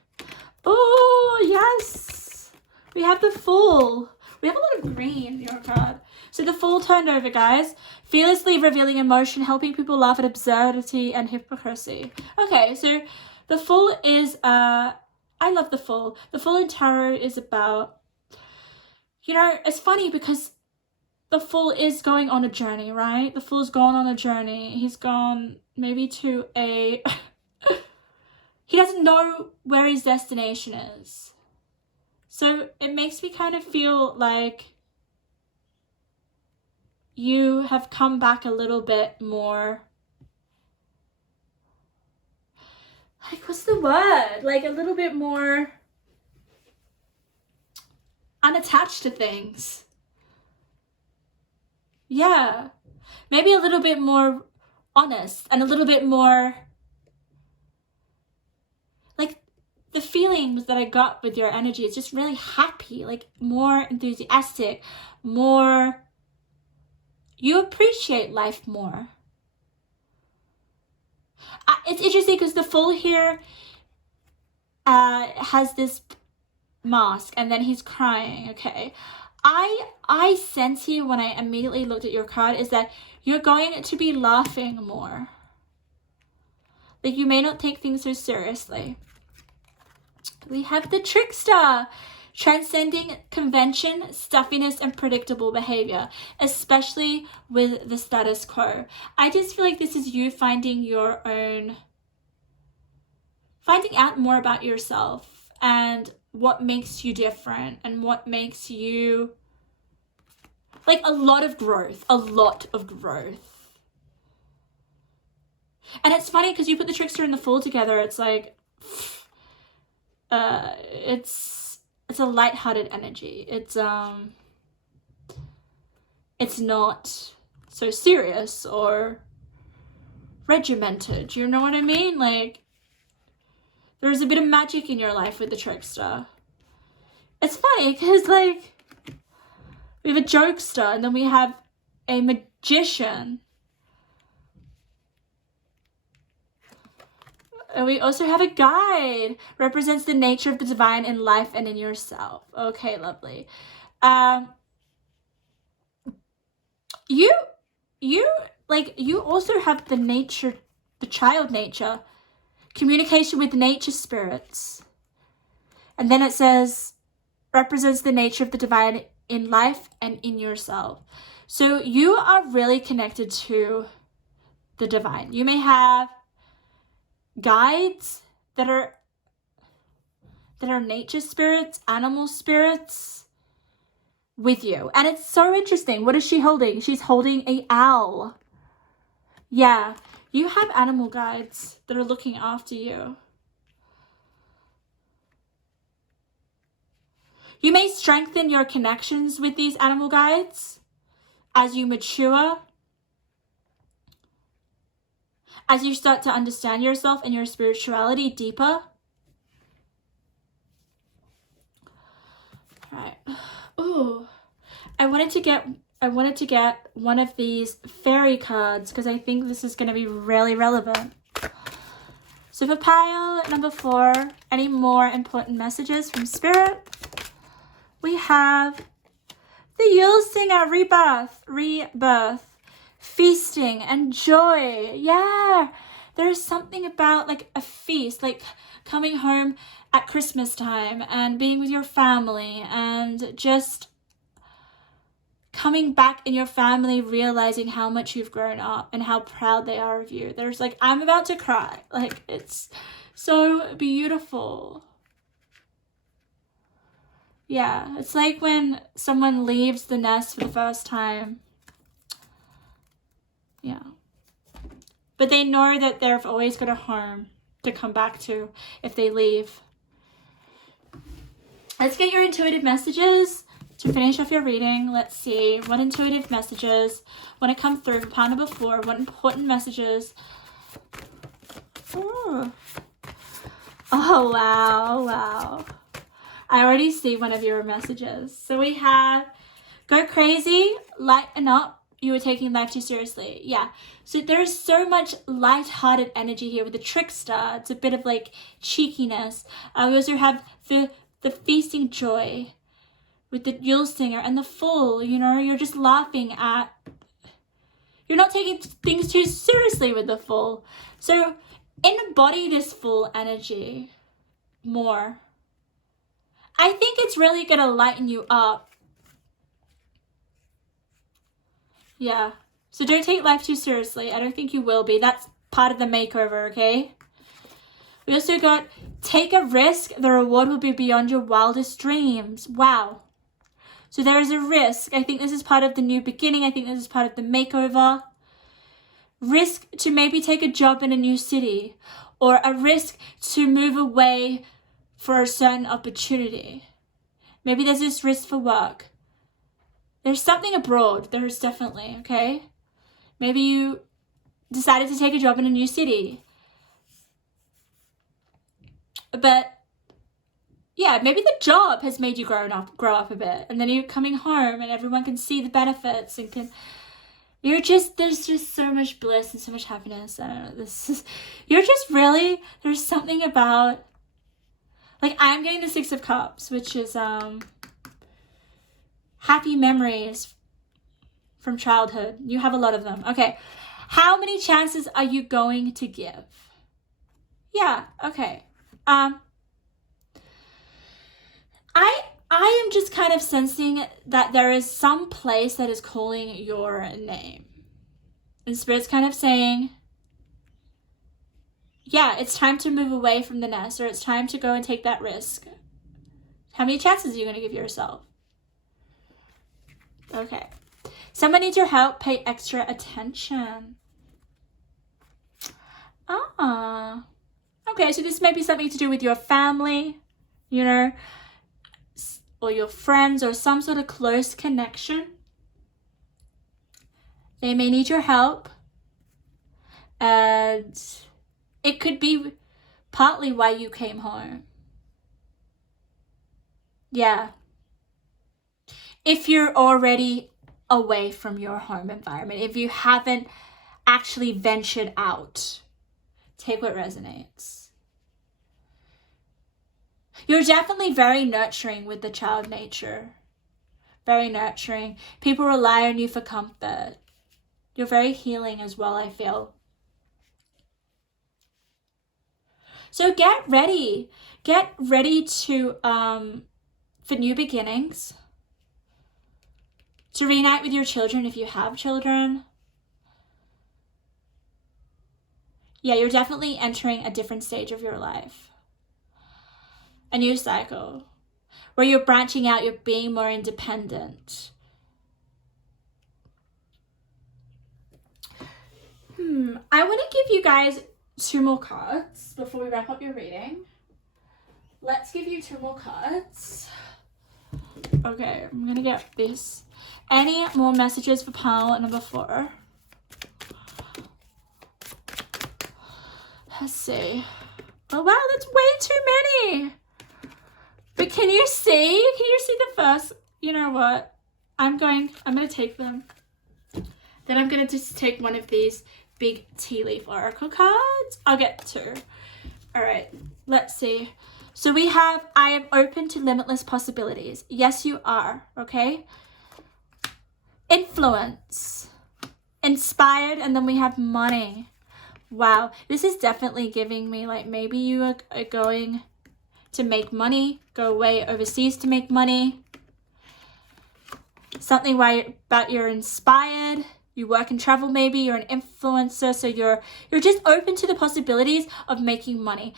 oh, yes. We have the Fool. We have a lot of green in your card. So the Fool turned over, guys. Fearlessly revealing emotion, helping people laugh at absurdity and hypocrisy. Okay, so the Fool is, I love the Fool. The Fool in tarot is about, you know, it's funny because the Fool is going on a journey, right? The Fool's gone on a journey. He's gone maybe to a... he doesn't know where his destination is. So it makes me kind of feel like you have come back a little bit more... like, what's the word? Like, a little bit more unattached to things. Yeah. Maybe a little bit more honest and a little bit more... like, the feelings that I got with your energy is just really happy, like more enthusiastic, more... you appreciate life more. It's interesting because the Fool here has this mask and then he's crying, okay? I sense here when I immediately looked at your card is that you're going to be laughing more. Like, you may not take things so seriously. We have the trickster, transcending convention, stuffiness, and predictable behavior, especially with the status quo. I just feel like this is you finding out more about yourself and what makes you different and what makes you, like, a lot of growth. And it's funny because you put the trickster and the fool together, it's like, it's a lighthearted energy. It's not so serious or regimented. You know what I mean? Like, there's a bit of magic in your life with the trickster. It's funny because, like, we have a jokester and then we have a magician. And we also have a guide, represents the nature of the divine in life and in yourself. Okay, lovely. You also have the nature, the child nature, communication with nature spirits. And then it says, represents the nature of the divine in life and in yourself. So you are really connected to the divine. You may have guides that are nature spirits, animal spirits with you. And it's so interesting. What is she holding? She's holding an owl. Yeah, you have animal guides that are looking after you. You may strengthen your connections with these animal guides as you mature, as you start to understand yourself and your spirituality deeper. All right. Ooh, I wanted to get one of these fairy cards because I think this is going to be really relevant. So for pile number 4, any more important messages from Spirit? We have the Yule Singer, rebirth, feasting and joy. Yeah, there's something about like a feast, like coming home at Christmas time and being with your family and just coming back in your family, realizing how much you've grown up and how proud they are of you. There's like, I'm about to cry. Like, it's so beautiful. Yeah, it's like when someone leaves the nest for the first time. Yeah. But they know that they've always got a home to come back to if they leave. Let's get your intuitive messages to finish off your reading. Let's see what intuitive messages want to come through for pile number 4. What important messages? Ooh. Oh, wow. I already see one of your messages. So we have, go crazy, lighten up, you were taking life too seriously. Yeah, so there's so much light-hearted energy here with the trickster. It's a bit of like cheekiness. We also have the feasting joy with the Yule Singer and the Fool. You know, you're just laughing at, you're not taking things too seriously with the Fool. So embody this Fool energy more. I think it's really going to lighten you up. Yeah. So don't take life too seriously. I don't think you will be. That's part of the makeover, okay? We also got take a risk. The reward will be beyond your wildest dreams. Wow. So there is a risk. I think this is part of the new beginning. I think this is part of the makeover. Risk to maybe take a job in a new city, or a risk to move away for a certain opportunity. Maybe there's this risk for work. There's something abroad. There is definitely, okay? Maybe you decided to take a job in a new city. But yeah, maybe the job has made you grow up a bit, and then you're coming home and everyone can see the benefits and there's just so much bliss and so much happiness. I don't know, there's something about, like, I'm getting the 6 of Cups, which is happy memories from childhood. You have a lot of them. Okay. How many chances are you going to give? Yeah, okay. I am just kind of sensing that there is some place that is calling your name. And Spirit's kind of saying, yeah, it's time to move away from the nest, or it's time to go and take that risk. How many chances are you going to give yourself? Okay. Someone needs your help. Pay extra attention. Ah. Okay, so this may be something to do with your family, you know, or your friends, or some sort of close connection. They may need your help. And it could be partly why you came home. Yeah. If you're already away from your home environment, if you haven't actually ventured out, take what resonates. You're definitely very nurturing with the child nature. Very nurturing. People rely on you for comfort. You're very healing as well, I feel. So get ready. Get ready to for new beginnings. To reunite with your children if you have children. Yeah, you're definitely entering a different stage of your life. A new cycle. Where you're branching out, you're being more independent. I want to give you guys 2 more cards before we wrap up your reading. Let's give you 2 more cards. Okay, I'm going to get this. Any more messages for pile number 4? Let's see. Oh wow, that's way too many. But can you see? Can you see the first? You know what? I'm going to take them. Then I'm going to just take one of these big tea leaf oracle cards. I'll get 2. All right, let's see. So we have, I am open to limitless possibilities. Yes, you are, okay? Influence. Inspired, and then we have money. Wow, this is definitely giving me like maybe you are going to make money, go away overseas to make money. Something about you're inspired. You work and travel maybe, you're an influencer, so you're just open to the possibilities of making money.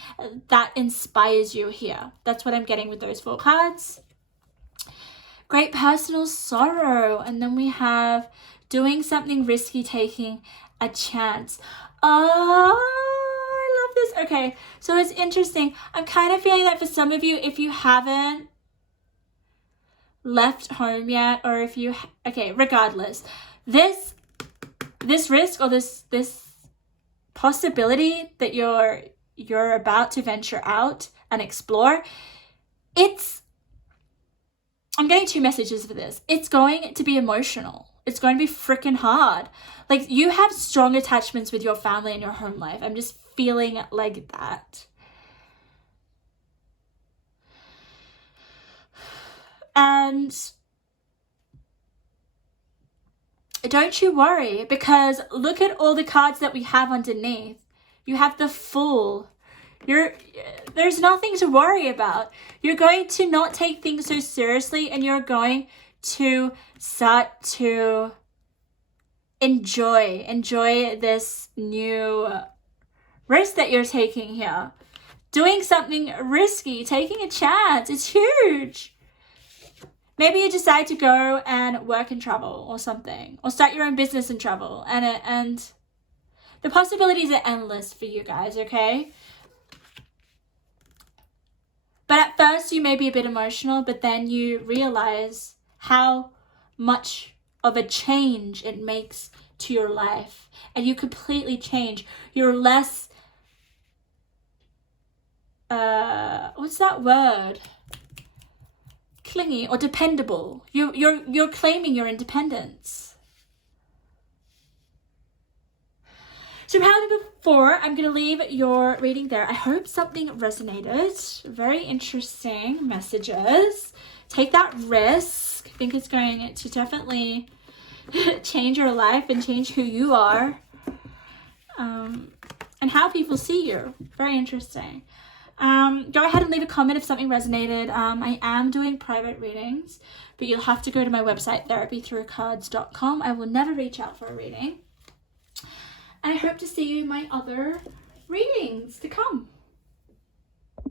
That inspires you here. That's what I'm getting with those 4 cards. Great personal sorrow. And then we have doing something risky, taking a chance. Oh, I love this. Okay, so it's interesting. I'm kind of feeling that for some of you, if you haven't left home yet, or if you, okay, regardless, this risk or this possibility that you're about to venture out and explore, I'm getting 2 messages for this. It's going to be emotional. It's going to be freaking hard. Like, you have strong attachments with your family and your home life. I'm just feeling like that. And don't you worry, because look at all the cards that we have underneath. You have the Fool. There's nothing to worry about. You're going to not take things so seriously, and you're going to start to enjoy this new risk that you're taking here. Doing something risky, taking a chance. It's huge. Maybe you decide to go and work and travel or something, or start your own business and travel, and the possibilities are endless for you guys, okay? But at first you may be a bit emotional, but then you realize how much of a change it makes to your life, and you completely change. You're less what's that word? Clingy or dependable. You're claiming your independence. So pile number 4, I'm going to leave your reading there. I hope something resonated. Very interesting messages. Take that risk. I think it's going to definitely change your life and change who you are. And how people see you. Very interesting. Go ahead and leave a comment if something resonated. I am doing private readings, but you'll have to go to my website, therapythroughcards.com. I will never reach out for a reading. And I hope to see you in my other readings to come.